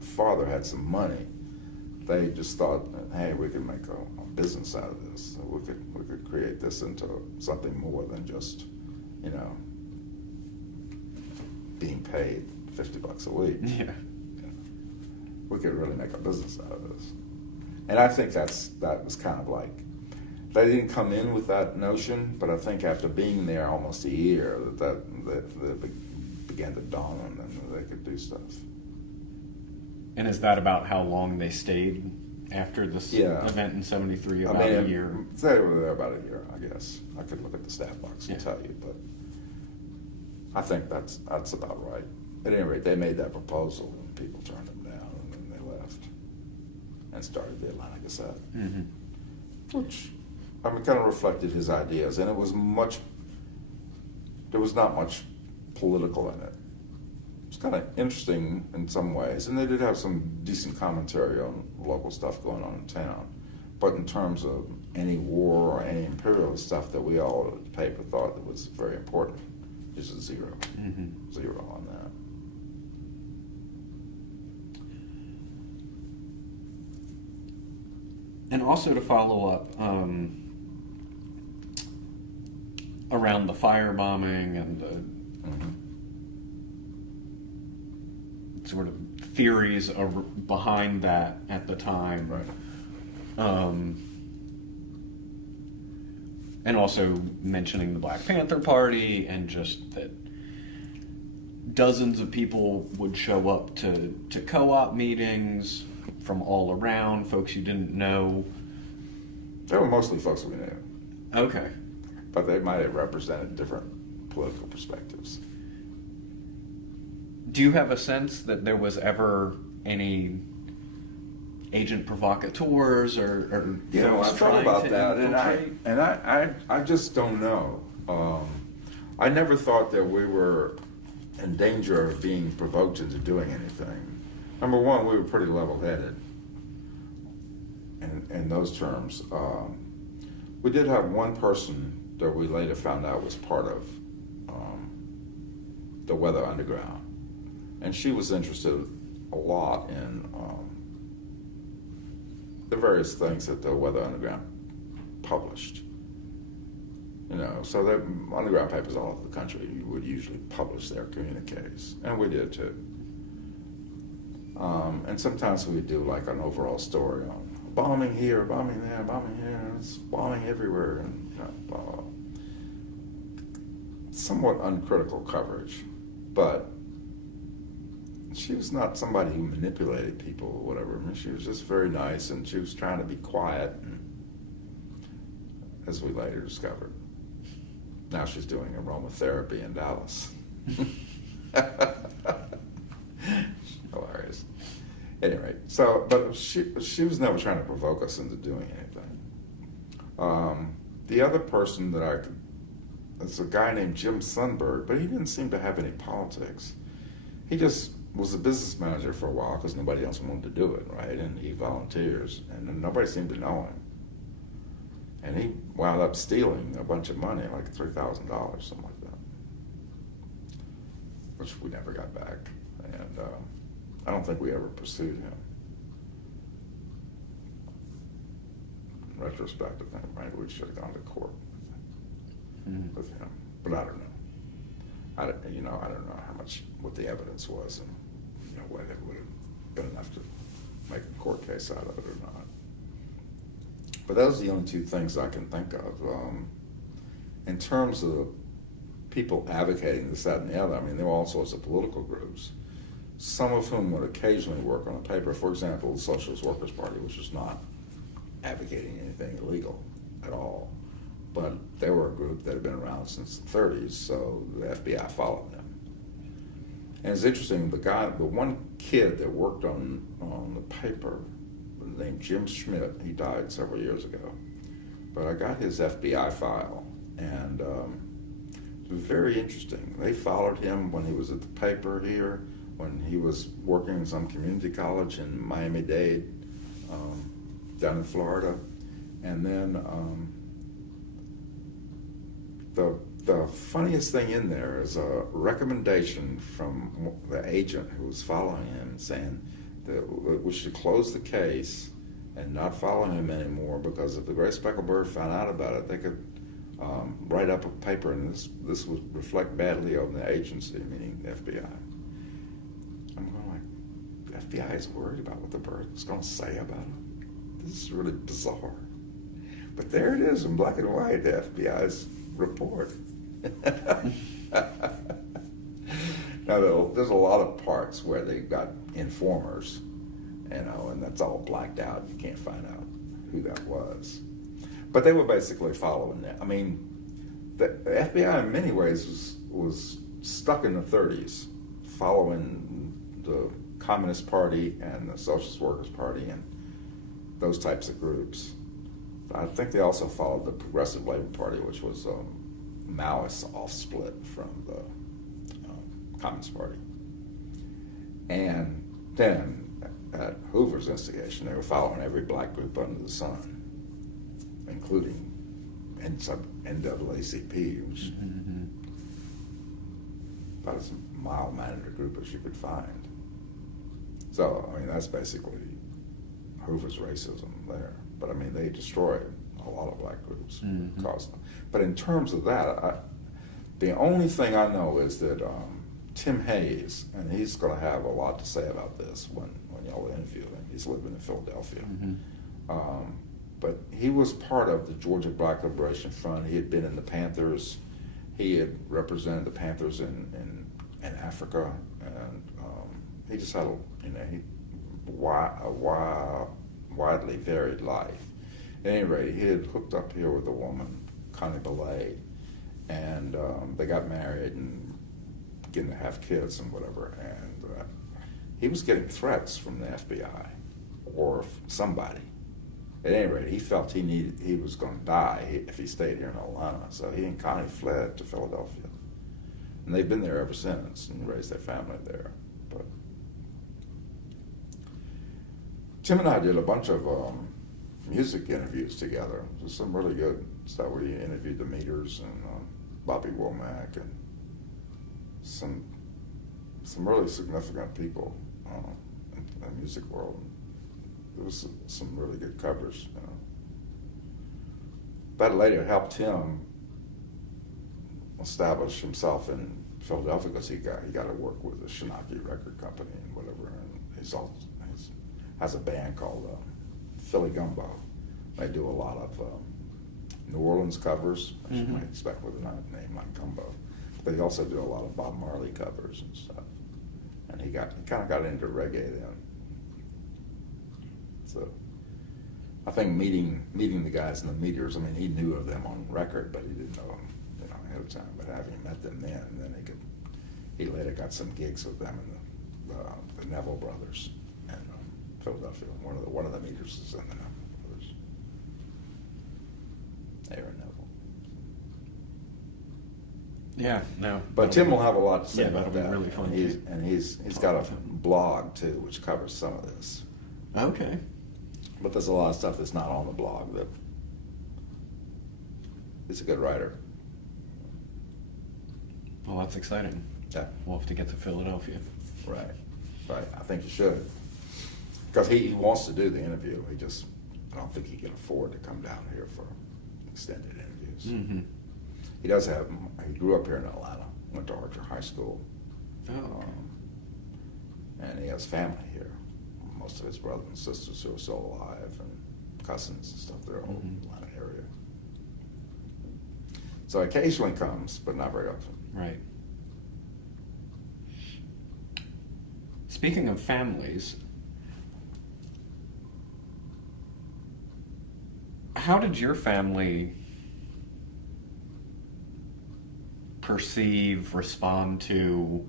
father had some money, they just thought, hey, we could make a business out of this. We could create this into something more than just, you know, being paid $50 a week. Yeah. We could really make a business out of this. And I think that was kind of like, they didn't come in with that notion, but I think after being there almost a year, that began to dawn on them that they could do stuff. And is that about how long they stayed after this event in '73? About a year? They were there about a year, I guess. I could look at the staff box and tell you, but I think that's about right. At any rate, they made that proposal, and people turned them down, and then they left and started the Atlanta Gazette, which, I mean, kind of reflected his ideas, and there was not much political in it. It was kind of interesting in some ways, and they did have some decent commentary on local stuff going on in town. But in terms of any war or any imperialist stuff that we all at the paper thought that was very important, just a zero. Zero on that. And also to follow up, around the firebombing and the sort of theories behind that at the time. Right. And also mentioning the Black Panther Party, and just that dozens of people would show up to co-op meetings from all around, folks you didn't know. They were mostly folks we knew. Okay. But they might have represented different political perspectives. Do you have a sense that there was ever any agent provocateurs or you know, I folks thought trying about to that, infiltrate? and I just don't know. I never thought that we were in danger of being provoked into doing anything. Number one, we were pretty level-headed in those terms. We did have one person that we later found out was part of the Weather Underground, and she was interested a lot in the various things that the Weather Underground published. You know, so the underground papers all over the country would usually publish their communiques, and we did too. And sometimes we'd do like an overall story on bombing here, bombing there, bombing here, it's bombing everywhere, and blah, blah, blah. Somewhat uncritical coverage, but she was not somebody who manipulated people or whatever. I mean, she was just very nice, and she was trying to be quiet, as we later discovered. Now she's doing aromatherapy in Dallas. Hilarious. Anyway, so but she was never trying to provoke us into doing anything. The other person that I could, it's a guy named Jim Sundberg, but he didn't seem to have any politics. He just was a business manager for a while because nobody else wanted to do it, right? And he volunteers, and nobody seemed to know him. And he wound up stealing a bunch of money, like $3,000, something like that, which we never got back. And I don't think we ever pursued him. In retrospect, I think maybe we should have gone to court with him, but I don't know. I don't know what the evidence was, and whether it would have been enough to make a court case out of it or not. But those are the only two things I can think of. In terms of people advocating this, that, and the other, I mean, there were all sorts of political groups, some of whom would occasionally work on a paper. For example, the Socialist Workers' Party, which was not advocating anything illegal at all. But they were a group that had been around since the 30s, so the FBI followed them. And it's interesting, the one kid that worked on the paper, named Jim Schmidt, he died several years ago. But I got his FBI file, and it was very interesting. They followed him when he was at the paper here, when he was working in some community college in Miami-Dade, down in Florida. And then the funniest thing in there is a recommendation from the agent who was following him saying that we should close the case and not follow him anymore, because if the Gray Speckled Bird found out about it, they could write up a paper, and this would reflect badly on the agency, meaning the FBI. I'm going like, the FBI is worried about what the bird is going to say about it? This is really bizarre. But there it is in black and white, the FBI's report. Now, there's a lot of parts where they've got informers, and that's all blacked out. You can't find out who that was. But they were basically following that. I mean, the FBI in many ways was stuck in the 30s, following the Communist Party and the Socialist Workers' Party and those types of groups. I think they also followed the Progressive Labor Party, which was Maoist off-split from the Communist Party. And then, at Hoover's instigation, they were following every black group under the sun, including NAACP, which is about as mild-mannered a group as you could find. So, I mean, that's basically Hoover's racism there. But I mean, they destroyed a lot of black groups. But in terms of that, the only thing I know is that Tim Hayes, and he's going to have a lot to say about this when y'all interview him. He's living in Philadelphia. But he was part of the Georgia Black Liberation Front. He had been in the Panthers. He had represented the Panthers in Africa, and he just had a widely varied life. At any rate, he had hooked up here with a woman, Connie Belay, and they got married and began to have kids and whatever. And he was getting threats from the FBI or somebody. At any rate, he felt he was going to die if he stayed here in Atlanta. So he and Connie fled to Philadelphia, and they've been there ever since and raised their family there. But Tim and I did a bunch of music interviews together. There's some really good stuff. We interviewed the Meters and Bobby Womack and some really significant people in the music world. There was some really good covers. That later helped him establish himself in Philadelphia because he got to work with the Shinaki record company and whatever. And he's has a band called Philly Gumbo. They do a lot of New Orleans covers, as you might expect with a name like Gumbo. But he also do a lot of Bob Marley covers and stuff. And he kind of got into reggae then. So I think meeting the guys in the Meters, I mean, he knew of them on record, but he didn't know them, ahead of time. But having met them then he later got some gigs with them and the Neville brothers. And Philadelphia. One of the meters is in there. Aaron Neville. Yeah, no. But Tim will have a lot to say Yeah, about that'll that. be really fun. And he's got a blog too, which covers some of this. Okay. But there's a lot of stuff that's not on the blog. That he's a good writer. Well, that's exciting. Yeah. We'll have to get to Philadelphia. Right. I think you should, because he wants to do the interview. I don't think he can afford to come down here for extended interviews. Mm-hmm. He grew up here in Atlanta, went to Archer High School. Oh. And he has family here. Most of his brothers and sisters who are still alive, and cousins and stuff. They're all in the Atlanta area. So occasionally comes, but not very often. Right. Speaking of families, how did your family perceive, respond to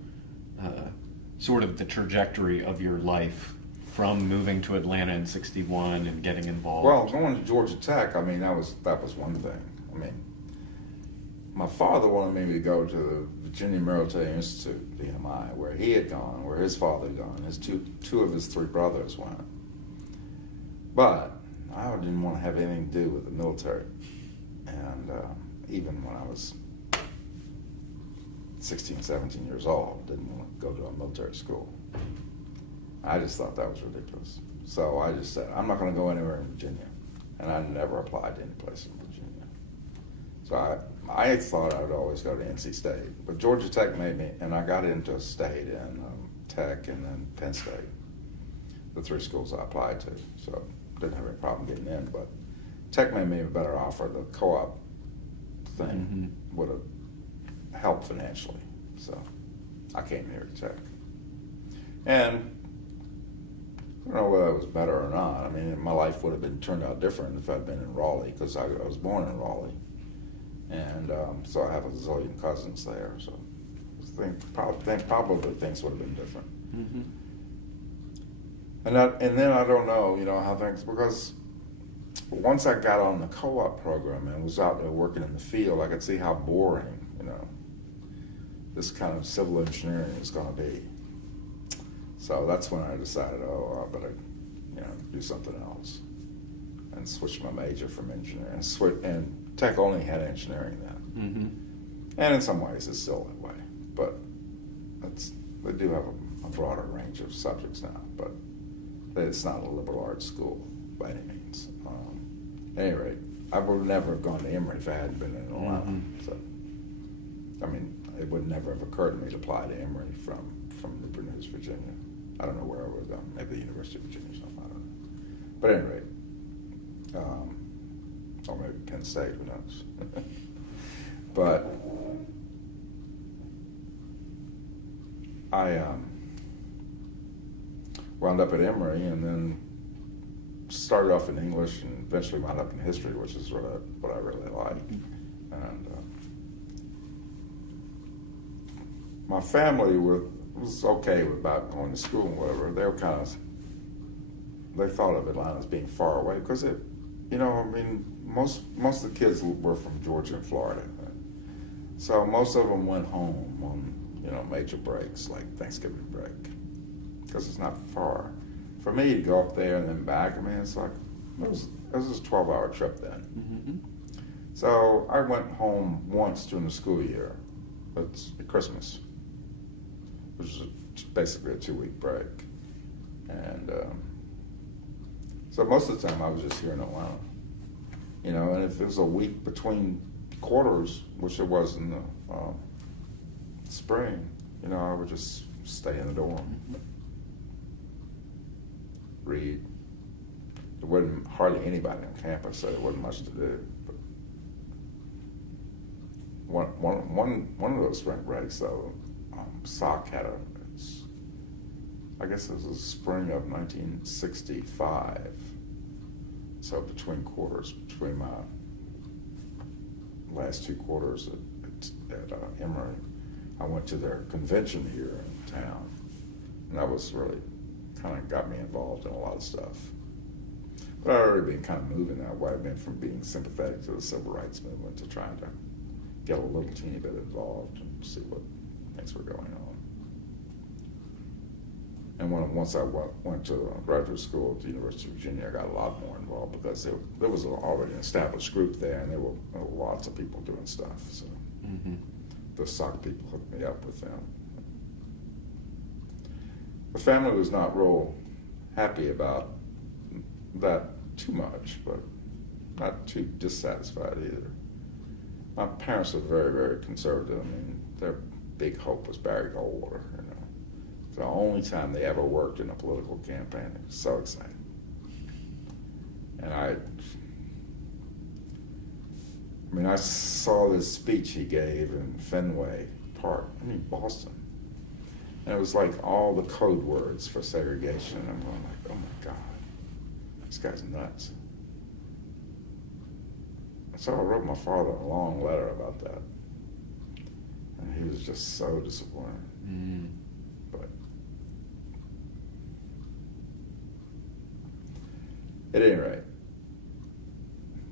sort of the trajectory of your life from moving to Atlanta in '61 and getting involved? Well, going to Georgia Tech, I mean, that was one thing. I mean, my father wanted me to go to the Virginia Military Institute, VMI, where he had gone, where his father had gone. His two of his three brothers went. But I didn't want to have anything to do with the military. And even when I was 16, 17 years old, didn't want to go to a military school. I just thought that was ridiculous. So I just said, I'm not going to go anywhere in Virginia. And I never applied to any place in Virginia. So I thought I would always go to NC State. But Georgia Tech made me, and I got into State and Tech and then Penn State, the three schools I applied to. So didn't have any problem getting in. But Tech made me a better offer. The co-op thing would have helped financially. So I came here to Tech. And I don't know whether it was better or not. I mean, my life would have turned out different if I'd been in Raleigh, because I was born in Raleigh. And so I have a zillion cousins there. So I think probably things would have been different. Mm-hmm. And then I don't know, how things, because once I got on the co-op program and was out there working in the field, I could see how boring, this kind of civil engineering is going to be. So that's when I decided, I better, do something else, and switch my major from engineering. And Tech only had engineering then, and in some ways it's still that way. But they do have a broader range of subjects now. But it's not a liberal arts school by any means. At any rate, I would never have gone to Emory if I hadn't been in Atlanta. So, I mean, it would never have occurred to me to apply to Emory from Newport News, Virginia. I don't know where I would have gone. Maybe the University of Virginia or something. I don't know. But at any rate, or maybe Penn State. Who knows? But I wound up at Emory, and then started off in English, and eventually wound up in history, which is what I really like. And my family was okay about going to school and whatever. They were they thought of Atlanta as being far away, because most of the kids were from Georgia and Florida. So most of them went home on, major breaks, like Thanksgiving break, because it's not far. For me to go up there and then back, I mean, it's like, it was a 12-hour trip then. Mm-hmm. So I went home once during the school year. It's Christmas, which is basically a 2-week break. And so most of the time I was just here in Atlanta. And if it was a week between quarters, which it was in the spring, I would just stay in the dorm, read. There wasn't hardly anybody on campus, so there wasn't much to do. But one of those spring breaks, though, SOC had I guess it was the spring of 1965. So between my last 2 quarters at Emory, I went to their convention here in town, and that was really kind of got me involved in a lot of stuff. But I'd already been kind of moving that way. I've been from being sympathetic to the civil rights movement to trying to get a little teeny bit involved and see what things were going on. And once I went to graduate school at the University of Virginia, I got a lot more involved because there was already an established group there, and there were lots of people doing stuff. So the SOC people hooked me up with them. The family was not real happy about that too much, but not too dissatisfied either. My parents were very, very conservative. I mean, their big hope was Barry Goldwater. You know, the only time they ever worked in a political campaign. It was so exciting. And I saw this speech he gave in Fenway Park, Boston. And it was like all the code words for segregation. And I'm going like, oh my God, this guy's nuts. So I wrote my father a long letter about that. And he was just so disappointed. But at any rate,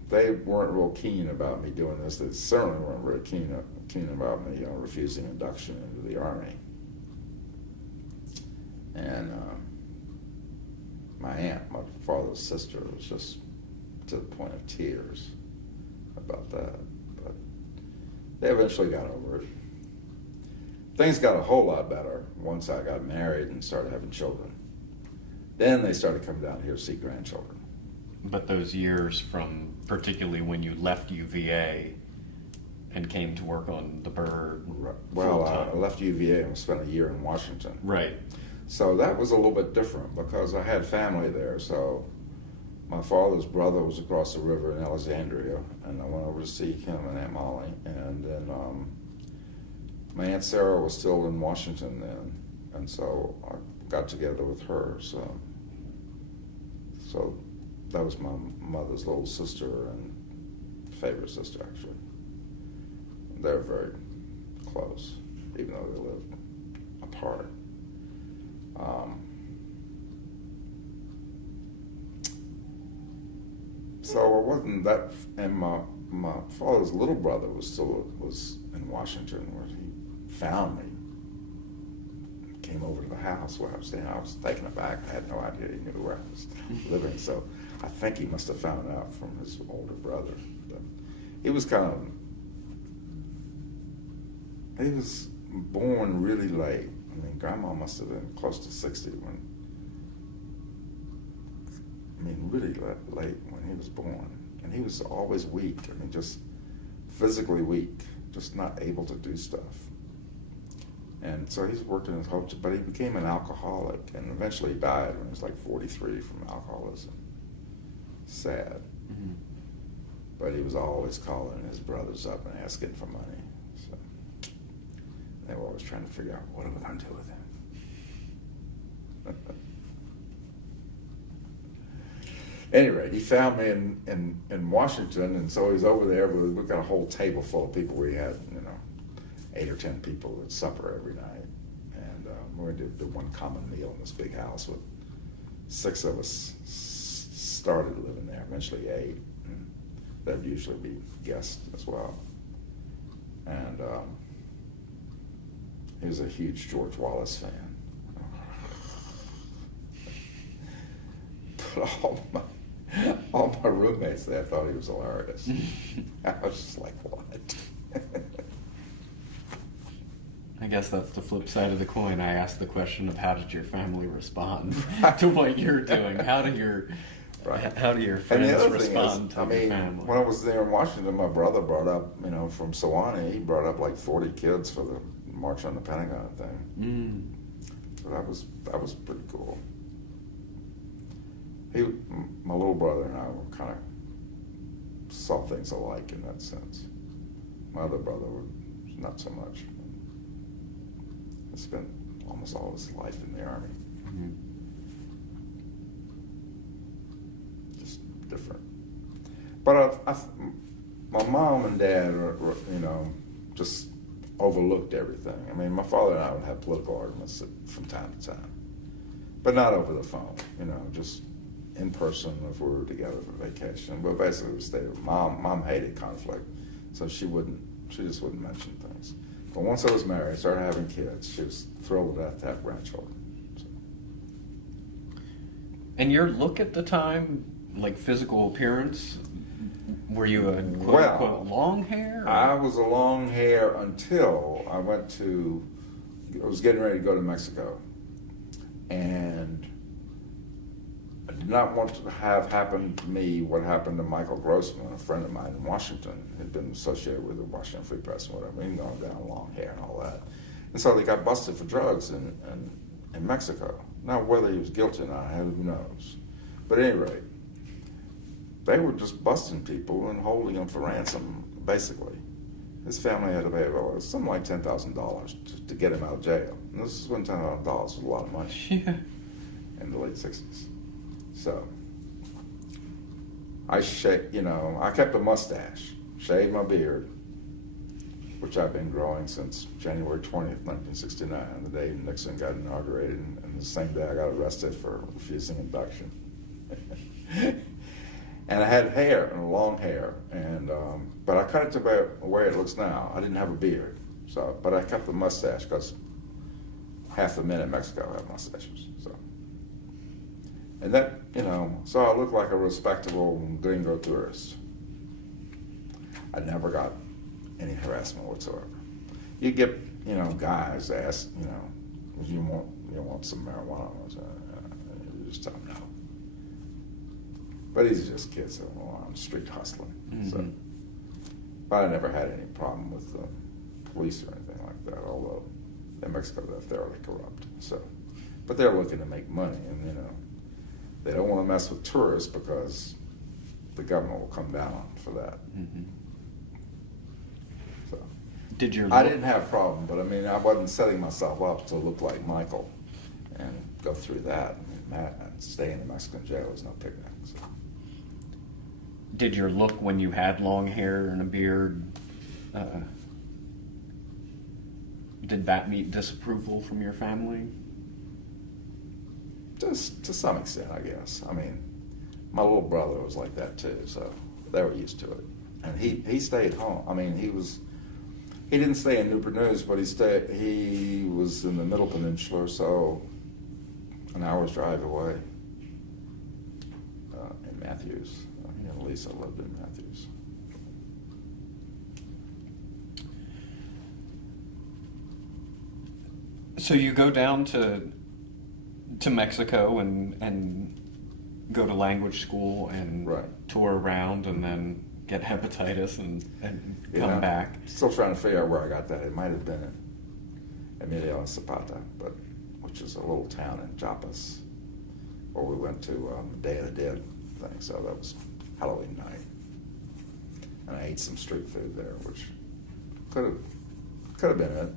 they weren't real keen about me doing this. They certainly weren't very keen about me refusing induction into the Army. And my aunt, my father's sister, was just to the point of tears about that. But they eventually got over it. Things got a whole lot better once I got married and started having children. Then they started coming down here to see grandchildren. But those years from particularly when you left UVA and came to work on the Bird. Right. Well, I left UVA and spent a year in Washington. Right. So that was a little bit different because I had family there. So my father's brother was across the river in Alexandria, and I went over to see him and Aunt Molly. And then my Aunt Sarah was still in Washington then, and so I got together with her. So that was my mother's little sister and favorite sister, actually. They're very close, even though they lived apart. So it wasn't that, and my father's little brother was in Washington, where he found me. Came over to the house where I was staying. I was taken aback. I had no idea he knew where I was living. So I think he must have found out from his older brother. But he was born really late. I mean, Grandma must have been close to 60 really late when he was born. And he was always weak. I mean, just physically weak, just not able to do stuff. And so he's worked in his whole, but he became an alcoholic and eventually died when he was like 43 from alcoholism. Sad. Mm-hmm. But he was always calling his brothers up and asking for money. So they were always trying to figure out, what are we going to do with him? Anyway, he found me in Washington, and so he's over there. We've got a whole table full of people. We had, 8 or 10 people at supper every night. And we did one common meal in this big house with 6 of us started living there, eventually 8. And there'd usually be guests as well. And he was a huge George Wallace fan. But all my roommates there thought he was hilarious. I was just like, what? I guess that's the flip side of the coin. I asked the question of how did your family respond to what you're doing? How do your friends respond to your family? When I was there in Washington, my brother brought up, from Sewanee, he brought up like 40 kids for the March on the Pentagon thing. So that was pretty cool. My little brother and I were kind of saw things alike in that sense. My other brother not so much. He spent almost all his life in the Army. Mm-hmm. Just different. But my mom and dad, just overlooked everything. I mean, my father and I would have political arguments from time to time. but not over the phone, just in person if we were together for vacation. But basically we stayed with mom hated conflict, so she just wouldn't mention things. But once I was married, started having kids, she was thrilled to death to have grandchildren. So. And your look at the time, like physical appearance, were you a quote unquote long hair? Or? I was a long hair until I was getting ready to go to Mexico. And I did not want to have happen to me what happened to Michael Grossman, a friend of mine in Washington, had been associated with the Washington Free Press and whatever, he gone down long hair and all that. And so they got busted for drugs in Mexico. Now whether he was guilty or not, who knows. But at any rate, they were just busting people and holding them for ransom, basically. His family had to pay something like $10,000 to get him out of jail. And this is when $10,000 was a lot of money in the late 60s. So I kept a mustache, shaved my beard, which I've been growing since January 20th, 1969, the day Nixon got inaugurated, and the same day I got arrested for refusing induction. And I had hair, and long hair, but I cut it to the way it looks now. I didn't have a beard, but I kept the mustache because half the men in Mexico have mustaches. So, and that, so I looked like a respectable gringo tourist. I never got any harassment whatsoever. You get, guys ask, you want some marijuana? You just tell them no. But these are just kids that were on street hustling. Mm-hmm. So, but I never had any problem with the police or anything like that, although in Mexico they're thoroughly corrupt. So, but they're looking to make money, and they don't want to mess with tourists because the government will come down for that. Mm-hmm. So, I didn't have a problem, but I wasn't setting myself up to look like Michael and go through that. Staying in the Mexican jail is no picnic. So. Did your look when you had long hair and a beard, did that meet disapproval from your family? Just to some extent, I guess. My little brother was like that too, so they were used to it. And he stayed home. He didn't stay in Newport News, but he was in the Middle Peninsula, so an hour's drive away in Matthews. Lisa lived in Matthews. So you go down to Mexico and go to language school and tour around and then get hepatitis and come back. Still trying to figure out where I got that. It might have been in Emilio Zapata, which is a little town in Chiapas, where we went to Day of the Dead thing. So that was Halloween night, and I ate some street food there, which could have been it.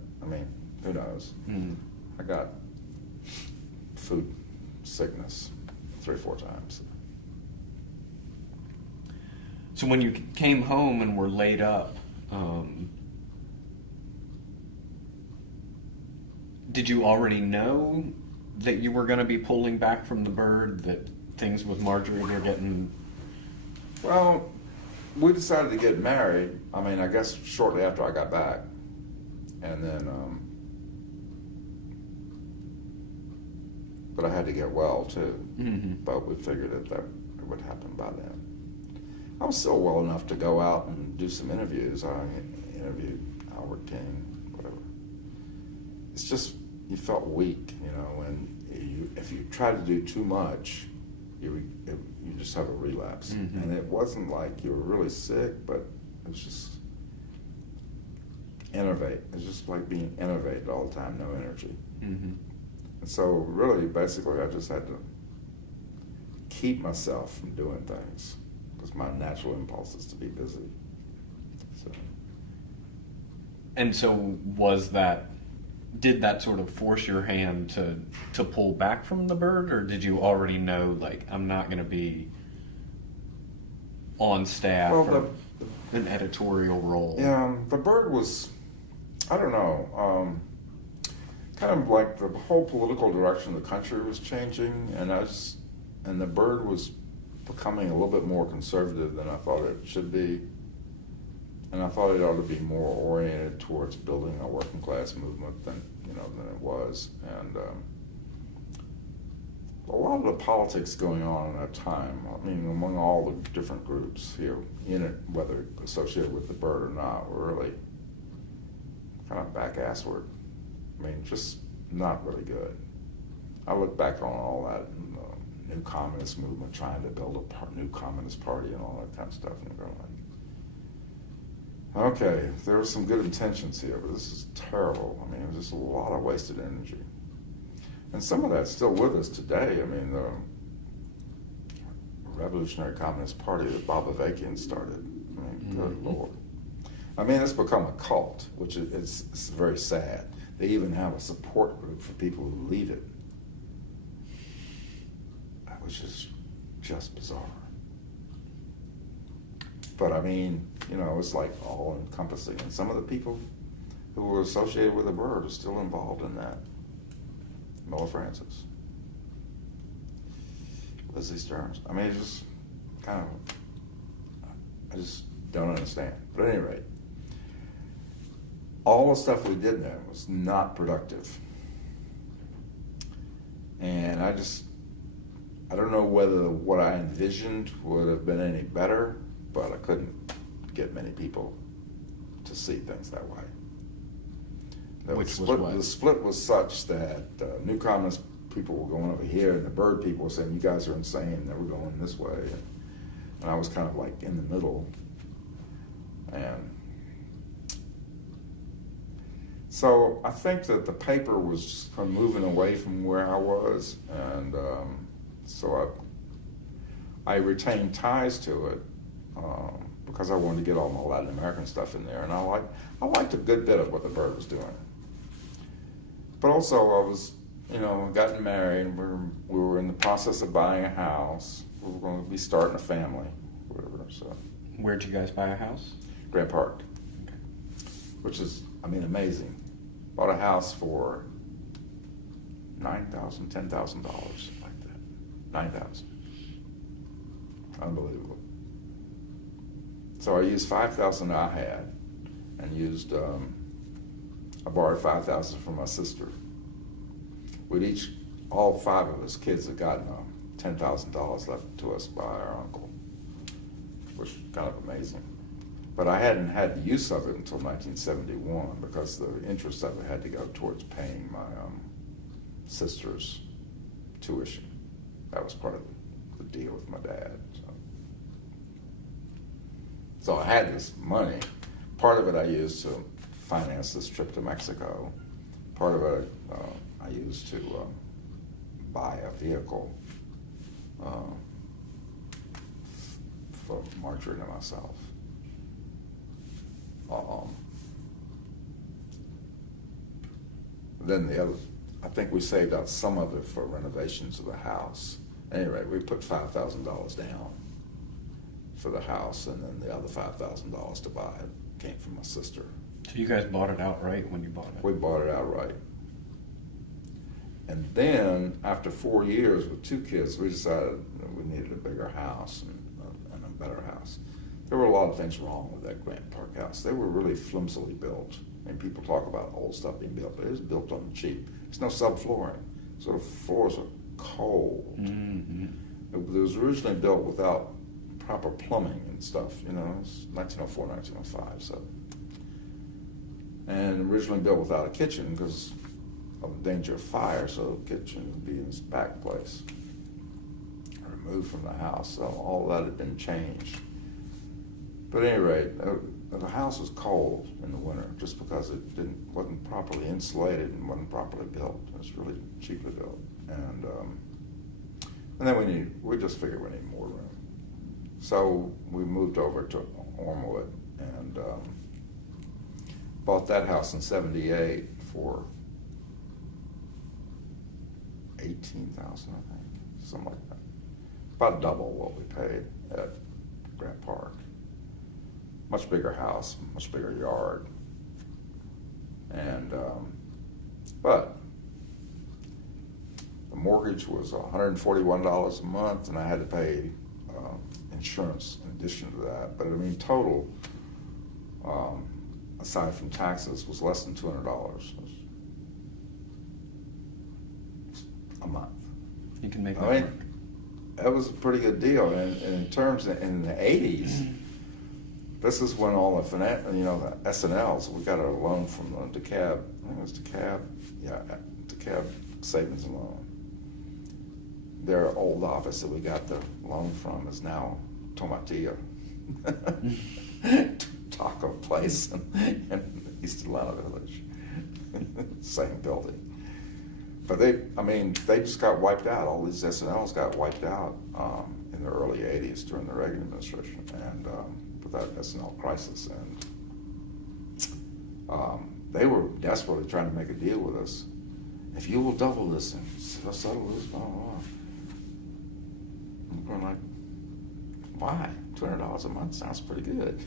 Who knows? Mm. I got food sickness 3 or 4 times. So when you came home and were laid up, did you already know that you were going to be pulling back from the bird, that things with Marjorie were getting... Well, we decided to get married, I guess shortly after I got back. And then, but I had to get well too. Mm-hmm. But we figured that it would happen by then. I was still well enough to go out and do some interviews. I interviewed Albert King, whatever. It's just, you felt weak, and if you try to do too much, you just have a relapse. Mm-hmm. And it wasn't like you were really sick, but it was just innervate. It's just like being innervated all the time, no energy. Mm-hmm. And so really, basically, I just had to keep myself from doing things because my natural impulse is to be busy. And so did that sort of force your hand to pull back from the bird, or did you already know, like, I'm not going to be on staff or an editorial role? Yeah, the bird was, I don't know, kind of like the whole political direction of the country was changing, and the bird was becoming a little bit more conservative than I thought it should be. And I thought it ought to be more oriented towards building a working class movement than it was. And a lot of the politics going on at that time, I mean, among all the different groups here in it, whether associated with the bird or not, were really kind of back-assward. I mean, just not really good. I look back on all that and the new communist movement, trying to build a new communist party and all that kind of stuff, and you're going like, okay, there were some good intentions here, but this is terrible. I mean, it was just a lot of wasted energy. And some of that's still with us today. I mean, the Revolutionary Communist Party that Bob Avakian started. I mean, good Lord. I mean, it's become a cult, which it's very sad. They even have a support group for people who leave it, which is just bizarre. But I mean, it's like all encompassing. And some of the people who were associated with the bird are still involved in that. Miller Francis, Lizzie Stearns. I mean, it's just kind of, I just don't understand. But at any rate, all the stuff we did then was not productive. And I don't know whether what I envisioned would have been any better, but I couldn't get many people to see things that way. The split was such that New Communist people were going over here, and the Bird people were saying, "You guys are insane. They were going this way," and I was kind of like in the middle. And so I think that the paper was kind of moving away from where I was, and so I retained ties to it because I wanted to get all my Latin American stuff in there, and I liked a good bit of what the Bird was doing. But also I was, gotten married, and we were in the process of buying a house. We were going to be starting a family, whatever. So. Where'd you guys buy a house? Grand Park, okay. Which is, amazing. Bought a house for $9,000, $10,000, like that. $9,000. Unbelievable. So I used $5,000 I had, and I borrowed $5,000 from my sister. All five of us kids had gotten $10,000 left to us by our uncle, which was kind of amazing. But I hadn't had the use of it until 1971 because the interest of it had to go towards paying my sister's tuition. That was part of the deal with my dad. So I had this money. Part of it I used to finance this trip to Mexico. Part of it I used to buy a vehicle for Marjorie and myself. Then I think we saved out some of it for renovations of the house. Anyway, we put $5,000 down for the house, and then the other $5,000 to buy it came from my sister. So you guys bought it outright when you bought it? We bought it outright. And then, after 4 years with 2 kids, we decided we needed a bigger house and a better house. There were a lot of things wrong with that Grant Park house. They were really flimsily built. I mean, people talk about old stuff being built, but it was built on the cheap. There's no subflooring, so the floors are cold. Mm-hmm. It was originally built without proper plumbing and stuff, It was 1904, 1905, so. And originally built without a kitchen because of the danger of fire, so the kitchen would be in this back place, removed from the house. So all that had been changed. But at any rate, the house was cold in the winter just because it wasn't properly insulated and wasn't properly built. It was really cheaply built, and then we just figured we needed more room. So we moved over to Ormwood and bought that house in '78 for $18,000, I think, something like that. About double what we paid at Grant Park. Much bigger house, much bigger yard, and but mortgage was $141 a month, and I had to pay insurance in addition to that. But I mean, total, aside from taxes, was less than $200 a month. You can make that I mean, work. that was a pretty good deal. And in terms in the 80s, this is when all the the S&Ls, we got a loan from the DeKalb, I think it was DeKalb Savings and Loan. Their old office that we got the loan from is now Tomatillo, taco place in East Atlanta Village. Same building. But they just got wiped out. All these S&Ls got wiped out in the early 80s during the Reagan administration, and with that S&L crisis. And they were desperately trying to make a deal with us. If you will double this and settle this, blah, blah, blah. I'm going like, why? $200 a month sounds pretty good.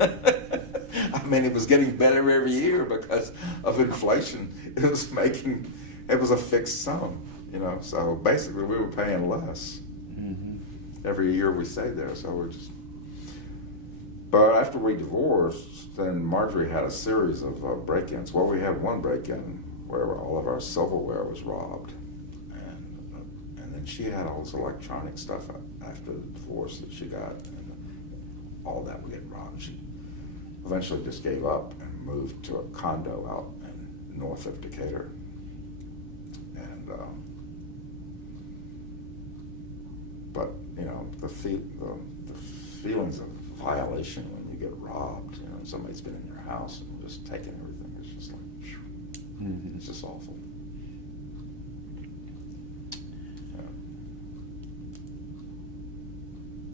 I mean, it was getting better every year because of inflation. It was a fixed sum, so basically we were paying less every year we stayed there. So but after we divorced, then Marjorie had a series of break-ins. Well, we had one break-in where all of our silverware was robbed. And then she had all this electronic stuff after the divorce that she got, and all that would get robbed. She eventually just gave up and moved to a condo out in north of Decatur. And but the feelings of violation when you get robbed, somebody's been in your house and just taking everything, it's just like, it's just awful.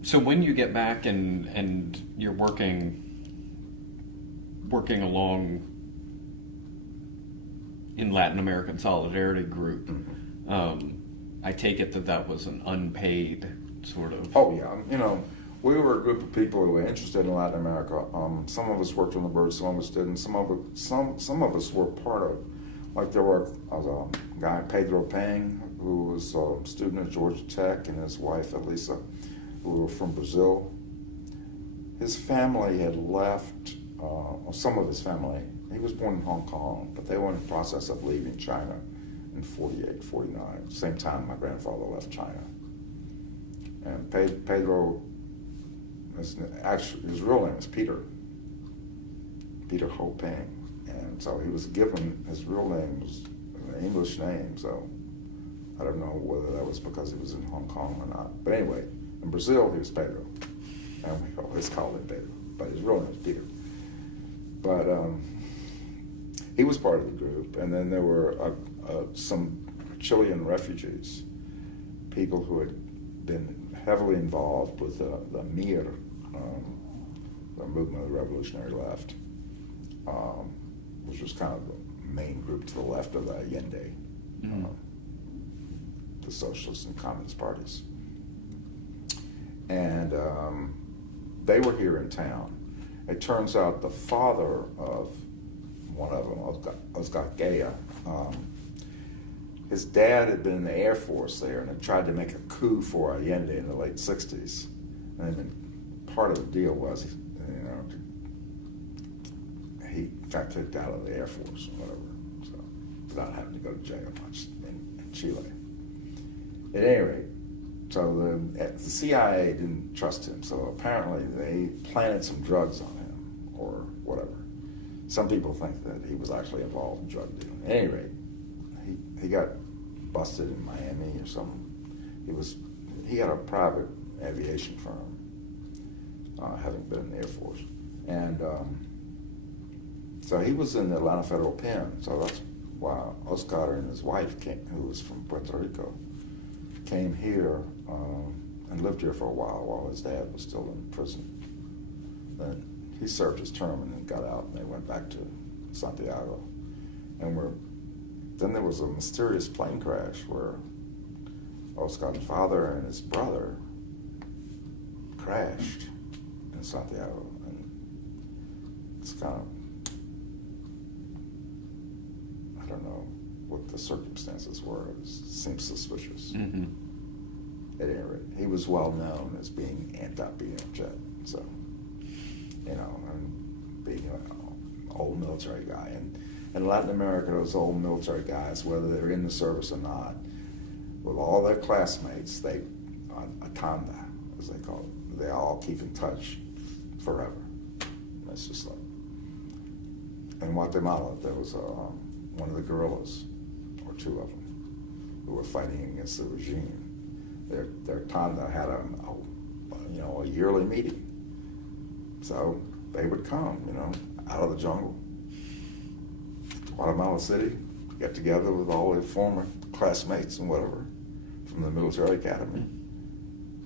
So when you get back and you're working along in Latin American Solidarity Group, I take it that was an unpaid sort of... Oh yeah, we were a group of people who were interested in Latin America. Some of us worked on the birds, some of us didn't. Some of us were part of, like there was a guy, Pedro Pang, who was a student at Georgia Tech, and his wife, Elisa, who were from Brazil. His family had left, some of his family, he was born in Hong Kong, but they were in the process of leaving China in 48, 49, same time my grandfather left China. And Pedro, his real name is Peter Ho Pang. And so he was given, his real name was an English name, so I don't know whether that was because he was in Hong Kong or not. But anyway, in Brazil, he was Pedro. And we always called him Pedro, but his real name is Peter. But he was part of the group, and then there were some Chilean refugees, people who had been heavily involved with the MIR, the movement of the revolutionary left, which was kind of the main group to the left of the Allende, the socialist and communist parties. And they were here in town. It turns out the father of one of them, Oscar Gaya, his dad had been in the Air Force there and had tried to make a coup for Allende in the late 60s. And then part of the deal was, he got kicked out of the Air Force or whatever, so without having to go to jail much in Chile. At any rate, so the CIA didn't trust him, so apparently they planted some drugs on him or whatever. Some people think that he was actually involved in drug dealing. At any rate, he got busted in Miami or something. He had a private aviation firm, having been in the Air Force. And so he was in the Atlanta Federal Pen, so that's why Oscar and his wife, who was from Puerto Rico, came here and lived here for a while his dad was still in prison. Then he served his term and then got out, and they went back to Santiago. And then there was a mysterious plane crash where Oscar's father and his brother crashed in Santiago. And it's kind of, I don't know, what the circumstances were. It seemed suspicious. Mm-hmm. At any rate, he was well known as being anti-Pinochet, so, and being an old military guy. And in Latin America, those old military guys, whether they're in the service or not, with all their classmates, they, atanda, as they call it, they all keep in touch forever. That's just like, in Guatemala, there was one of the guerrillas, or two of them, who were fighting against the regime. Their tanda had a yearly meeting. So they would come, out of the jungle, to Guatemala City, get together with all their former classmates and whatever from the military academy,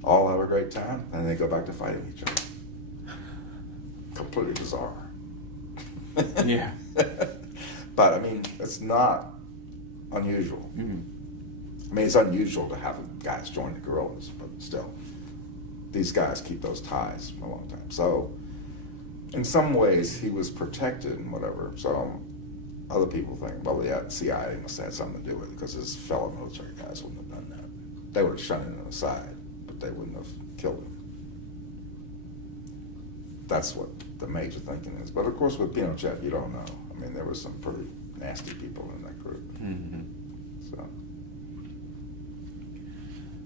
all have a great time, and they go back to fighting each other. Completely bizarre. Yeah. But I mean, it's not unusual. Mm-hmm. I mean, it's unusual to have guys join the guerrillas, but still, these guys keep those ties for a long time. So, in some ways, he was protected and whatever. So, other people think, well, the CIA must have had something to do with it because his fellow military guys wouldn't have done that. They would have shunned him aside, but they wouldn't have killed him. That's what the major thinking is. But of course, with Pinochet, you don't know. I mean, there were some pretty nasty people in that group. Mm-hmm.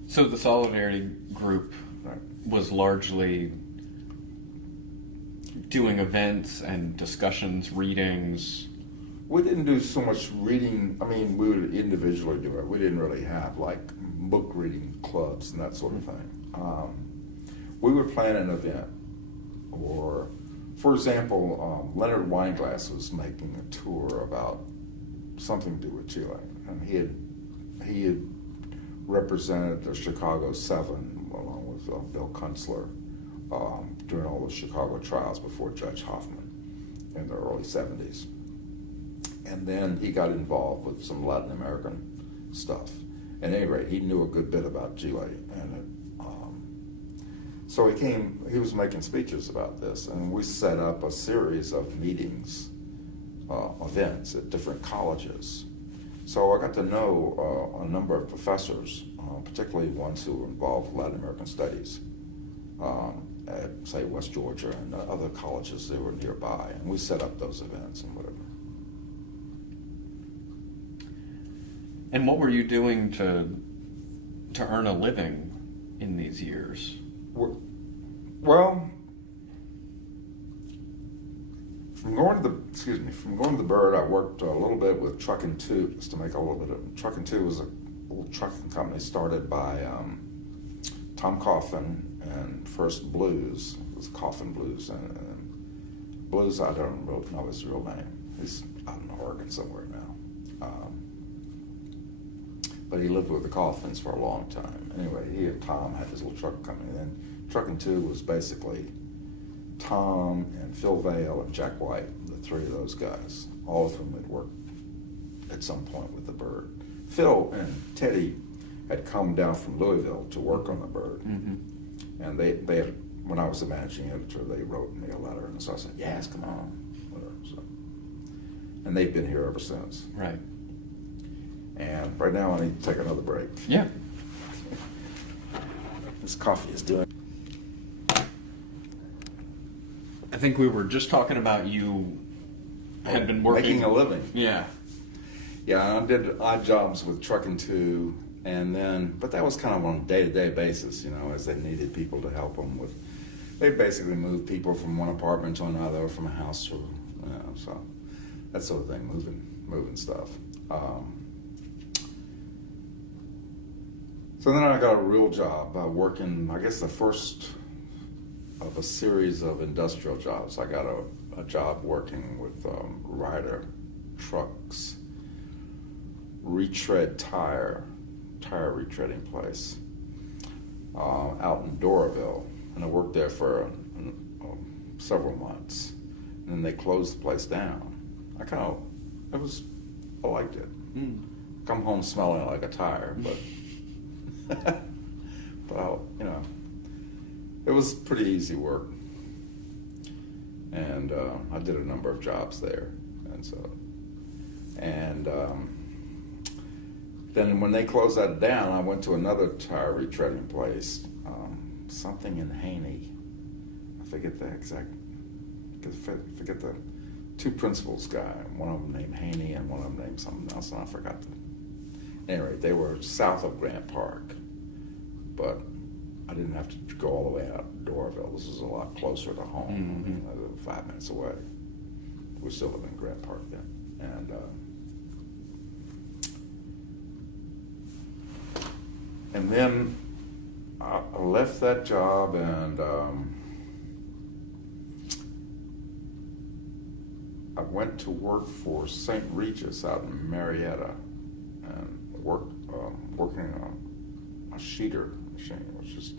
So the Solidarity group right. was largely doing events and discussions, readings. We didn't do so much reading. I mean, we would individually do it. We didn't really have like book reading clubs and that sort of thing. We would plan an event, or, for example, Leonard Weinglass was making a tour about something to do with Chile, and he had represented the Chicago Seven along with Bill Kunstler during all the Chicago trials before Judge Hoffman in the early 70s. And then he got involved with some Latin American stuff. At any rate, he knew a good bit about Chile, and so he was making speeches about this, and we set up a series of meetings, events at different colleges. So I got to know a number of professors, particularly ones who were involved with Latin American studies at, say, West Georgia and other colleges that were nearby, and we set up those events and whatever. And what were you doing to earn a living in these years? Well, from going to the Bird, I worked a little bit with Truck and Two, just to make a little bit of. Truck and Two was a little trucking company started by Tom Coffin and First Blues. It was Coffin Blues, and Blues, I don't really know his real name. He's out in Oregon somewhere now. But he lived with the Coffins for a long time. Anyway, he and Tom had this little truck company. And then Truck and Two was basically Tom and Phil Vale and Jack White, the three of those guys, all of whom had worked at some point with the Bird. Phil and Teddy had come down from Louisville to work on the Bird. Mm-hmm. And they had, when I was the managing editor, they wrote me a letter, and so I said, yes, come on, whatever. So, and they've been here ever since. Right. And right now I need to take another break. Yeah. This coffee is doing. I think we were just talking about you had been working. Making a living. Yeah. Yeah, I did odd jobs with Truck and Two, but that was kind of on a day-to-day basis, as they needed people to help them with. They basically moved people from one apartment to another, from a house to, so that sort of thing, moving stuff. So then I got a real job working, I guess the first of a series of industrial jobs. I got a job working with Ryder Trucks, retread tire retreading place out in Doraville. And I worked there for several months. And then they closed the place down. I liked it. Come home smelling like a tire, but it was pretty easy work, and I did a number of jobs there, and then when they closed that down, I went to another tire retreading place, something in Haney. I forget the exact, forget the two principals guy. One of them named Haney and one of them named something else, and I forgot the. Anyway, they were south of Grant Park, but I didn't have to go all the way out to Doraville. This was a lot closer to home. Mm-hmm. I mean, I lived 5 minutes away. We still live in Grant Park then, and then I left that job and I went to work for St. Regis out in Marietta and working on a sheeter machine, which is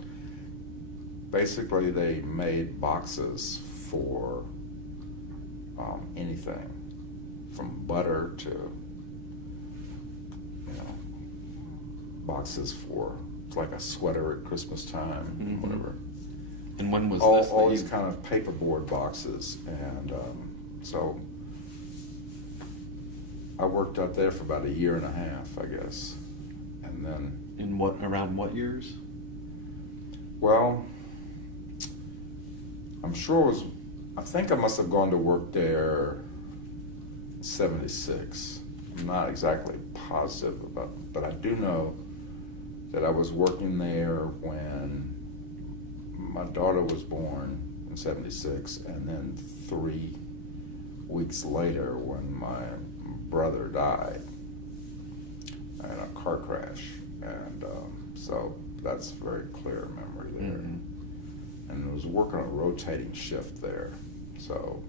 basically they made boxes for anything from butter to boxes for like a sweater at Christmas time, Mm-hmm. whatever. And when was all, this? all these kind of paperboard boxes, and so I worked out there for about 1.5 years, I guess, and then. In around what years? Well, I'm sure I think I must have gone to work there in '76. I'm not exactly positive about, but I do know that I was working there when my daughter was born in '76, and then 3 weeks later when my brother died in a car crash. And so that's a very clear memory there. Mm-hmm. And I was working a rotating shift there. So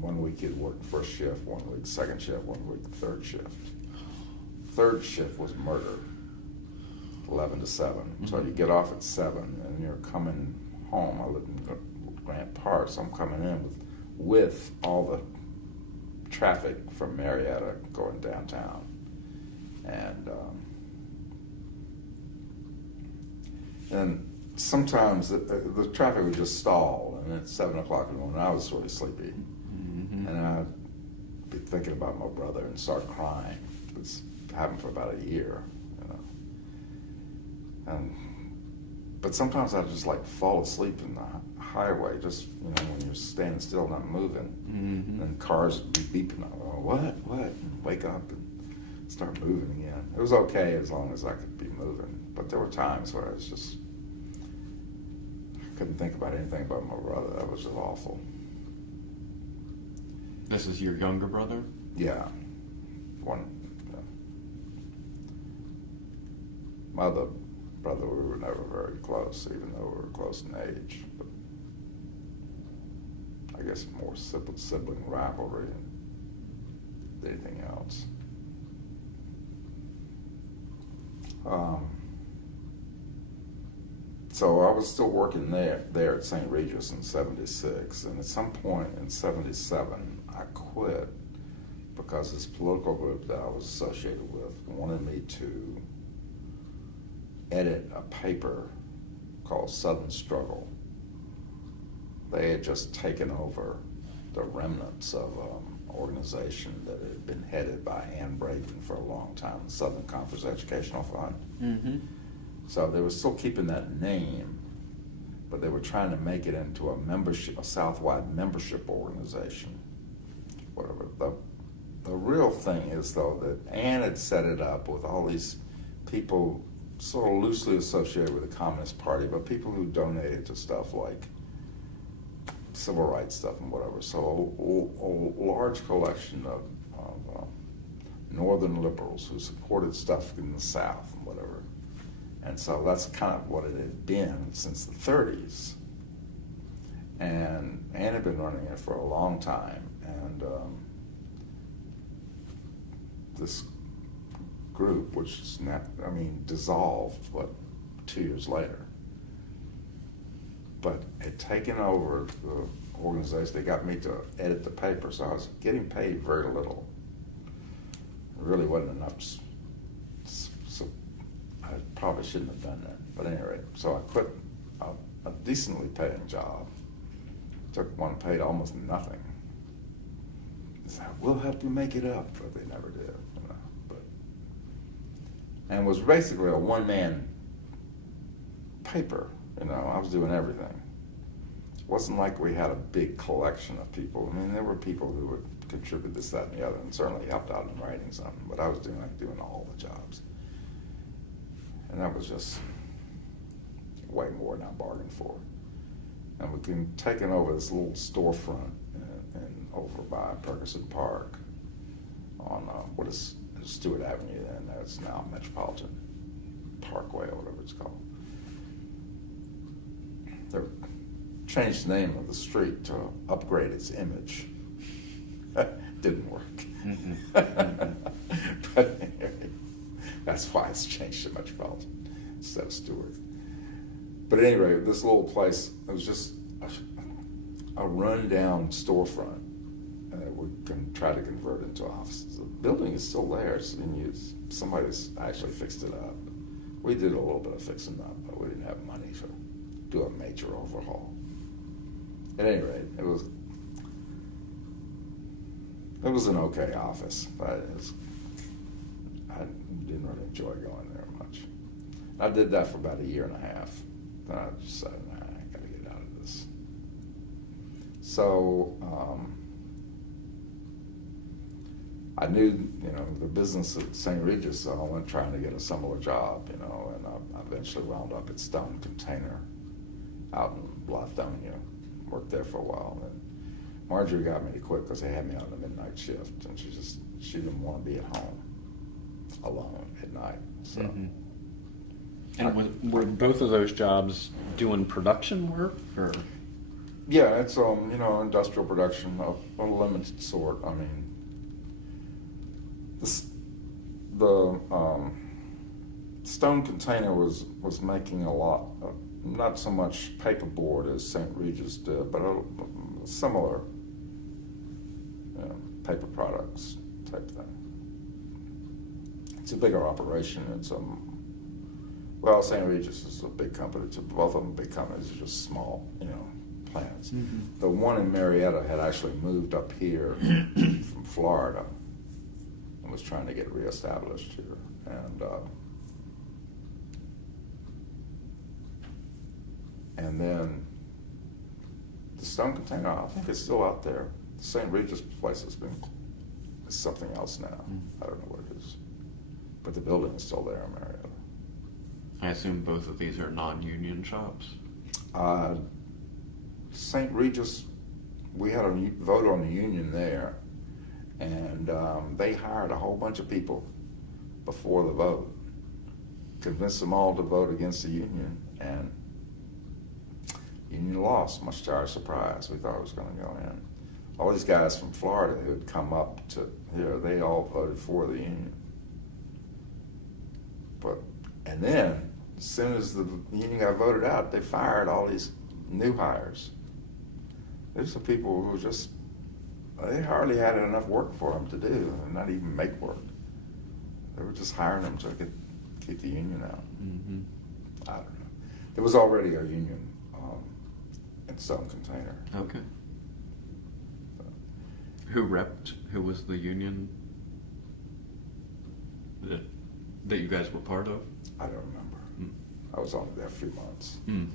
1 week you'd work first shift, 1 week second shift, 1 week third shift. Third shift was murder, 11 to 7. Mm-hmm. So you get off at 7 and you're coming home. I live in Grant Park, so I'm coming in with all the traffic from Marietta going downtown. And sometimes the traffic would just stall, and at 7 o'clock in the morning, I was sort of sleepy. Mm-hmm. And I'd be thinking about my brother and start crying. It's happened for about 1 year, but sometimes I just like fall asleep in the highway, just when you're standing still, not moving, Mm-hmm. and cars be beeping. I go, what? And wake up and start moving again. It was okay as long as I could be moving, but there were times where I couldn't think about anything about my brother. That was just awful. This is your younger brother? Yeah. My other brother, we were never very close, even though we were close in age. But I guess more sibling rivalry than anything else. So I was still working there at St. Regis in '76, and at some point in '77, I quit because this political group that I was associated with wanted me to edit a paper called Southern Struggle. They had just taken over the remnants of an organization that had been headed by Ann Braden for a long time, the Southern Conference Educational Fund. Mm-hmm. So they were still keeping that name, but they were trying to make it into a Southwide membership organization, whatever. The real thing is, though, that Ann had set it up with all these people sort of loosely associated with the Communist Party, but people who donated to stuff like civil rights stuff and whatever. So a large collection of northern liberals who supported stuff in the South and whatever. And so that's kind of what it had been since the 30s. And Ann had been running it for a long time. And this group, which is dissolved, 2 years later, but had taken over the organization. They got me to edit the paper, so I was getting paid very little. It really wasn't enough, so I probably shouldn't have done that. But anyway, so I quit a decently paying job, took one paid almost nothing. They said, we'll help you make it up, but they never did. and was basically a one-man paper. You know, I was doing everything. It wasn't like we had a big collection of people. I mean, there were people who would contribute this, that, and the other, and certainly helped out in writing something, but I was doing all the jobs. And that was just way more than I bargained for. And we can taken over this little storefront in over by Ferguson Park on what is Stewart Avenue then. That's now Metropolitan Parkway or whatever it's called. They changed the name of the street to upgrade its image. Didn't work. Mm-hmm. But anyway, that's why it's changed to Metropolitan instead of Stewart. But at any rate, this little place, it was just a run-down storefront. We can try to convert into offices. The building is still there. It's been used. Somebody's actually fixed it up. We did a little bit of fixing up, but we didn't have money to do a major overhaul. At any rate, it was an okay office, but I didn't really enjoy going there much. I did that for about a year and a half. Then I decided, I got to get out of this. So I knew, the business at St. Regis, so I went trying to get a similar job, and I eventually wound up at Stone Container out in Lithonia. Worked there for a while, and Marjorie got me to quit because they had me on the midnight shift, and she didn't want to be at home alone at night. So. Mm-hmm. And were both of those jobs doing production work, or? Yeah, it's industrial production of a limited sort. I mean, the Stone Container was making a lot of, not so much paperboard as St. Regis did, but a similar paper products type thing. It's a bigger operation. St. Regis is a big company. Both of them big companies. Are just small, plants. Mm-hmm. The one in Marietta had actually moved up here from Florida and was trying to get reestablished here. And then the Stone Container, I think it's still out there. The St. Regis place is something else now. I don't know what it is. But the building is still there in Marietta. I assume both of these are non-union shops. St. Regis, we had a vote on the union there, and they hired a whole bunch of people before the vote, convinced them all to vote against the union, and union lost, much to our surprise. We thought it was going to go in. All these guys from Florida who had come up to here, they all voted for the union. And then, as soon as the union got voted out, they fired all these new hires. These are people who they hardly had enough work for them to do, and not even make work. They were just hiring them to keep the union out. Mm-hmm. I don't know. There was already a union in Stone Container. Okay. Who was the union that you guys were part of? I don't remember. I was only there a few months. And,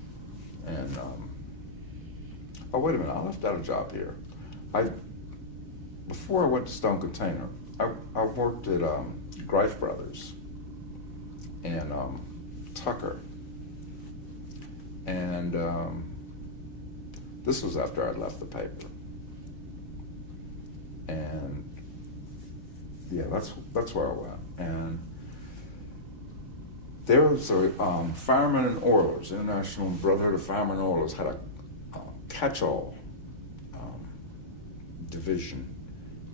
wait a minute, I left out a job here. Before I went to Stone Container, I worked at Greif Brothers in Tucker. And this was after I'd left the paper. And yeah, that's where I went. And there was a Firemen and Oilers, International Brotherhood of Firemen and Oilers, had a catch-all division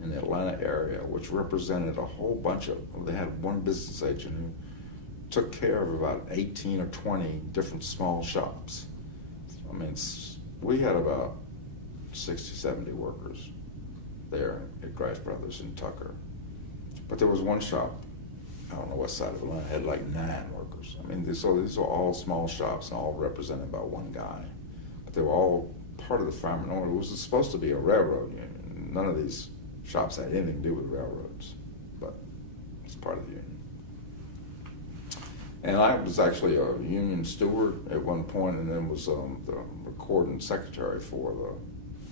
in the Atlanta area, which represented a whole bunch of. They had one business agent who took care of about 18 or 20 different small shops. I mean, we had about 60, 70 workers there at Greif Brothers in Tucker. But there was one shop, I don't know what side of Atlanta, had like 9 workers. I mean, these were all small shops and all represented by one guy. But they were all part of the Firemen Order. It was supposed to be a railroad union. None of these shops had anything to do with railroads, but it's part of the union. And I was actually a union steward at one point, and then was the recording secretary for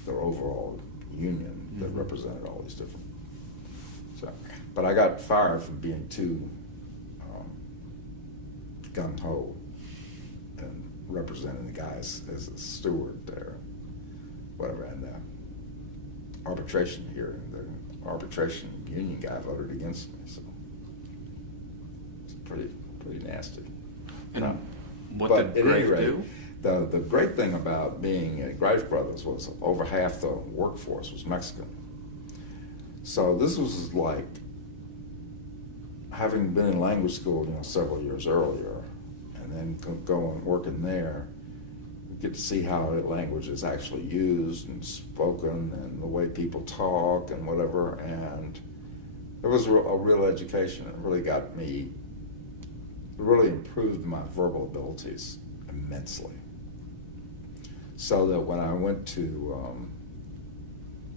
the overall union that represented all these different. So, but I got fired for being too gung ho and representing the guys as a steward there, whatever. And arbitration hearing, the arbitration union guy voted against me, so it's pretty nasty. And what But did at any Grafe rate, do? the great thing about being at Grafe Brothers was over half the workforce was Mexican. So this was like having been in language school, several years earlier, and then going working there, you get to see how language is actually used and spoken, and the way people talk and whatever. And it was a real education. It really got me. It really improved my verbal abilities immensely. So that when I went to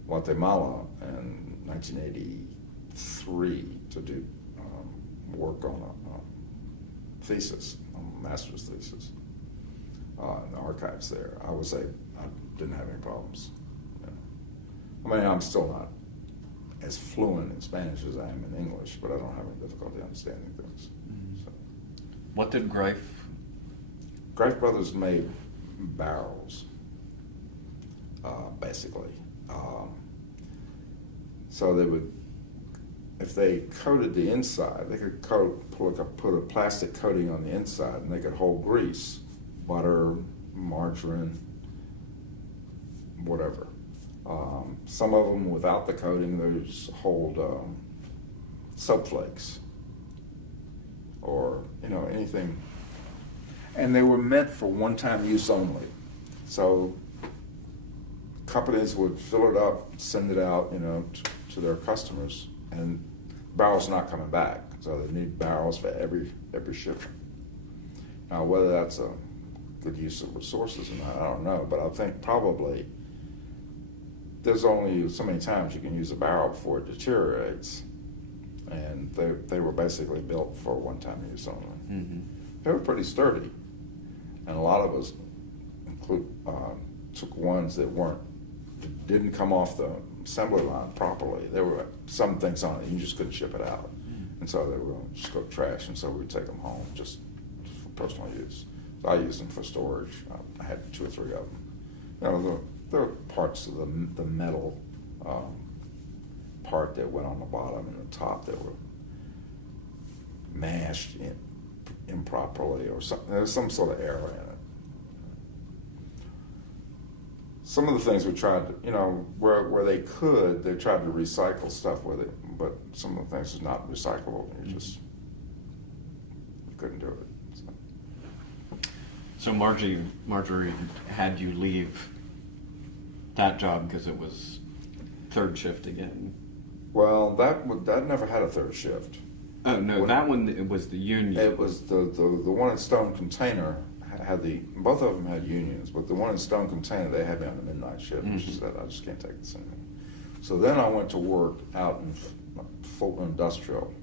Guatemala in 1983 to do work on a thesis, a master's thesis in the archives there, I didn't have any problems. I mean, I'm still not as fluent in Spanish as I am in English, but I don't have any difficulty understanding things. So. What did Grafe? Grafe Brothers made barrels, basically. So they would, if they coated the inside, they could put a plastic coating on the inside, and they could hold grease, butter, margarine, whatever. Some of them without the coating, they just hold soap flakes or anything, and they were meant for one-time use only. So companies would fill it up, send it out, to their customers, and barrels not coming back. So they need barrels for every shipment. Now, whether that's a good use of resources or not, I don't know, but I think probably there's only so many times you can use a barrel before it deteriorates, and they were basically built for one-time use only. Mm-hmm. They were pretty sturdy, and a lot of us took ones that didn't come off the assembly line properly. There were some things on it you just couldn't ship it out, and so they were just go to trash, and so we'd take them home just for personal use. So I used them for storage. I had 2 or 3 of them. There were parts of the metal part that went on the bottom and the top that were mashed improperly or something. There was some sort of error in it. Some of the things we tried to, where they could, they tried to recycle stuff with it, but some of the things is not recyclable. You couldn't do it. So Marjorie had you leave that job because it was third shift again. Well, that never had a third shift. Oh no, that one, it was the union. It was the one in Stone Container had both of them had unions, but the one in Stone Container, they had me on the midnight shift, and she said, I just can't take this anymore. So then I went to work out in Fulton Industrial.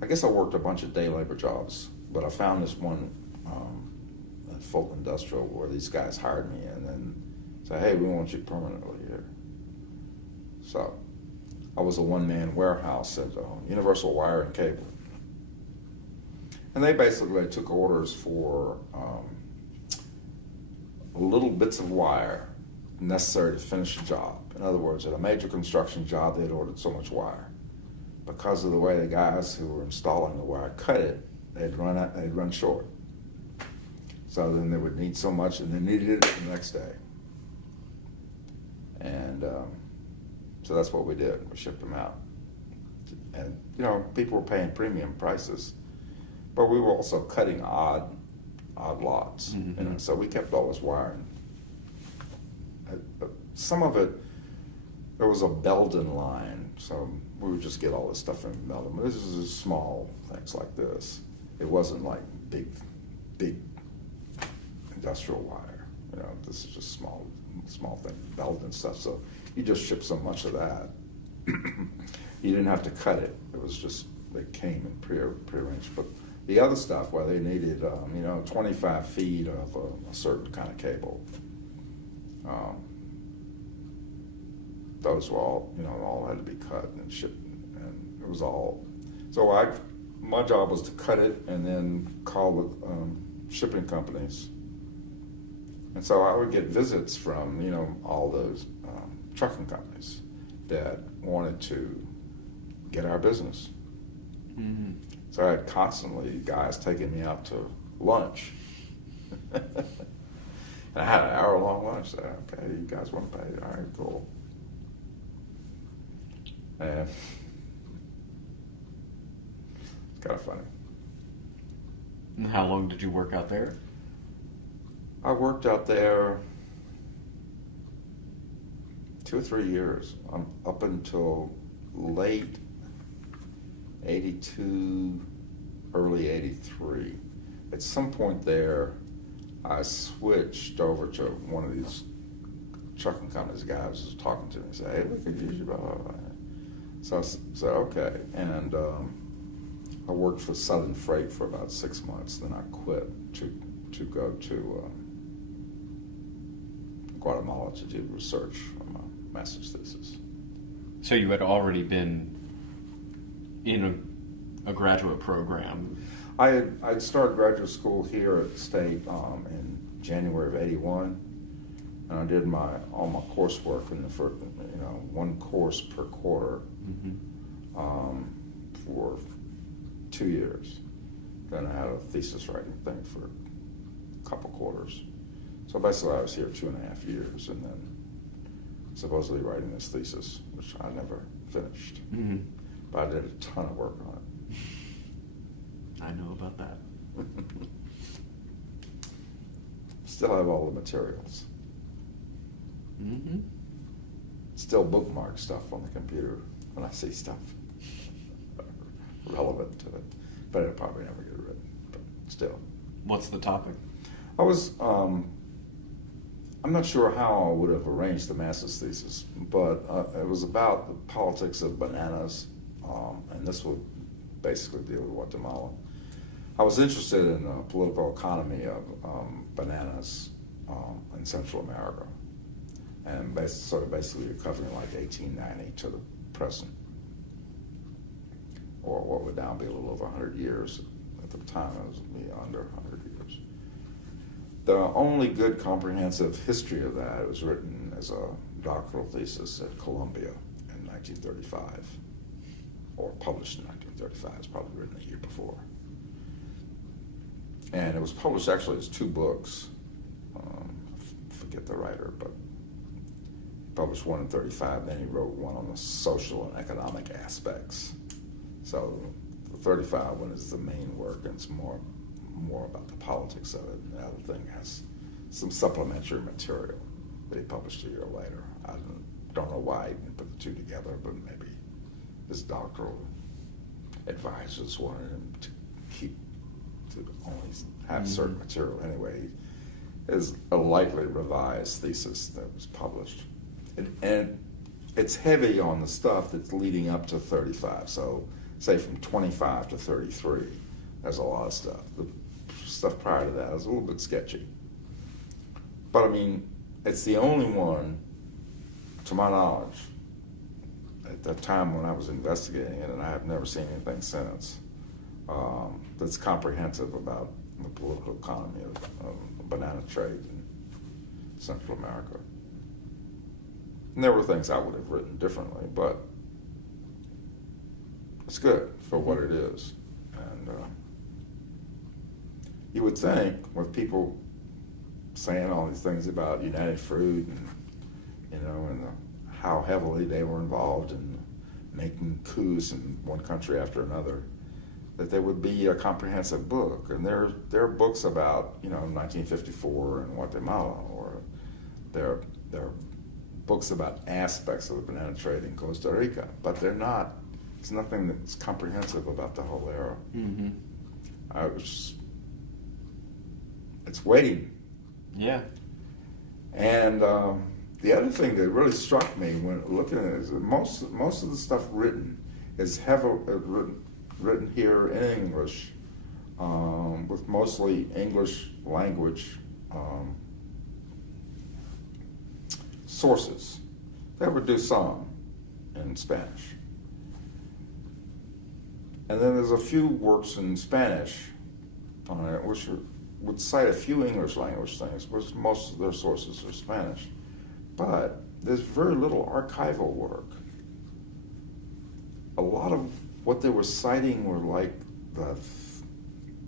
I guess I worked a bunch of day labor jobs, but I found this one at Fulton Industrial where these guys hired me and then said, hey, we want you permanently here. So I was a one-man warehouse at Universal Wire and Cable. And they basically took orders for little bits of wire necessary to finish a job. In other words, at a major construction job, they'd ordered so much wire. Because of the way the guys who were installing the wire cut it, they'd run short. So then they would need so much, and they needed it the next day. And so that's what we did. We shipped them out. And, people were paying premium prices. But we were also cutting odd lots, mm-hmm. So we kept all this wire. Some of it, there was a Belden line, so we would just get all this stuff in Belden. This is small things like this. It wasn't like big industrial wire. This is just small thing, Belden stuff. So you just ship so much of that. You didn't have to cut it. It was just, they came in prearranged. But the other stuff where they needed, 25 feet of a certain kind of cable. Those were all had to be cut and shipped, and it was all. So my job was to cut it and then call the shipping companies. And so I would get visits from, all those trucking companies that wanted to get our business. Mm-hmm. So I had constantly guys taking me out to lunch. And I had an hour-long lunch. So, okay, you guys want to pay? All right, cool. And it's kind of funny. And how long did you work out there? I worked out there 2 or 3 years, up until late 82, early 83. At some point there, I switched over to one of these trucking companies. The guy was talking to me and said, "Hey, we could use you, blah, blah, blah." So I said, okay. And I worked for Southern Freight for about 6 months. Then I quit to go to Guatemala to do research on my master's thesis. So you had already been in a graduate program. I'd started graduate school here at the state in January of '81, and I did all my coursework in the first, one course per quarter, for 2 years. Then I had a thesis writing thing for a couple quarters. So basically I was here 2.5 years, and then supposedly writing this thesis, which I never finished. Mm-hmm. But I did a ton of work on it. I know about that. Still have all the materials. Mm-hmm. Still bookmark stuff on the computer when I see stuff relevant to it. But it'll probably never get written, but still. What's the topic? I was, I'm not sure how I would have arranged the master's thesis, but it was about the politics of bananas, and this would basically deal with Guatemala. I was interested in the political economy of bananas in Central America, and basically you're covering like 1890 to the present, or what would now be a little over 100 years. At the time, it was under 100 years. The only good comprehensive history of that was written as a doctoral thesis at Columbia in 1935, or published in 1935. It's probably written a year before. And it was published actually as 2 books. I forget the writer, but he published one in 1935, and then he wrote one on the social and economic aspects. So the 1935 one is the main work, and it's more about the politics of it. And the other thing has some supplementary material that he published a year later. I don't know why he didn't put the 2 together, but maybe his doctoral advisors wanted him to only have certain material. Anyway, is a lightly revised thesis that was published. And it's heavy on the stuff that's leading up to 35. So say from 25 to 33, there's a lot of stuff. The stuff prior to that is a little bit sketchy. But I mean, it's the only one, to my knowledge, at that time when I was investigating it, and I have never seen anything since, that's comprehensive about the political economy of banana trade in Central America. And there were things I would have written differently, but it's good for what it is. And you would think, with people saying all these things about United Fruit and how heavily they were involved in making coups in one country after another, that there would be a comprehensive book. And there are books about 1954 in Guatemala, or there are books about aspects of the banana trade in Costa Rica, but they're not. There's nothing that's comprehensive about the whole era. Mm-hmm. It's waiting. Yeah. And the other thing that really struck me when looking at it is that most of the stuff written is heavily written here in English with mostly English language sources. They would do some in Spanish. And then there's a few works in Spanish on it, which would cite a few English language things, which most of their sources are Spanish. But there's very little archival work. A lot of what they were citing were like the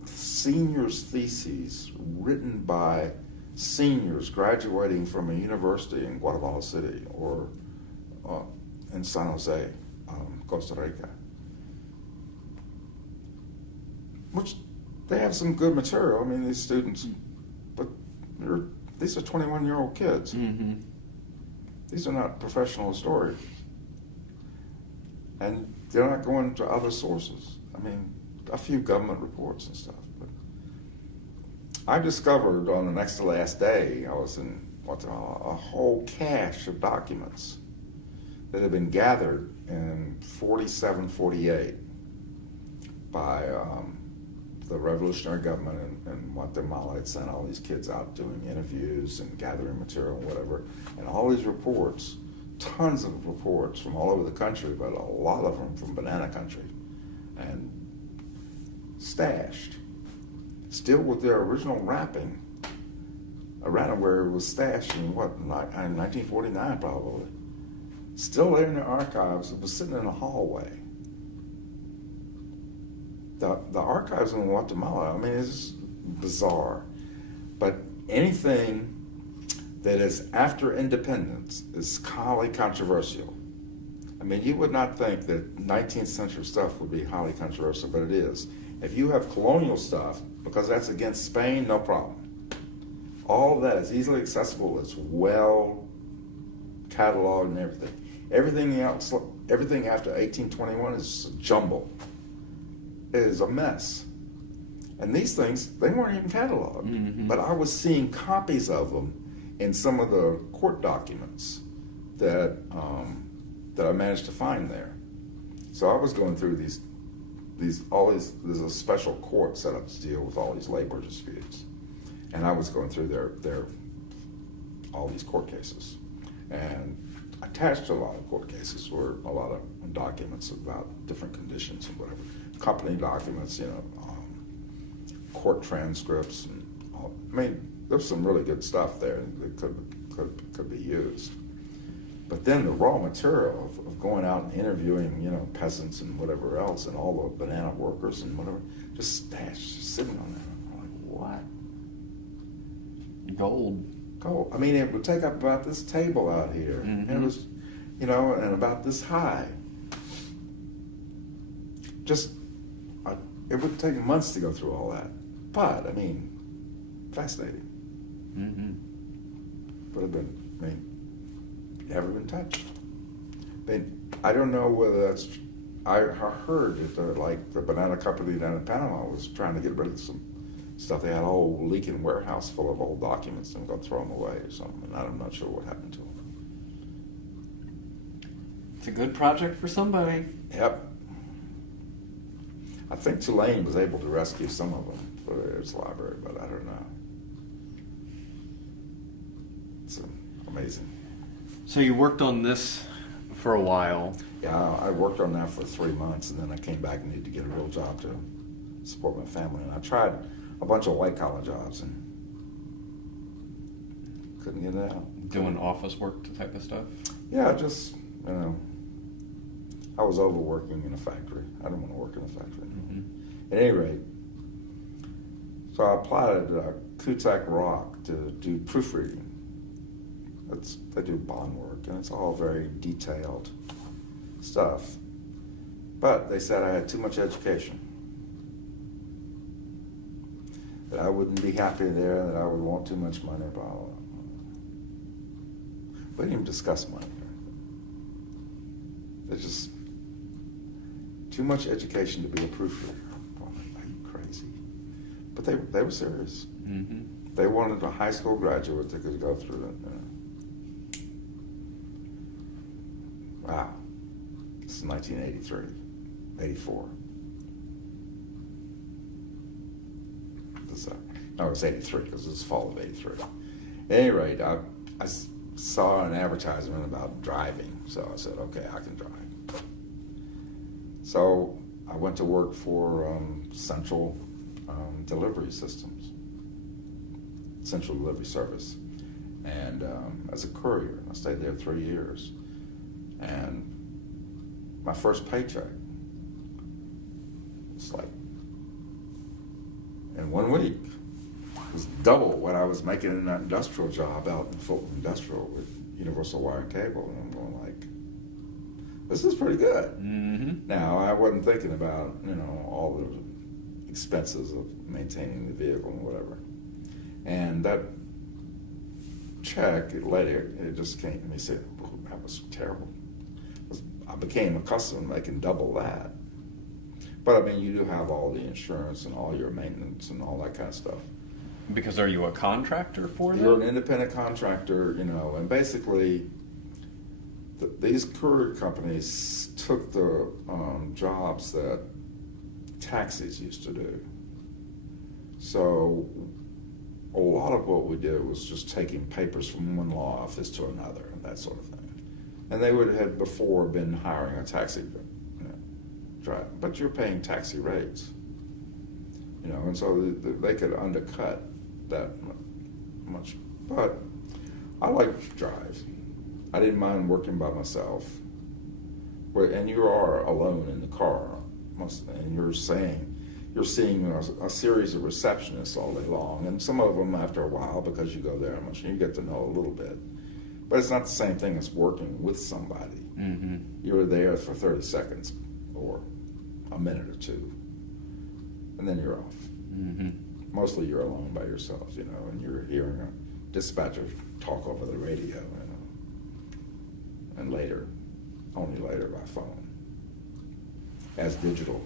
seniors' theses written by seniors graduating from a university in Guatemala City or in San Jose, Costa Rica. Which they have some good material. I mean, these students, but these are 21-year-old kids. Mm-hmm. These are not professional historians. And they're not going to other sources. I mean, a few government reports and stuff. But I discovered on the next to last day, I was in a whole cache of documents that had been gathered in 47, 48 by the revolutionary government in Guatemala. Had sent all these kids out doing interviews and gathering material and whatever. And all these reports, tons of reports from all over the country, but a lot of them from banana country, and stashed, still with their original wrapping, around where it was stashed in 1949 probably. Still there in the archives. It was sitting in a hallway. The archives in Guatemala, I mean, it's bizarre. But anything that is after independence is highly controversial. I mean, you would not think that 19th century stuff would be highly controversial, but it is. If you have colonial stuff, because that's against Spain, no problem. All of that is easily accessible, it's well cataloged and everything. Everything else, everything after 1821 is a jumble. It is a mess. And these things, they weren't even cataloged. Mm-hmm. But I was seeing copies of them in some of the court documents that I managed to find there. So I was going through there's a special court set up to deal with all these labor disputes. And I was going through all these court cases. And attached to a lot of court cases were a lot of documents about different conditions and whatever. Company documents, court transcripts, and all. I mean, there's some really good stuff there that could be used. But then the raw material of going out and interviewing, peasants and whatever else, and all the banana workers and whatever, just stashed, just sitting on there. I'm like, what? Gold. I mean, it would take up about this table out here, mm-hmm. and it was, and about this high. It would take months to go through all that. But, I mean, fascinating. Mm-hmm. Would have been, never been touched. I don't know whether that's, I heard that the banana company down in Panama was trying to get rid of some stuff. They had a whole leaking warehouse full of old documents and going to throw them away or something. And I'm not sure what happened to them. It's a good project for somebody. Yep. I think Tulane was able to rescue some of them for its library, but I don't know. It's amazing. So you worked on this for a while. Yeah, I worked on that for 3 months, and then I came back and needed to get a real job to support my family. And I tried a bunch of white-collar jobs and couldn't get it out. Doing office work type of stuff? Yeah, just, I was overworking in a factory. I didn't want to work in a factory. Mm-hmm. At any rate, so I applied at Coop Rock to do proofreading. They do bond work, and it's all very detailed stuff. But they said I had too much education, that I wouldn't be happy there, that I would want too much money, blah, blah, blah. We didn't even discuss money. There's just too much education to be a proofreader. Are you crazy? But they were serious. Mm-hmm. They wanted a high school graduate that could go through it. Wow. This is 1983, 84. is that? No, it was 83 because it was fall of 83. At any rate, I saw an advertisement about driving, so I said, okay, I can drive. So I went to work for Central Delivery Systems, Central Delivery Service, and as a courier. I stayed there 3 years. And my first paycheck was like, in 1 week, it was double what I was making in that industrial job out in Fulton Industrial with Universal Wire and Cable. And I'm going like, this is pretty good. Mm-hmm. Now, I wasn't thinking about, all the expenses of maintaining the vehicle and whatever. And that check, it just came to me and said, oh, that was terrible. I became accustomed to making double that. But I mean, you do have all the insurance and all your maintenance and all that kind of stuff. Because are you a contractor for them? You're an independent contractor, and basically these courier companies took the jobs that taxis used to do. So a lot of what we did was just taking papers from one law office to another and that sort of thing. And they would have before been hiring a taxi driver, but you're paying taxi rates, and so they could undercut that much. But I like to drive. I didn't mind working by myself. And you are alone in the car, and you're seeing a series of receptionists all day long, and some of them after a while, because you go there much and you get to know a little bit. But it's not the same thing as working with somebody. Mm-hmm. You're there for 30 seconds or a minute or two, and then you're off. Mm-hmm. Mostly you're alone by yourself, and you're hearing a dispatcher talk over the radio, and only later by phone. As digital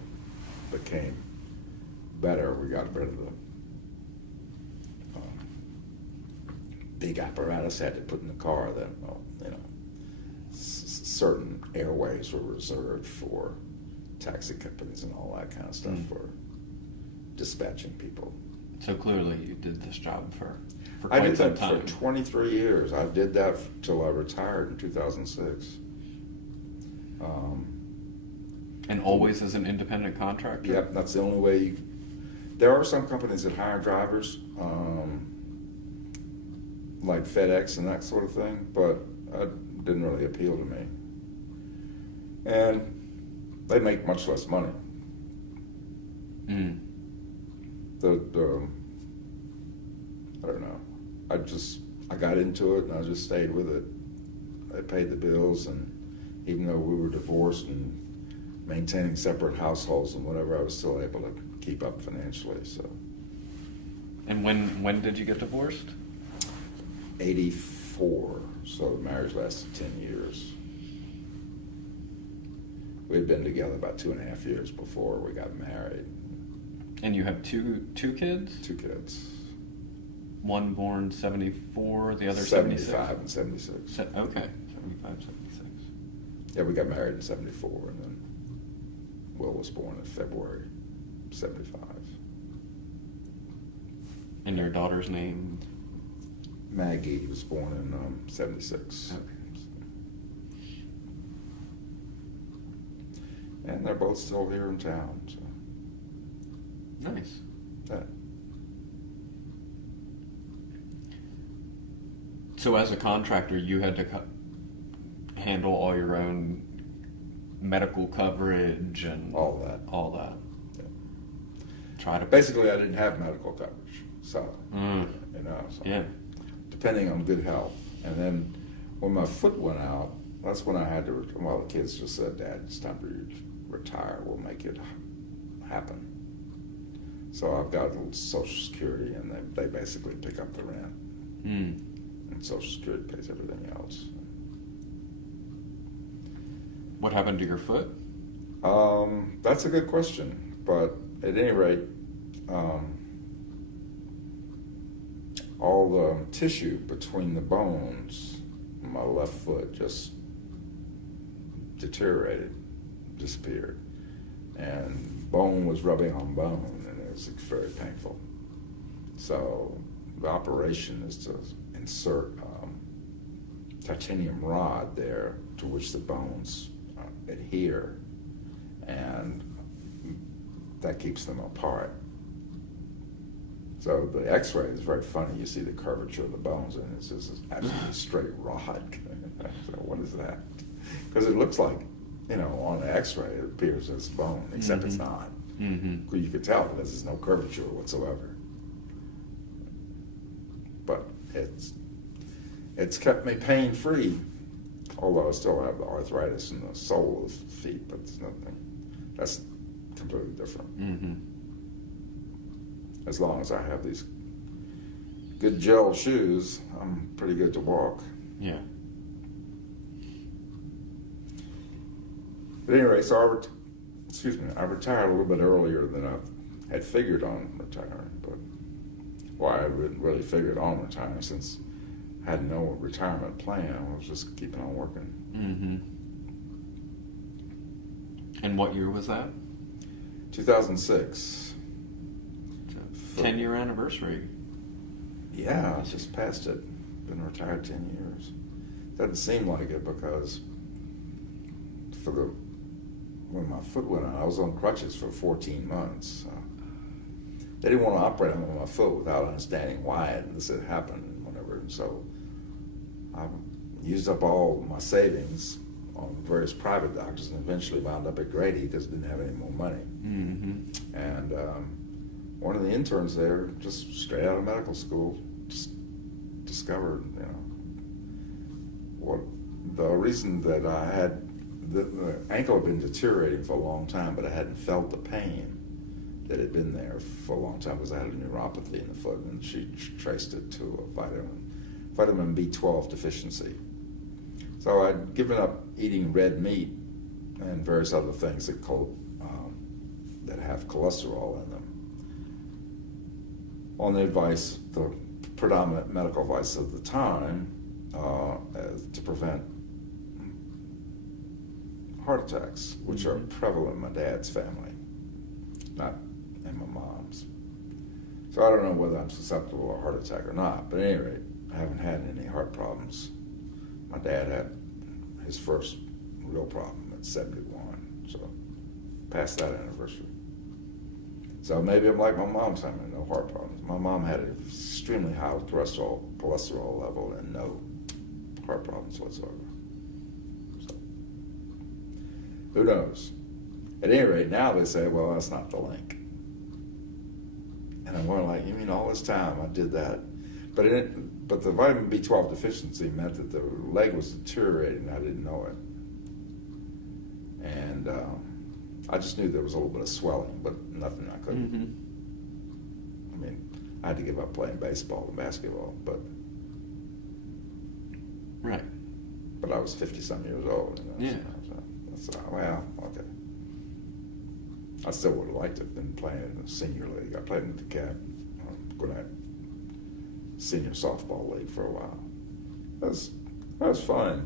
became better, we got rid of the big apparatus had to put in the car that, certain airways were reserved for taxi companies and all that kind of stuff for dispatching people. So clearly you did this job for I quite did some that time. for 23 years. I did that till I retired in 2006. And always as an independent contractor? Yep, that's the only way there are some companies that hire drivers, like FedEx and that sort of thing, but it didn't really appeal to me. And they make much less money. Mm. I don't know. I got into it and I just stayed with it. I paid the bills, and even though we were divorced and maintaining separate households and whatever, I was still able to keep up financially. So. And when did you get divorced? 84. So the marriage lasted 10 years. We had been together about 2.5 years before we got married. And you have two kids? 2 kids. One born 74, the other 75 76? and 76. Okay, 75, 76. Yeah, we got married in 74, and then Will was born in February 75. And your daughter's name? Maggie was born in 76. Okay. And they're both still here in town. So. Nice. Yeah. So as a contractor, you had to handle all your own medical coverage and All that. Yeah. Try to Basically, I didn't have medical coverage, so so yeah. depending on good health. And then when my foot went out, that's when I had to. Well, the kids just said, "Dad, it's time to retire. We'll make it happen." So I've got Social Security, and they basically pick up the rent, and Social Security pays everything else. What happened to your foot? That's a good question, but at any rate, all the tissue between the bones in my left foot just deteriorated, disappeared, and bone was rubbing on bone, and it was very painful. So the operation is to insert titanium rod there to which the bones adhere, and that keeps them apart. So the X-ray is very funny. You see the curvature of the bones, and it's just absolutely straight rod. So what is that? Because it looks like, on the X-ray it appears as bone, except it's not. Mm-hmm. You could tell because there's no curvature whatsoever. But it's kept me pain-free, although I still have the arthritis in the sole of the feet, but there's nothing. That's completely different. Mm-hmm. As long as I have these good gel shoes, I'm pretty good to walk. Yeah. At any rate, so I retired a little bit earlier than I had figured on retiring, but I hadn't really figured on retiring since I had no retirement plan. I was just keeping on working. Mm-hmm. And what year was that? 2006. 10-year anniversary. Yeah, I just passed it. Been retired 10 years. Doesn't seem like it because when my foot went out, I was on crutches for 14 months. They didn't want to operate on my foot without understanding why this had happened and whatever. And so I used up all my savings on various private doctors and eventually wound up at Grady because I didn't have any more money. Mm-hmm. And one of the interns there, just straight out of medical school, just discovered, what the reason that I had the ankle had been deteriorating for a long time, but I hadn't felt the pain that had been there for a long time because I had a neuropathy in the foot, and she traced it to a vitamin B12 deficiency. So I'd given up eating red meat and various other things that have cholesterol in them, on the advice, the predominant medical advice of the time, to prevent heart attacks, which are prevalent in my dad's family, not in my mom's. So I don't know whether I'm susceptible to a heart attack or not, but at any rate, I haven't had any heart problems. My dad had his first real problem at 71, so past that anniversary. So maybe I'm like my mom's having no heart problems. My mom had an extremely high cholesterol level and no heart problems whatsoever. So who knows? At any rate, now they say, well, that's not the link. And I'm going like, you mean all this time I did that? But the vitamin B12 deficiency meant that the leg was deteriorating. I didn't know it. And I just knew there was a little bit of swelling, but nothing I couldn't. Mm-hmm. I mean, I had to give up playing baseball and basketball, but right. But I was 50-some years old. Yeah. So, well, okay. I still would have liked to have been playing in the senior league. I played in the Cap, Gwinnett senior softball league for a while. That was fun.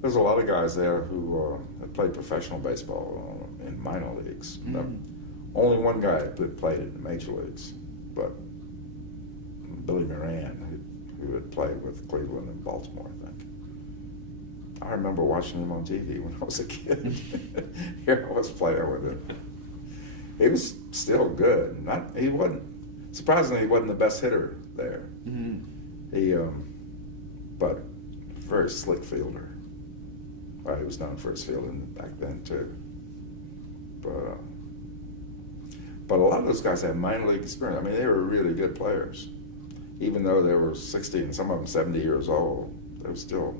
There's a lot of guys there who had played professional baseball in minor leagues. Mm-hmm. Only one guy that played in the major leagues, but Billy Moran, who had played with Cleveland and Baltimore, I think. I remember watching him on TV when I was a kid. Here I was playing with him. He was still good. Surprisingly, he wasn't the best hitter there. Mm-hmm. But very slick fielder. Well, he was known for his fielding back then too. But a lot of those guys had minor league experience. I mean, they were really good players. Even though they were 60 and some of them 70 years old, they were still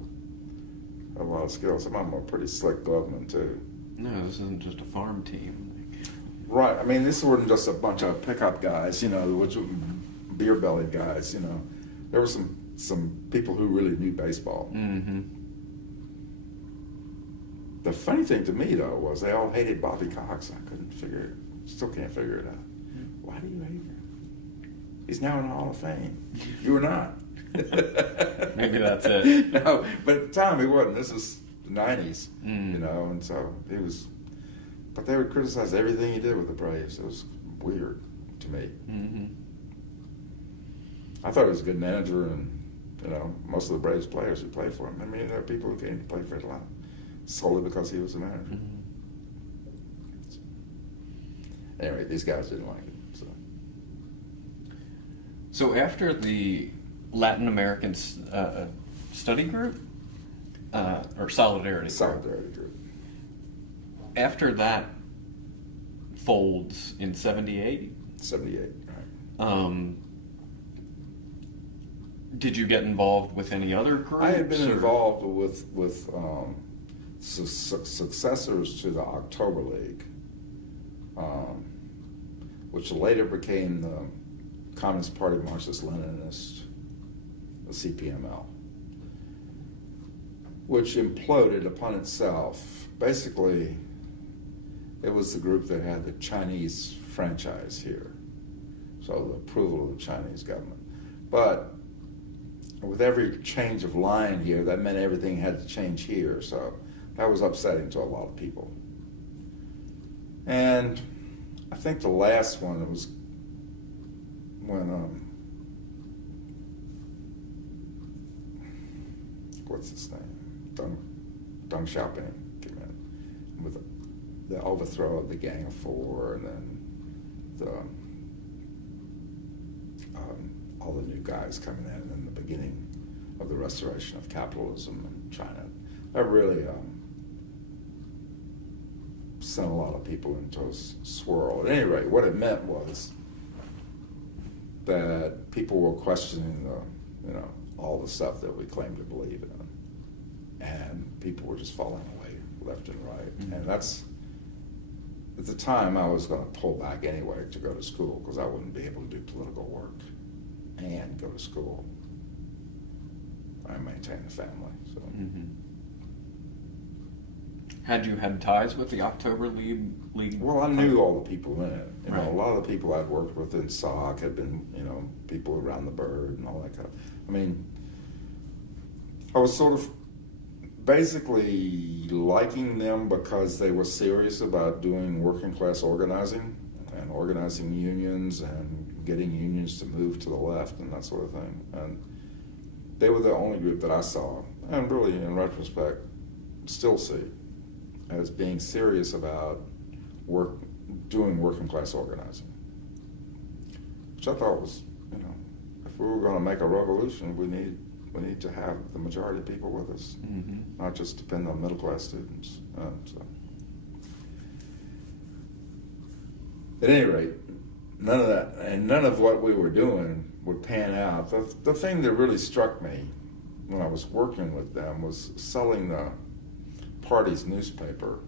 had a lot of skill. Some of them were pretty slick glovemen too. No, this isn't just a farm team. Right. I mean, this wasn't just a bunch of pickup guys, which were beer-bellied guys, There were some people who really knew baseball. Mm-hmm. The funny thing to me, though, was they all hated Bobby Cox. I still can't figure it out. Why do you hate him? He's now in the Hall of Fame. You were not. Maybe that's it. No, but at the time he wasn't. This is the 90s, and so he was. But they would criticize everything he did with the Braves. It was weird to me. Mm-hmm. I thought he was a good manager, and most of the Braves players who played for him. I mean, there are people who came to play for Atlanta solely because he was a manager. Mm-hmm. Anyway, these guys didn't like it. So after the Latin American study group, or solidarity Group. After that folds in 78? 78, right. Did you get involved with any other groups? I had been involved with successors to the October League, which later became the Communist Party Marxist-Leninist, the CPML, which imploded upon itself. Basically, it was the group that had the Chinese franchise here, so the approval of the Chinese government. But with every change of line here, that meant everything had to change here, so that was upsetting to a lot of people. And I think the last one was when what's his name? Deng Xiaoping came in with the overthrow of the Gang of Four, and then all the new guys coming in, and the beginning of the restoration of capitalism in China. That really sent a lot of people into a swirl. At any rate, what it meant was that people were questioning all the stuff that we claim to believe in, and people were just falling away left and right. Mm-hmm. And that's, at the time, I was going to pull back anyway to go to school, because I wouldn't be able to do political work and go to school. I maintain a family, so. Mm-hmm. Had you had ties with the October League? Well, I knew all the people in it. Right. A lot of the people I'd worked with in SOC had been, people around the Bird and all that kind of. I mean, I was sort of basically liking them because they were serious about doing working class organizing and organizing unions and getting unions to move to the left and that sort of thing. And they were the only group that I saw, and really in retrospect, still see as being serious about doing working class organizing. Which I thought was, if we were going to make a revolution, we need to have the majority of people with us, mm-hmm. not just depend on middle class students. At any rate, none of that, and none of what we were doing would pan out. The thing that really struck me when I was working with them was selling the party's newspaper.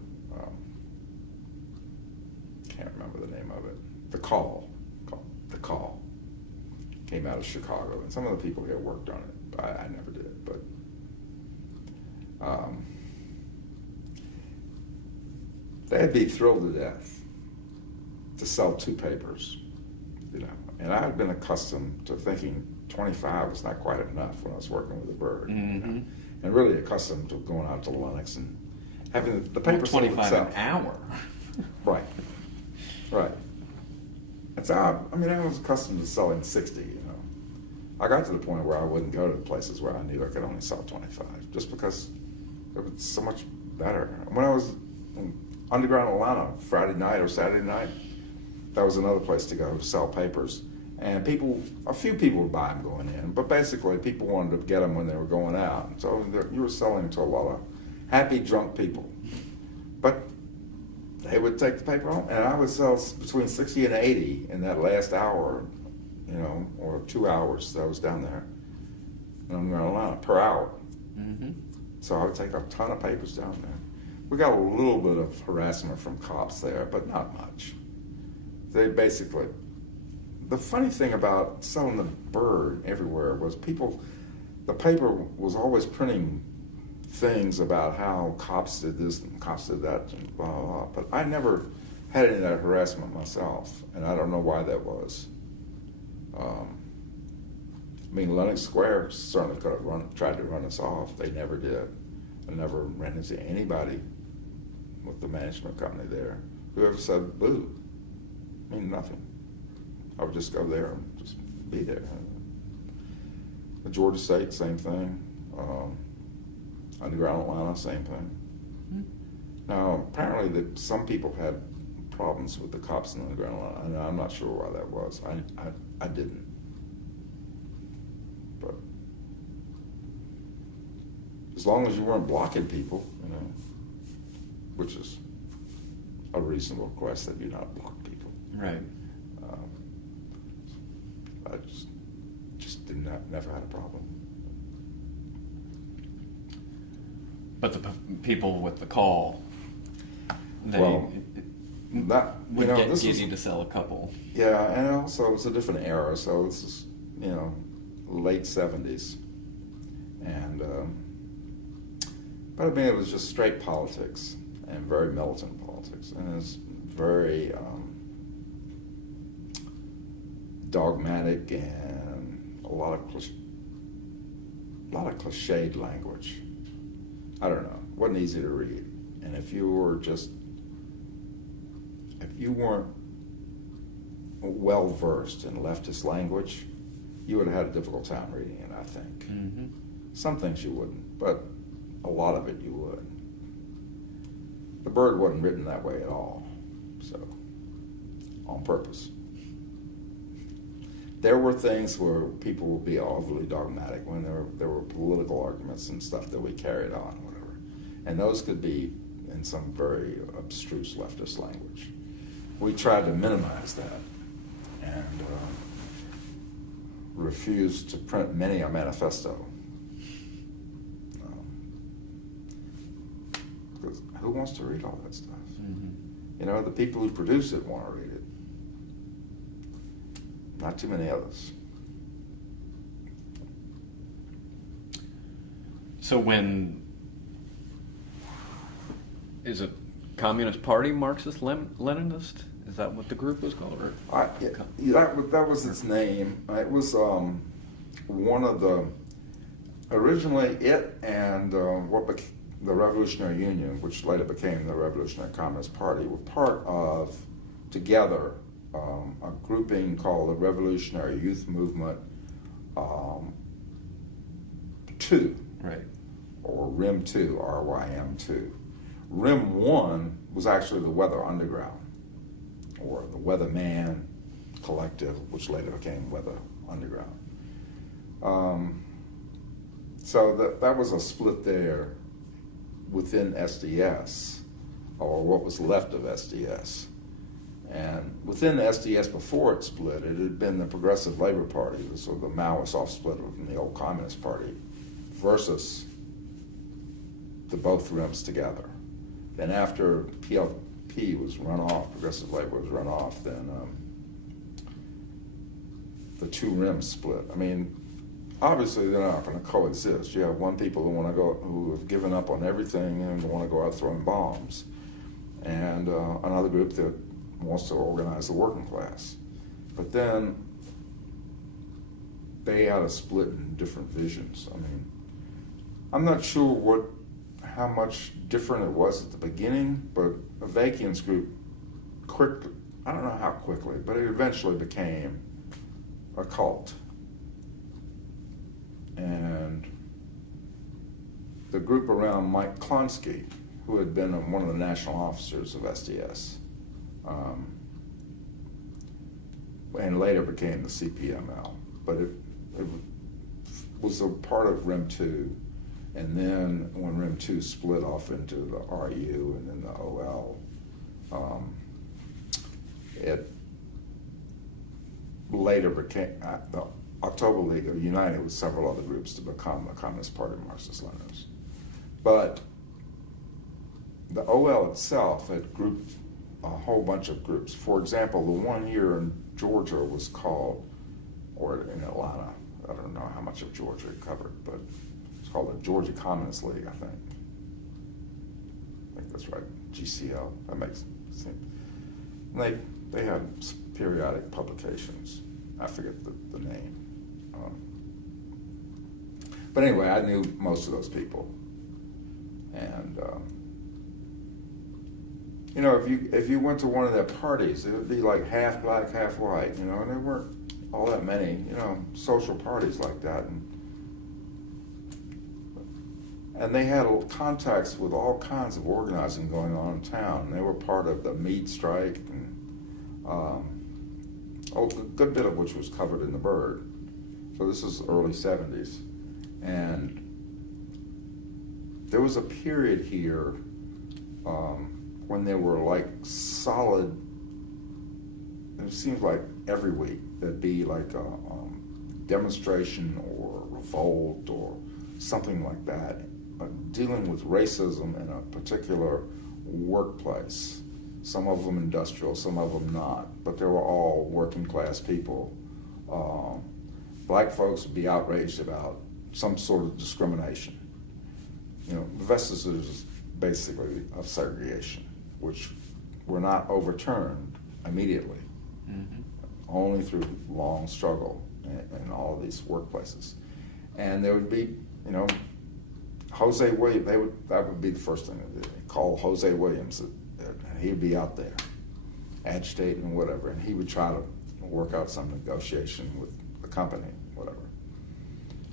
Can't remember the name of it. The Call. Came out of Chicago, and some of the people here worked on it. I never did, but they'd be thrilled to death to sell 2 papers, And I had been accustomed to thinking 25 was not quite enough when I was working with the Bird, mm-hmm. And really accustomed to going out to Lenox and having the paper sold 25 itself. an hour. Right. And so I was accustomed to selling 60. I got to the point where I wouldn't go to places where I knew I could only sell 25, just because it was so much better. When I was in Underground Atlanta, Friday night or Saturday night, that was another place to go to sell papers. And a few people would buy them going in, but basically people wanted to get them when they were going out. And so you were selling to a lot of happy, drunk people. But they would take the paper home, and I would sell between 60 and 80 in that last hour, or 2 hours that I was down there. And I'm going to per hour. Mm-hmm. So I would take a ton of papers down there. We got a little bit of harassment from cops there, but not much. They basically, the funny thing about selling the Bird everywhere was the paper was always printing things about how cops did this and cops did that and blah, blah, blah. But I never had any of that harassment myself, and I don't know why that was. Lenox Square certainly could have tried to run us off. They never did. I never ran into anybody with the management company there who ever said boo. Nothing. I would just go there and just be there. The Georgia State, same thing. Underground Atlanta, same thing. Hmm. Now, apparently, some people had problems with the cops in Underground Atlanta, and I'm not sure why that was. I didn't. But as long as you weren't blocking people, which is a reasonable request that you not block people. Right. I just never had a problem. But the people with the call, they would get this giddy to sell a couple. Yeah, and also it's a different era, so this is, late 70s. And, but I mean, it was just straight politics and very militant politics. And it's very dogmatic and a lot of cliched language. I don't know. It wasn't easy to read. And if you weren't well versed in leftist language, you would have had a difficult time reading it, I think. Mm-hmm. Some things you wouldn't, but a lot of it you would. The Bird wasn't written that way at all, so on purpose. There were things where people would be overly dogmatic when there were political arguments and stuff that we carried on, whatever. And those could be in some very abstruse leftist language. We tried to minimize that and refused to print many a manifesto. Because who wants to read all that stuff? Mm-hmm. The people who produce it want to read it. Not too many others. So is it Communist Party Marxist Leninist? Is that what the group was called? That was its name. It was one of the originally it and the Revolutionary Union, which later became the Revolutionary Communist Party, were part of together a grouping called the Revolutionary Youth Movement 2, right, or RIM 2, RYM 2. RIM 1 was actually the Weather Underground, or the Weatherman Collective, which later became Weather Underground. So that was a split there within SDS, or what was left of SDS. And within the SDS before it split, it had been the Progressive Labor Party, so the Maoist off-split from the old Communist Party, versus the both RIMs together. Then after PLP was run off, Progressive Labor was run off, then the two RIMs split. I mean, obviously they're not going to coexist. You have one people who have given up on everything and want to go out throwing bombs, and another group that wants to organize the working class. But then they had a split in different visions. I mean, I'm not sure how much different it was at the beginning, but Avakian's group quickly, I don't know how quickly, but it eventually became a cult. And the group around Mike Klonsky, who had been one of the national officers of SDS, and later became the CPML, but it was a part of RIM 2, and then when RIM 2 split off into the RU and then the OL, it later became the October League united with several other groups to become the Communist Party Marxist-Leninists. But the OL itself had grouped a whole bunch of groups. For example, the one here in Georgia was called, or in Atlanta, I don't know how much of Georgia it covered, but it's called the Georgia Communist League, I think. I think that's right, GCL. That makes sense. And they had periodic publications. I forget the name. But anyway, I knew most of those people. And if you went to one of their parties, it would be like half black, half white, and there weren't all that many, social parties like that. And And they had contacts with all kinds of organizing going on in town. They were part of the meat strike, and a good bit of which was covered in the Bird. So this is early 70s. And there was a period here when there were like solid, it seems like every week there'd be like a demonstration or revolt or something like that, dealing with racism in a particular workplace. Some of them industrial, some of them not, but they were all working class people. Black folks would be outraged about some sort of discrimination. You know, the vestiges basically of segregation, which were not overturned immediately, only through long struggle in all of these workplaces. And there would be, you know, Jose Williams, that would be the first thing they did. Call Jose Williams, and he'd be out there agitating and whatever, and he would try to work out some negotiation with the company, whatever.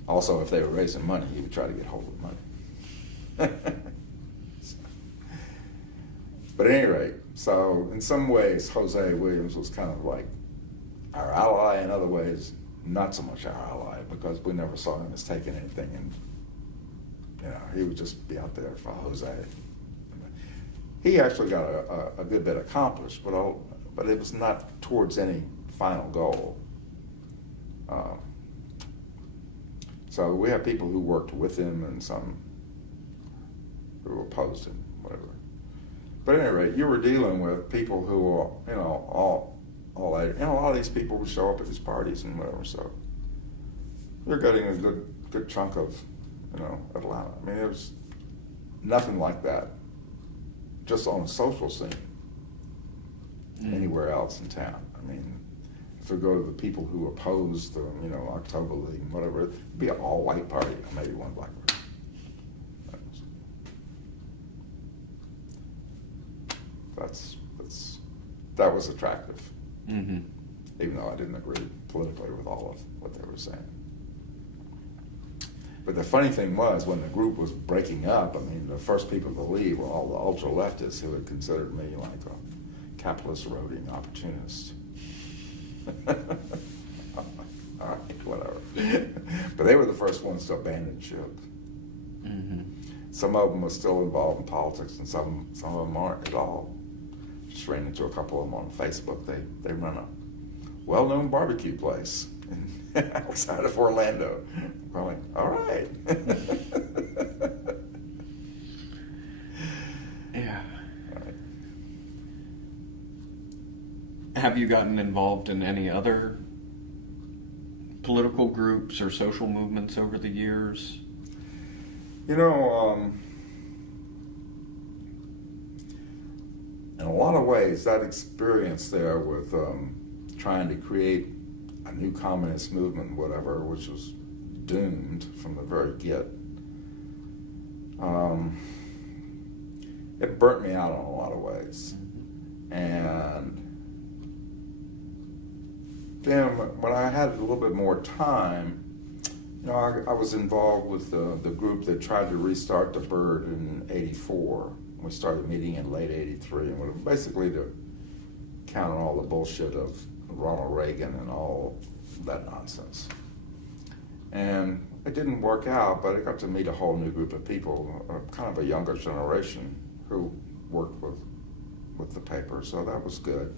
Also, if they were raising money, he would try to get hold of money. But at any rate, so in some ways, Jose Williams was kind of like our ally, in other ways, not so much our ally, because we never saw him as taking anything, and you know, he would just be out there for Jose. He actually got a good bit accomplished, but it was not towards any final goal. So we have people who worked with him and some who opposed him, whatever. But at any rate, you were dealing with people who were, you know, all and a lot of these people would show up at these parties and whatever. So you're getting a good chunk of, you know, Atlanta. I mean, there was nothing like that just on a social scene anywhere else in town. I mean, if we go to the people who opposed the, you know, October League and whatever, it'd be an all-white party, or maybe one black person. That was attractive, even though I didn't agree politically with all of what they were saying. But the funny thing was, when the group was breaking up, I mean, the first people to leave were all the ultra-leftists who had considered me like a capitalist eroding opportunist. All right, whatever. But they were the first ones to abandon ship. Some of them were still involved in politics, and some of them aren't at all. Just ran into a couple of them on Facebook. They run a well-known barbecue place outside of Orlando. I'm like, all right. Yeah. All right. Have you gotten involved in any other political groups or social movements over the years? You know, in a lot of ways, that experience there with trying to create a new communist movement, whatever, which was doomed from the very get, it burnt me out in a lot of ways. And then when I had a little bit more time, you know, I was involved with the group that tried to restart the Bird in '84. We started meeting in late '83, and basically to counter all the bullshit of Ronald Reagan and all that nonsense. And it didn't work out, but I got to meet a whole new group of people, kind of a younger generation, who worked with the paper, so that was good.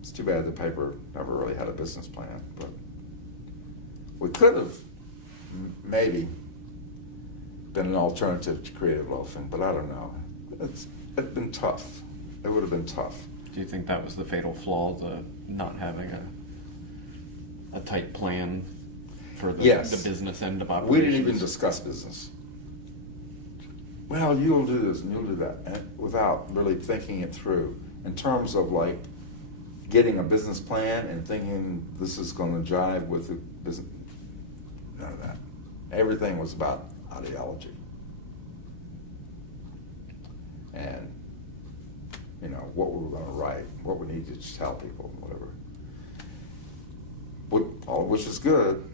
It's too bad the paper never really had a business plan, but we could have maybe been an alternative to creative loafing, but I don't know. It'd been tough. It would have been tough. Do you think that was the fatal flaw, the not having a tight plan for the business end of operations? We didn't even discuss business. Well, you'll do this and you'll do that, and without really thinking it through in terms of like getting a business plan and thinking this is going to jive with the business. None of that. Everything was about ideology. And, you know, what we were going to write, what we needed to tell people, whatever. All of which is good,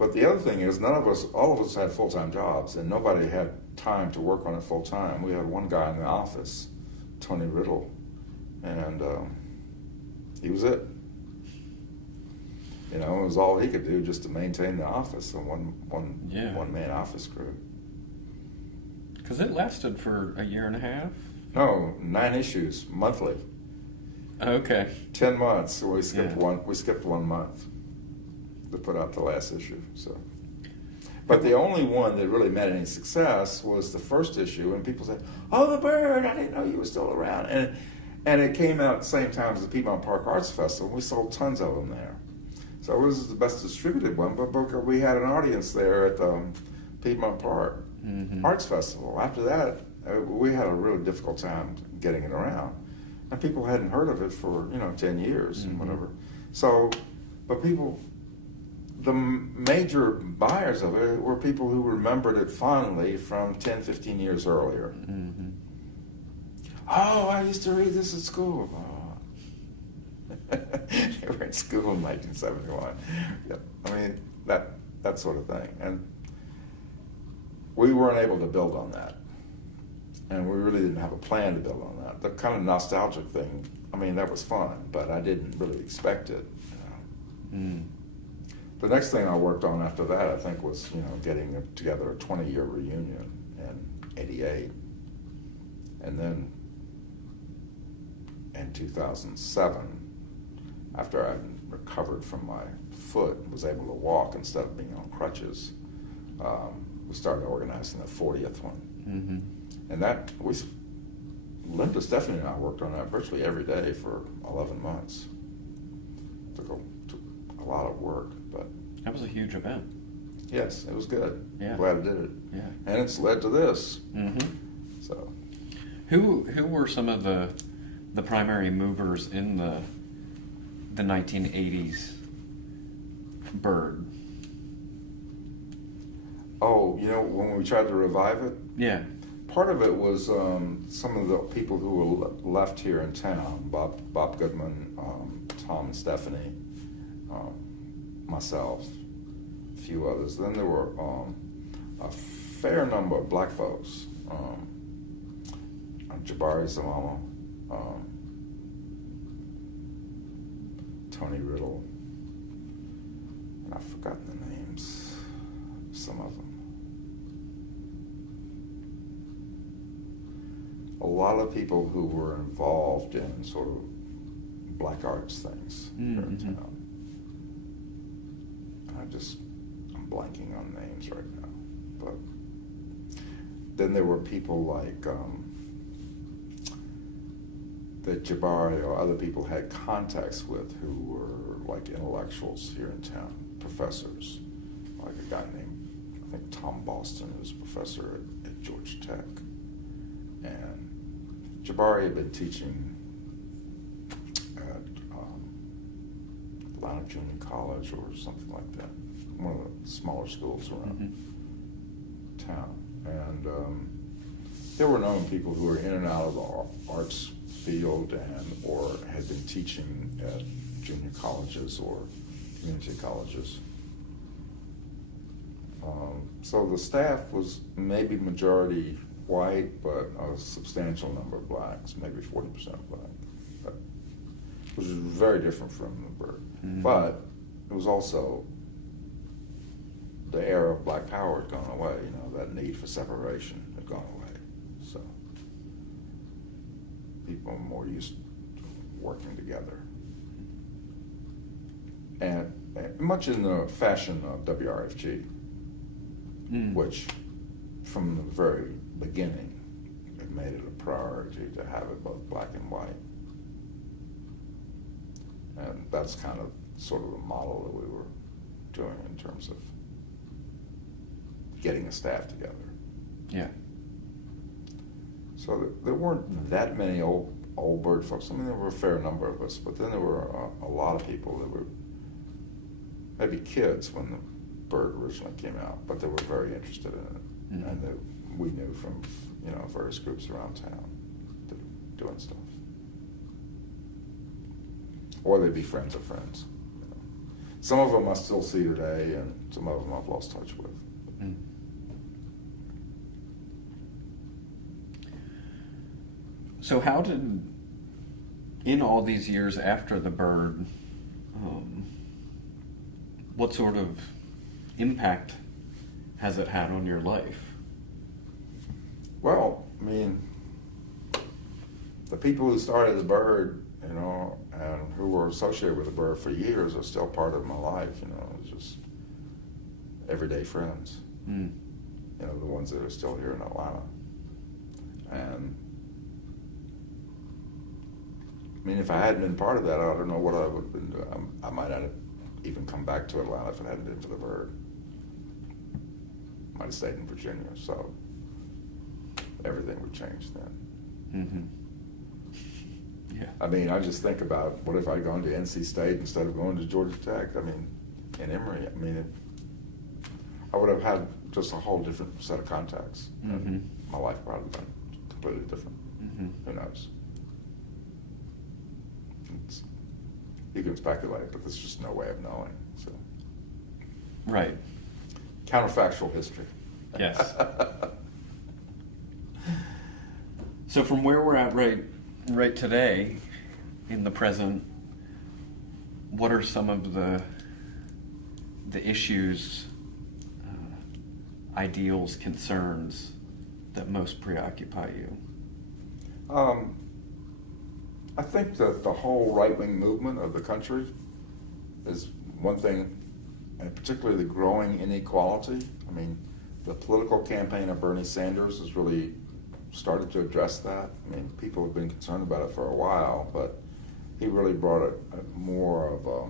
But the other thing is, all of us had full-time jobs, and nobody had time to work on it full-time. We had one guy in the office, Tony Riddle, and he was it. You know, it was all he could do just to maintain the office, and one man office crew. Because it lasted for a year and a half? No, 9 issues monthly. Okay. 10 months. So we skipped one. We skipped 1 month to put out the last issue. So, but the only one that really met any success was the first issue, and people said, "Oh, the bird! I didn't know you were still around." And it came out at the same time as the Piedmont Park Arts Festival. We sold tons of them there. So it was the best distributed one, but we had an audience there at the Piedmont Park Arts Festival. After that, we had a really difficult time getting it around. And people hadn't heard of it for, 10 years and whatever. So, but the major buyers of it were people who remembered it fondly from 10, 15 years earlier. Oh, I used to read this at school. Oh. They were in school in 1971. Yep. I mean, that sort of thing. And we weren't able to build on that. And we really didn't have a plan to build on that. The kind of nostalgic thing, I mean, that was fun, but I didn't really expect it. The next thing I worked on after that, I think, was, getting together a 20-year reunion in '88. And then in 2007, after I recovered from my foot, was able to walk instead of being on crutches, we started organizing the 40th one. And that, Linda, Stephanie, and I worked on that virtually every day for 11 months. Took a lot of work, but... That was a huge event. Yes, it was good. Yeah. I'm glad I did it. Yeah. And it's led to this. So... Who were some of the primary movers in the 1980s Bird? Oh, when we tried to revive it? Yeah. Part of it was some of the people who were left here in town, Bob Goodman, Tom and Stephanie, myself, a few others. Then there were a fair number of black folks. Jabari Zamama, Tony Riddle, and I've forgotten the names, some of them. A lot of people who were involved in sort of black arts things here in town. I'm blanking on names right now. But then there were people like that Jabari or other people had contacts with who were like intellectuals here in town, professors, like a guy named, I think, Tom Boston, who's a professor at Georgia Tech. And Jabari had been teaching at Atlanta Junior College or something like that, one of the smaller schools around town. And there were known people who were in and out of the arts field or had been teaching at junior colleges or community colleges. So the staff was maybe majority white, but a substantial number of blacks, maybe 40% black, which is very different from the Bird. But it was also the era of black power had gone away. That need for separation had gone away. So people are more used to working together. And much in the fashion of WRFG, which from the very beginning, it made it a priority to have it both black and white. And that's kind of sort of the model that we were doing in terms of getting a staff together. Yeah. So there weren't that many old Bird folks. I mean, there were a fair number of us, but then there were a lot of people that were maybe kids when the Bird originally came out, but they were very interested in it, and that we knew from various groups around town doing stuff, or they'd be friends of friends. Some of them I still see today, and some of them I've lost touch with. Mm. So how did, in all these years after the bird, what sort of impact has it had on your life? Well, I mean, the people who started the bird, you know, and who were associated with the bird for years are still part of my life, you know, it's just everyday friends, you know, the ones that are still here in Atlanta. And I mean, if I hadn't been part of that, I don't know what I would have been doing. I might not have even come back to Atlanta if it hadn't been for the bird. Might have stayed in Virginia, so everything would change then. Yeah. I mean, I just think about what if I'd gone to NC State instead of going to Georgia Tech? I mean, in Emory, I mean, I would have had just a whole different set of contacts. And my life probably would have been completely different. Who knows? You can speculate, but there's just no way of knowing. So, Right. counterfactual history. Yes. So from where we're at right today, in the present, what are some of the issues, ideals, concerns that most preoccupy you? I think that the whole right-wing movement of the country is one thing, and particularly the growing inequality. I mean, the political campaign of Bernie Sanders has really started to address that. I mean, people have been concerned about it for a while, but he really brought a more of a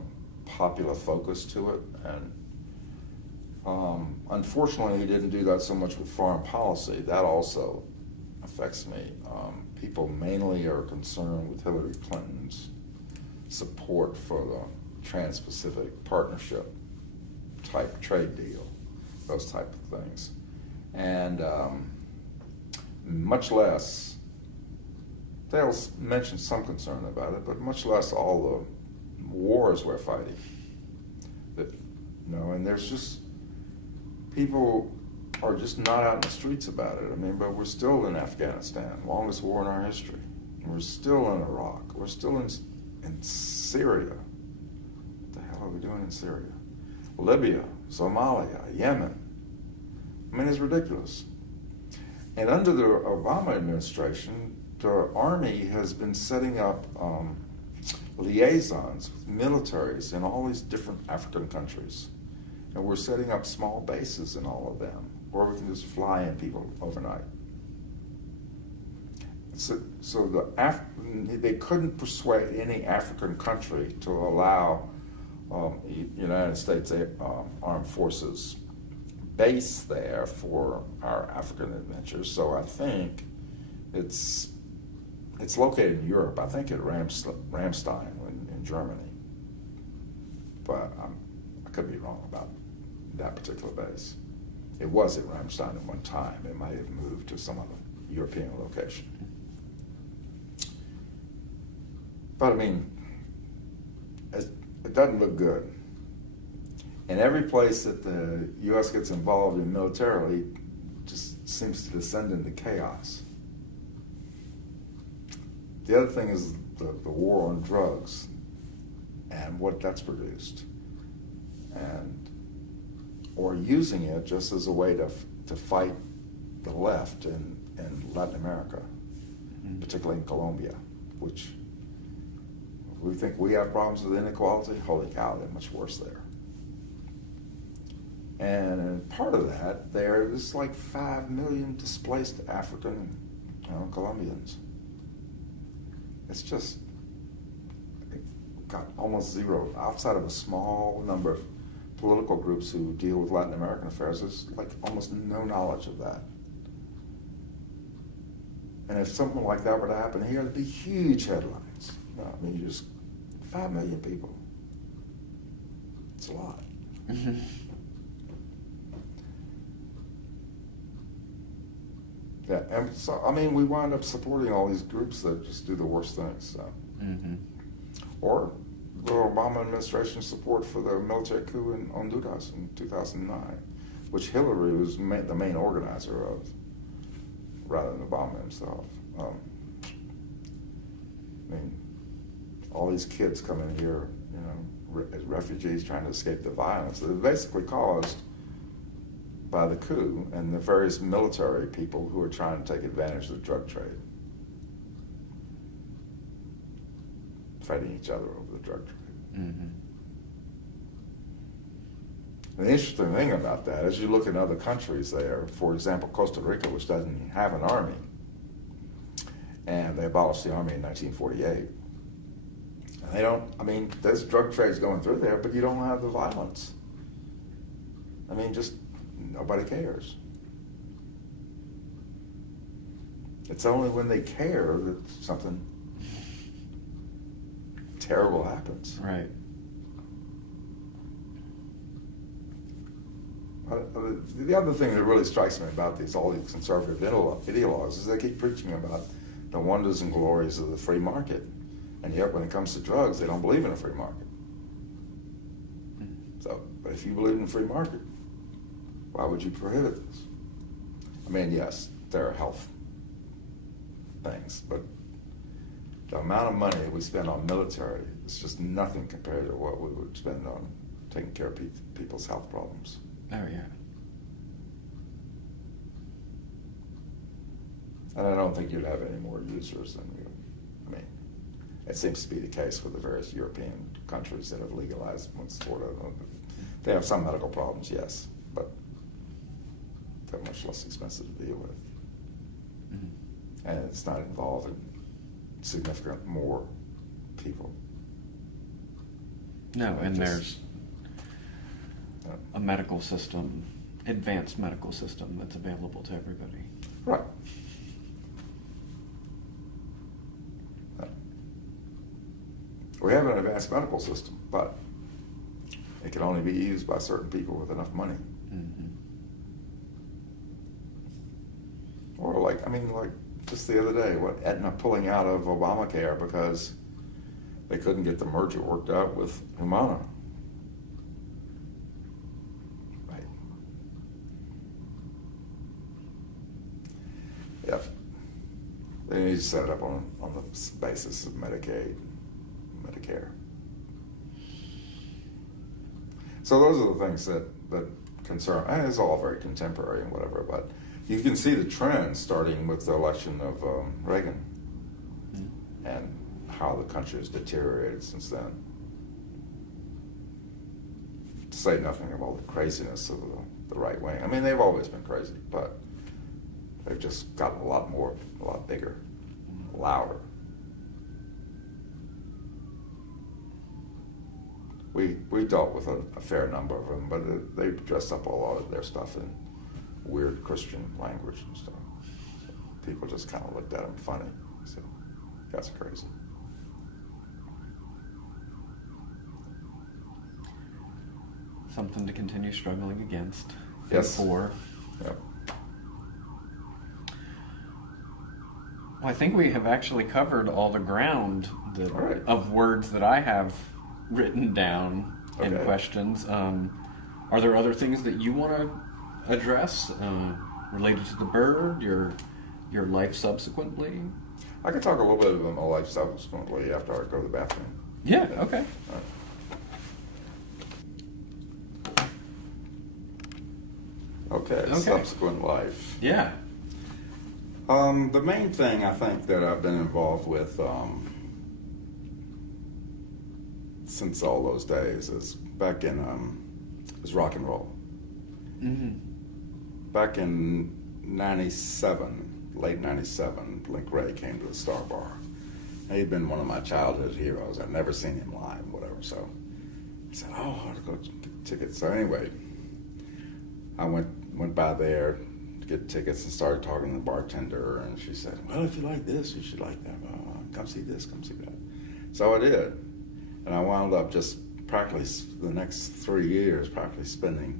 popular focus to it. And unfortunately, he didn't do that so much with foreign policy. That also affects me. People mainly are concerned with Hillary Clinton's support for the Trans-Pacific Partnership type trade deal, those type of things. And much less, they'll mention some concern about it, but much less all the wars we're fighting. That, you know, and there's just, people are just not out in the streets about it. I mean, but we're still in Afghanistan, longest war in our history. We're still in Iraq. We're still in Syria. What the hell are we doing in Syria? Libya, Somalia, Yemen. I mean, it's ridiculous. And under the Obama administration, the Army has been setting up liaisons with militaries in all these different African countries. And we're setting up small bases in all of them, where we can just fly in people overnight. So they couldn't persuade any African country to allow United States Armed Forces base there for our African adventures. So I think it's located in Europe. I think at Ramstein in Germany, but I could be wrong about that particular base. It was at Ramstein at one time. It might have moved to some other European location. But I mean, it doesn't look good. And every place that the U.S. gets involved in militarily just seems to descend into chaos. The other thing is the war on drugs and what that's produced. Or using it just as a way to fight the left in Latin America, particularly in Colombia, which we think we have problems with inequality. Holy cow, they're much worse there. And part of that, there's like 5 million displaced African Colombians. It's just got almost zero, outside of a small number of political groups who deal with Latin American affairs. There's like almost no knowledge of that. And if something like that were to happen here, it'd be huge headlines. You know, I mean, just 5 million people. It's a lot. Yeah, and so I mean, we wind up supporting all these groups that just do the worst things. So. Or the Obama administration's support for the military coup in Honduras in 2009, which Hillary was the main organizer of, rather than Obama himself. I mean, all these kids come in here, you know, as refugees trying to escape the violence. They're basically caused by the coup and the various military people who are trying to take advantage of the drug trade, fighting each other over the drug trade. Mm-hmm. The interesting thing about that is you look in other countries there, for example, Costa Rica, which doesn't have an army, and they abolished the army in 1948. And they don't, I mean, there's drug trades going through there, but you don't have the violence. I mean, just nobody cares. It's only when they care that something terrible happens. Right. The other thing that really strikes me about all these conservative ideologues is they keep preaching about the wonders and glories of the free market, and yet when it comes to drugs, they don't believe in a free market. So, but if you believe in a free market, why would you prohibit this? I mean, yes, there are health things, but the amount of money that we spend on military is just nothing compared to what we would spend on taking care of people's health problems. Oh, yeah. And I don't think you'd have any more users than you. I mean, it seems to be the case with the various European countries that have legalized one sort of. They have some medical problems, yes, but they're much less expensive to deal with. Mm-hmm. And it's not involving significant more people. No, and there's a medical system, advanced medical system that's available to everybody. Right. We have an advanced medical system, but it can only be used by certain people with enough money. Mm-hmm. Or like just the other day, Aetna pulling out of Obamacare because they couldn't get the merger worked out with Humana. Right. Yep. They need to set it up on the basis of Medicaid, Medicare. So those are the things that concern, and it's all very contemporary and whatever, but you can see the trend starting with the election of Reagan and how the country has deteriorated since then. To say nothing of all the craziness of the right wing. I mean, they've always been crazy, but they've just gotten a lot bigger, louder. We dealt with a fair number of them, but they dressed up a lot of their stuff in weird Christian language and stuff. So people just kind of looked at them funny. So that's crazy. Something to continue struggling against. Yes. For. Yep. Well, I think we have actually covered all the ground of words that I have written down in questions. Are there other things that you want to address related to the bird, your life subsequently? I could talk a little bit about my life subsequently after I go to the bathroom. Yeah, okay. Okay, subsequent life. Yeah. The main thing I think that I've been involved with since all those days is back in is rock and roll. Mm-hmm. Back in '97, late '97, Blink Ray came to the Star Bar. He'd been one of my childhood heroes. I'd never seen him live, whatever. So I said, "Oh, I ought to go get tickets." So anyway, I went by there to get tickets and started talking to the bartender, and she said, "Well, if you like this, you should like that. Come see this, come see that." So I did, and I wound up just practically the next 3 years practically spending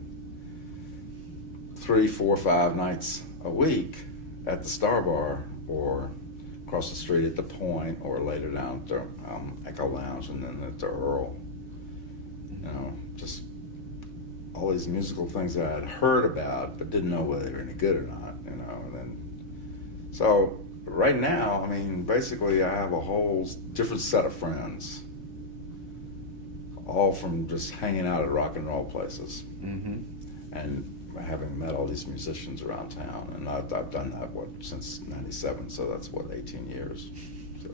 3, 4, 5 nights a week at the Star Bar or across the street at the Point, or later down at the Echo Lounge, and then at the Earl. You know, just all these musical things that I had heard about, but didn't know whether they were any good or not. You know, and then so right now, I mean, basically, I have a whole different set of friends, all from just hanging out at rock and roll places, and having met all these musicians around town. And I've done that, since 97, so that's, 18 years. So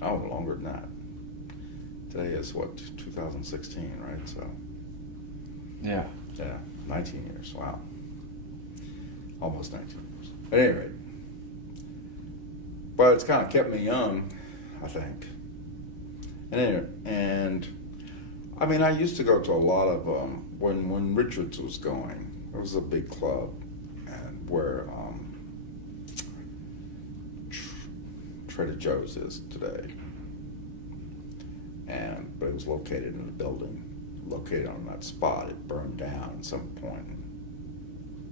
longer than that. Today is, 2016, right? So. Yeah. Yeah, 19 years, wow. Almost 19 years. At any rate. But it's kind of kept me young, I think. And I mean, I used to go to a lot of, when Richards was going, it was a big club, and where Trader Joe's is today. But it was located in a building, located on that spot. It burned down at some point in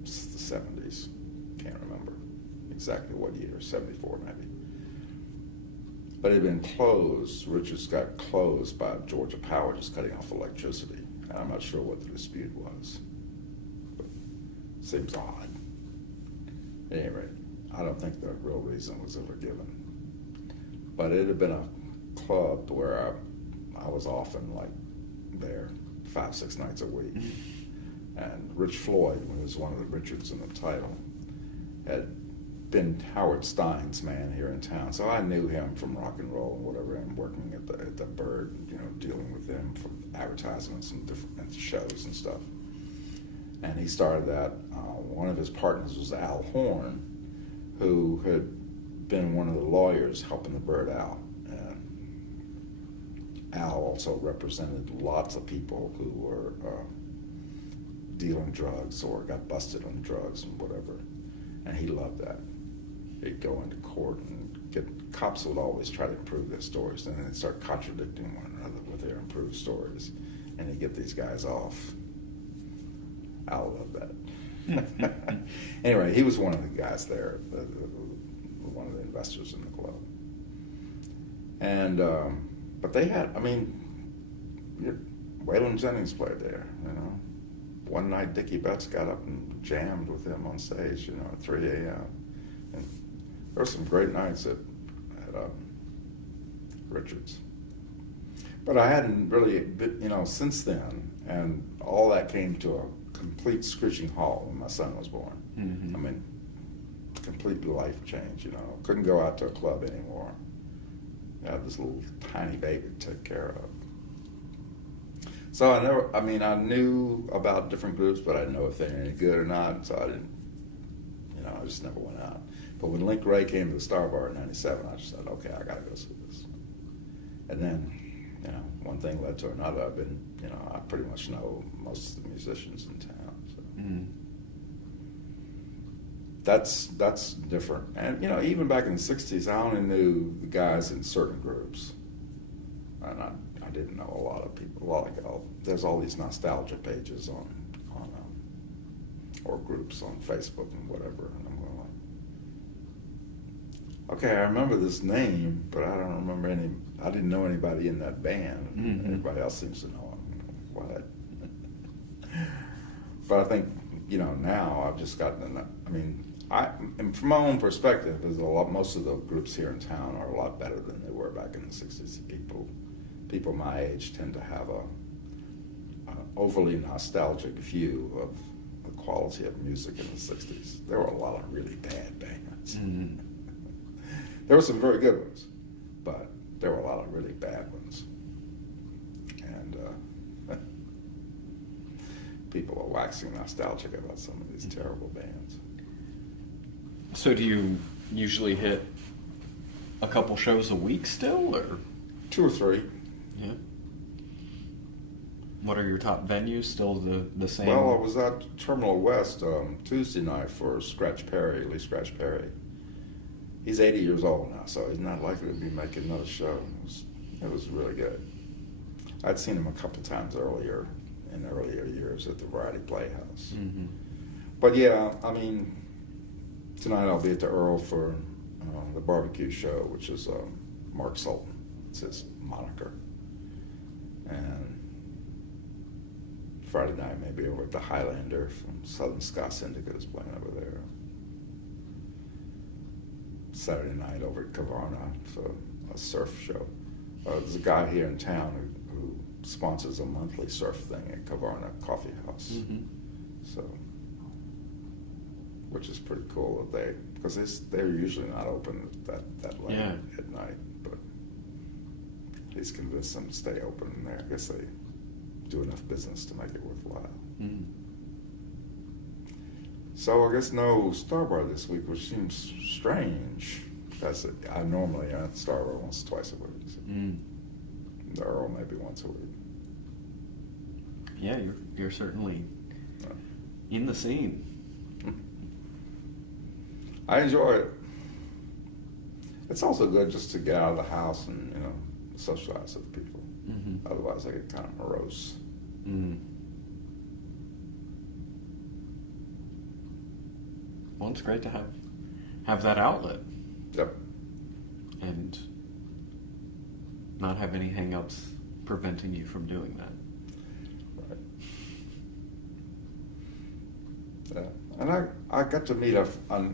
the 70s. Can't remember exactly what year, 74 maybe. But it had been closed. Richards got closed by Georgia Power just cutting off electricity. And I'm not sure what the dispute was. But it seems odd. At any rate, I don't think the real reason was ever given. But it had been a club where I was often there 5-6 nights a week. And Rich Floyd, who was one of the Richards in the title, had been Howard Stein's man here in town. So I knew him from rock and roll and whatever, and working at the Bird, you know, dealing with them for advertisements and different shows and stuff. And he started that. One of his partners was Al Horn, who had been one of the lawyers helping the Bird out. And Al also represented lots of people who were dealing drugs or got busted on drugs and whatever. And he loved that. He'd go into court and cops would always try to improve their stories, and then they'd start contradicting one another with their improved stories, and he'd get these guys off. Al loved that. Anyway, he was one of the guys there, one of the investors in the club. And, but they had, I mean, Waylon Jennings played there, you know. One night, Dickie Betts got up and jammed with him on stage, you know, at 3 a.m. And there were some great nights at Richards. But I hadn't really been, you know, since then, and all that came to a complete screeching halt when my son was born. I mean, complete life change, you know. Couldn't go out to a club anymore. I had this little tiny baby to take care of. So I knew about different groups, but I didn't know if they were any good or not, so I didn't, you know, I just never went out. But when Link Ray came to the Star Bar in 97, I just said, okay, I gotta go see this. And then, you know, one thing led to another. I've been, you know, I pretty much know most of the musicians in town, so. That's different. And, you know, even back in the 60s, I only knew the guys in certain groups. And I didn't know a lot of people. There's all these nostalgia pages on or groups on Facebook and whatever, and I'm going like, okay, I remember this name, but I don't remember I didn't know anybody in that band. Everybody else seems to know them. What? But I think, you know, now I've just gotten, and from my own perspective, most of the groups here in town are a lot better than they were back in the 60s. People my age tend to have an overly nostalgic view of the quality of music in the 60s. There were a lot of really bad bands. There were some very good ones, but there were a lot of really bad ones. And people are waxing nostalgic about some of these terrible bands. So do you usually hit a couple shows a week still, or? 2 or 3. Yeah. What are your top venues? Still the same? Well, I was at Terminal West Tuesday night for Scratch Perry, Lee Scratch Perry. He's 80 years old now, so he's not likely to be making another show. It was really good. I'd seen him a couple times in earlier years at the Variety Playhouse. But yeah, I mean, tonight I'll be at the Earl for the Barbecue Show, which is Mark Sultan. It's his moniker. And Friday night, maybe over at the Highlander from Southern Ska Syndicate is playing over there. Saturday night over at Kavarna for a surf show. There's a guy here in town who sponsors a monthly surf thing at Kavarna Coffee House. Mm-hmm. So, which is pretty cool that because they're usually not open that late at night, but he's convinced them to stay open in there. I guess they do enough business to make it worthwhile. Mm-hmm. So I guess no Starbar this week, which seems strange. I normally at Starbar once or twice a week. So. The Earl maybe once a week. Yeah, you're certainly in the scene. I enjoy it. It's also good just to get out of the house and socialize with people. Mm-hmm. Otherwise, I get kind of morose. Mm. Well, it's great to have that outlet. Yep. And not have any hang-ups preventing you from doing that. Right. Yeah. And I got to meet a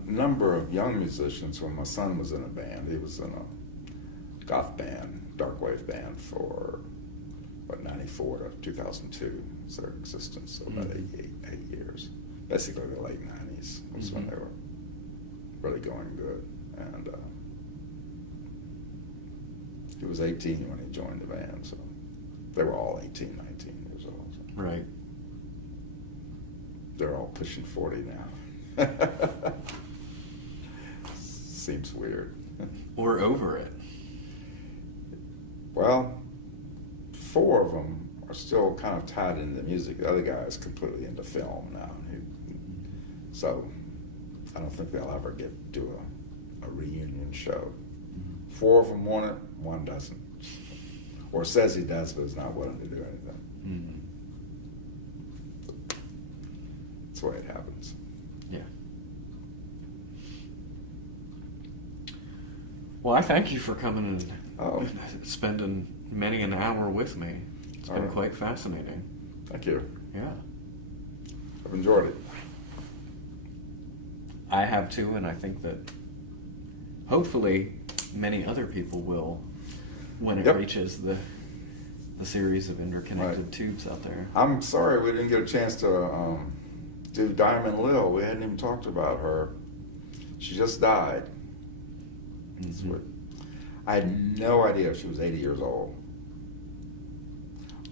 number of young musicians when my son was in a band. He was in a goth band, dark wave band for 94 to 2002 was their existence, so about 8 years. Basically the late 90s was when they were really going good. And he was 18 when he joined the band, so they were all 18, 19 years old. So. Right. They're all pushing 40 now. Seems weird. Or over it. Well, 4 of them are still kind of tied into music. The other guy is completely into film now. So I don't think they'll ever do a reunion show. 4 of them want it, 1 doesn't. Or says he does, but is not willing to do anything. Mm-hmm. That's the way it happens. Yeah. Well, I thank you for coming and spending many an hour with me. It's been quite fascinating. Thank you. Yeah. I've enjoyed it. I have too, and I think that hopefully many other people will when it reaches the series of interconnected tubes out there. I'm sorry we didn't get a chance to do Diamond Lil. We hadn't even talked about her. She just died. Mm-hmm. I had no idea she was 80 years old.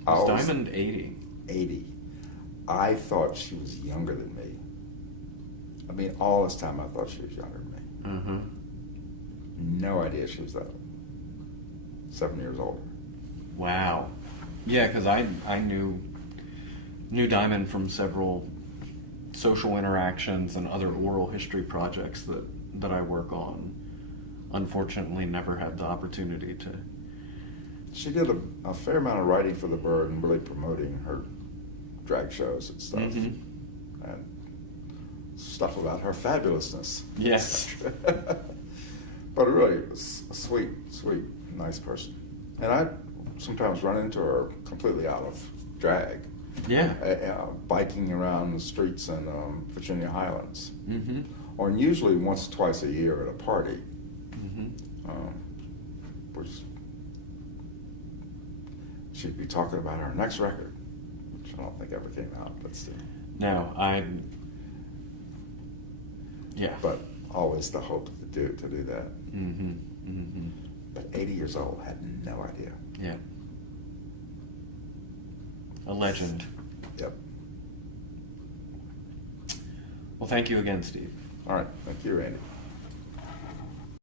Was Diamond 80? 80. I thought she was younger than me. I mean, all this time I thought she was younger than me. Mm-hmm. No idea she was that 7 years older. Wow. Yeah, because I knew Diamond from several social interactions and other oral history projects that I work on. Unfortunately, never had the opportunity to. She did a fair amount of writing for the Bird and really promoting her drag shows and stuff. Mm-hmm. And stuff about her fabulousness. Yes. But really, a sweet, nice person. And I sometimes run into her completely out of drag. Yeah. Biking around the streets in Virginia Highlands. Mm-hmm. Or usually once or twice a year at a party. Mm-hmm. Which she'd be talking about her next record, which I don't think ever came out, but still. No, yeah. But always the hope to do that. Mm-hmm. Mm-hmm. But 80 years old, had no idea. Yeah. A legend. Yep. Well, thank you again, Steve. All right. Thank you, Randy.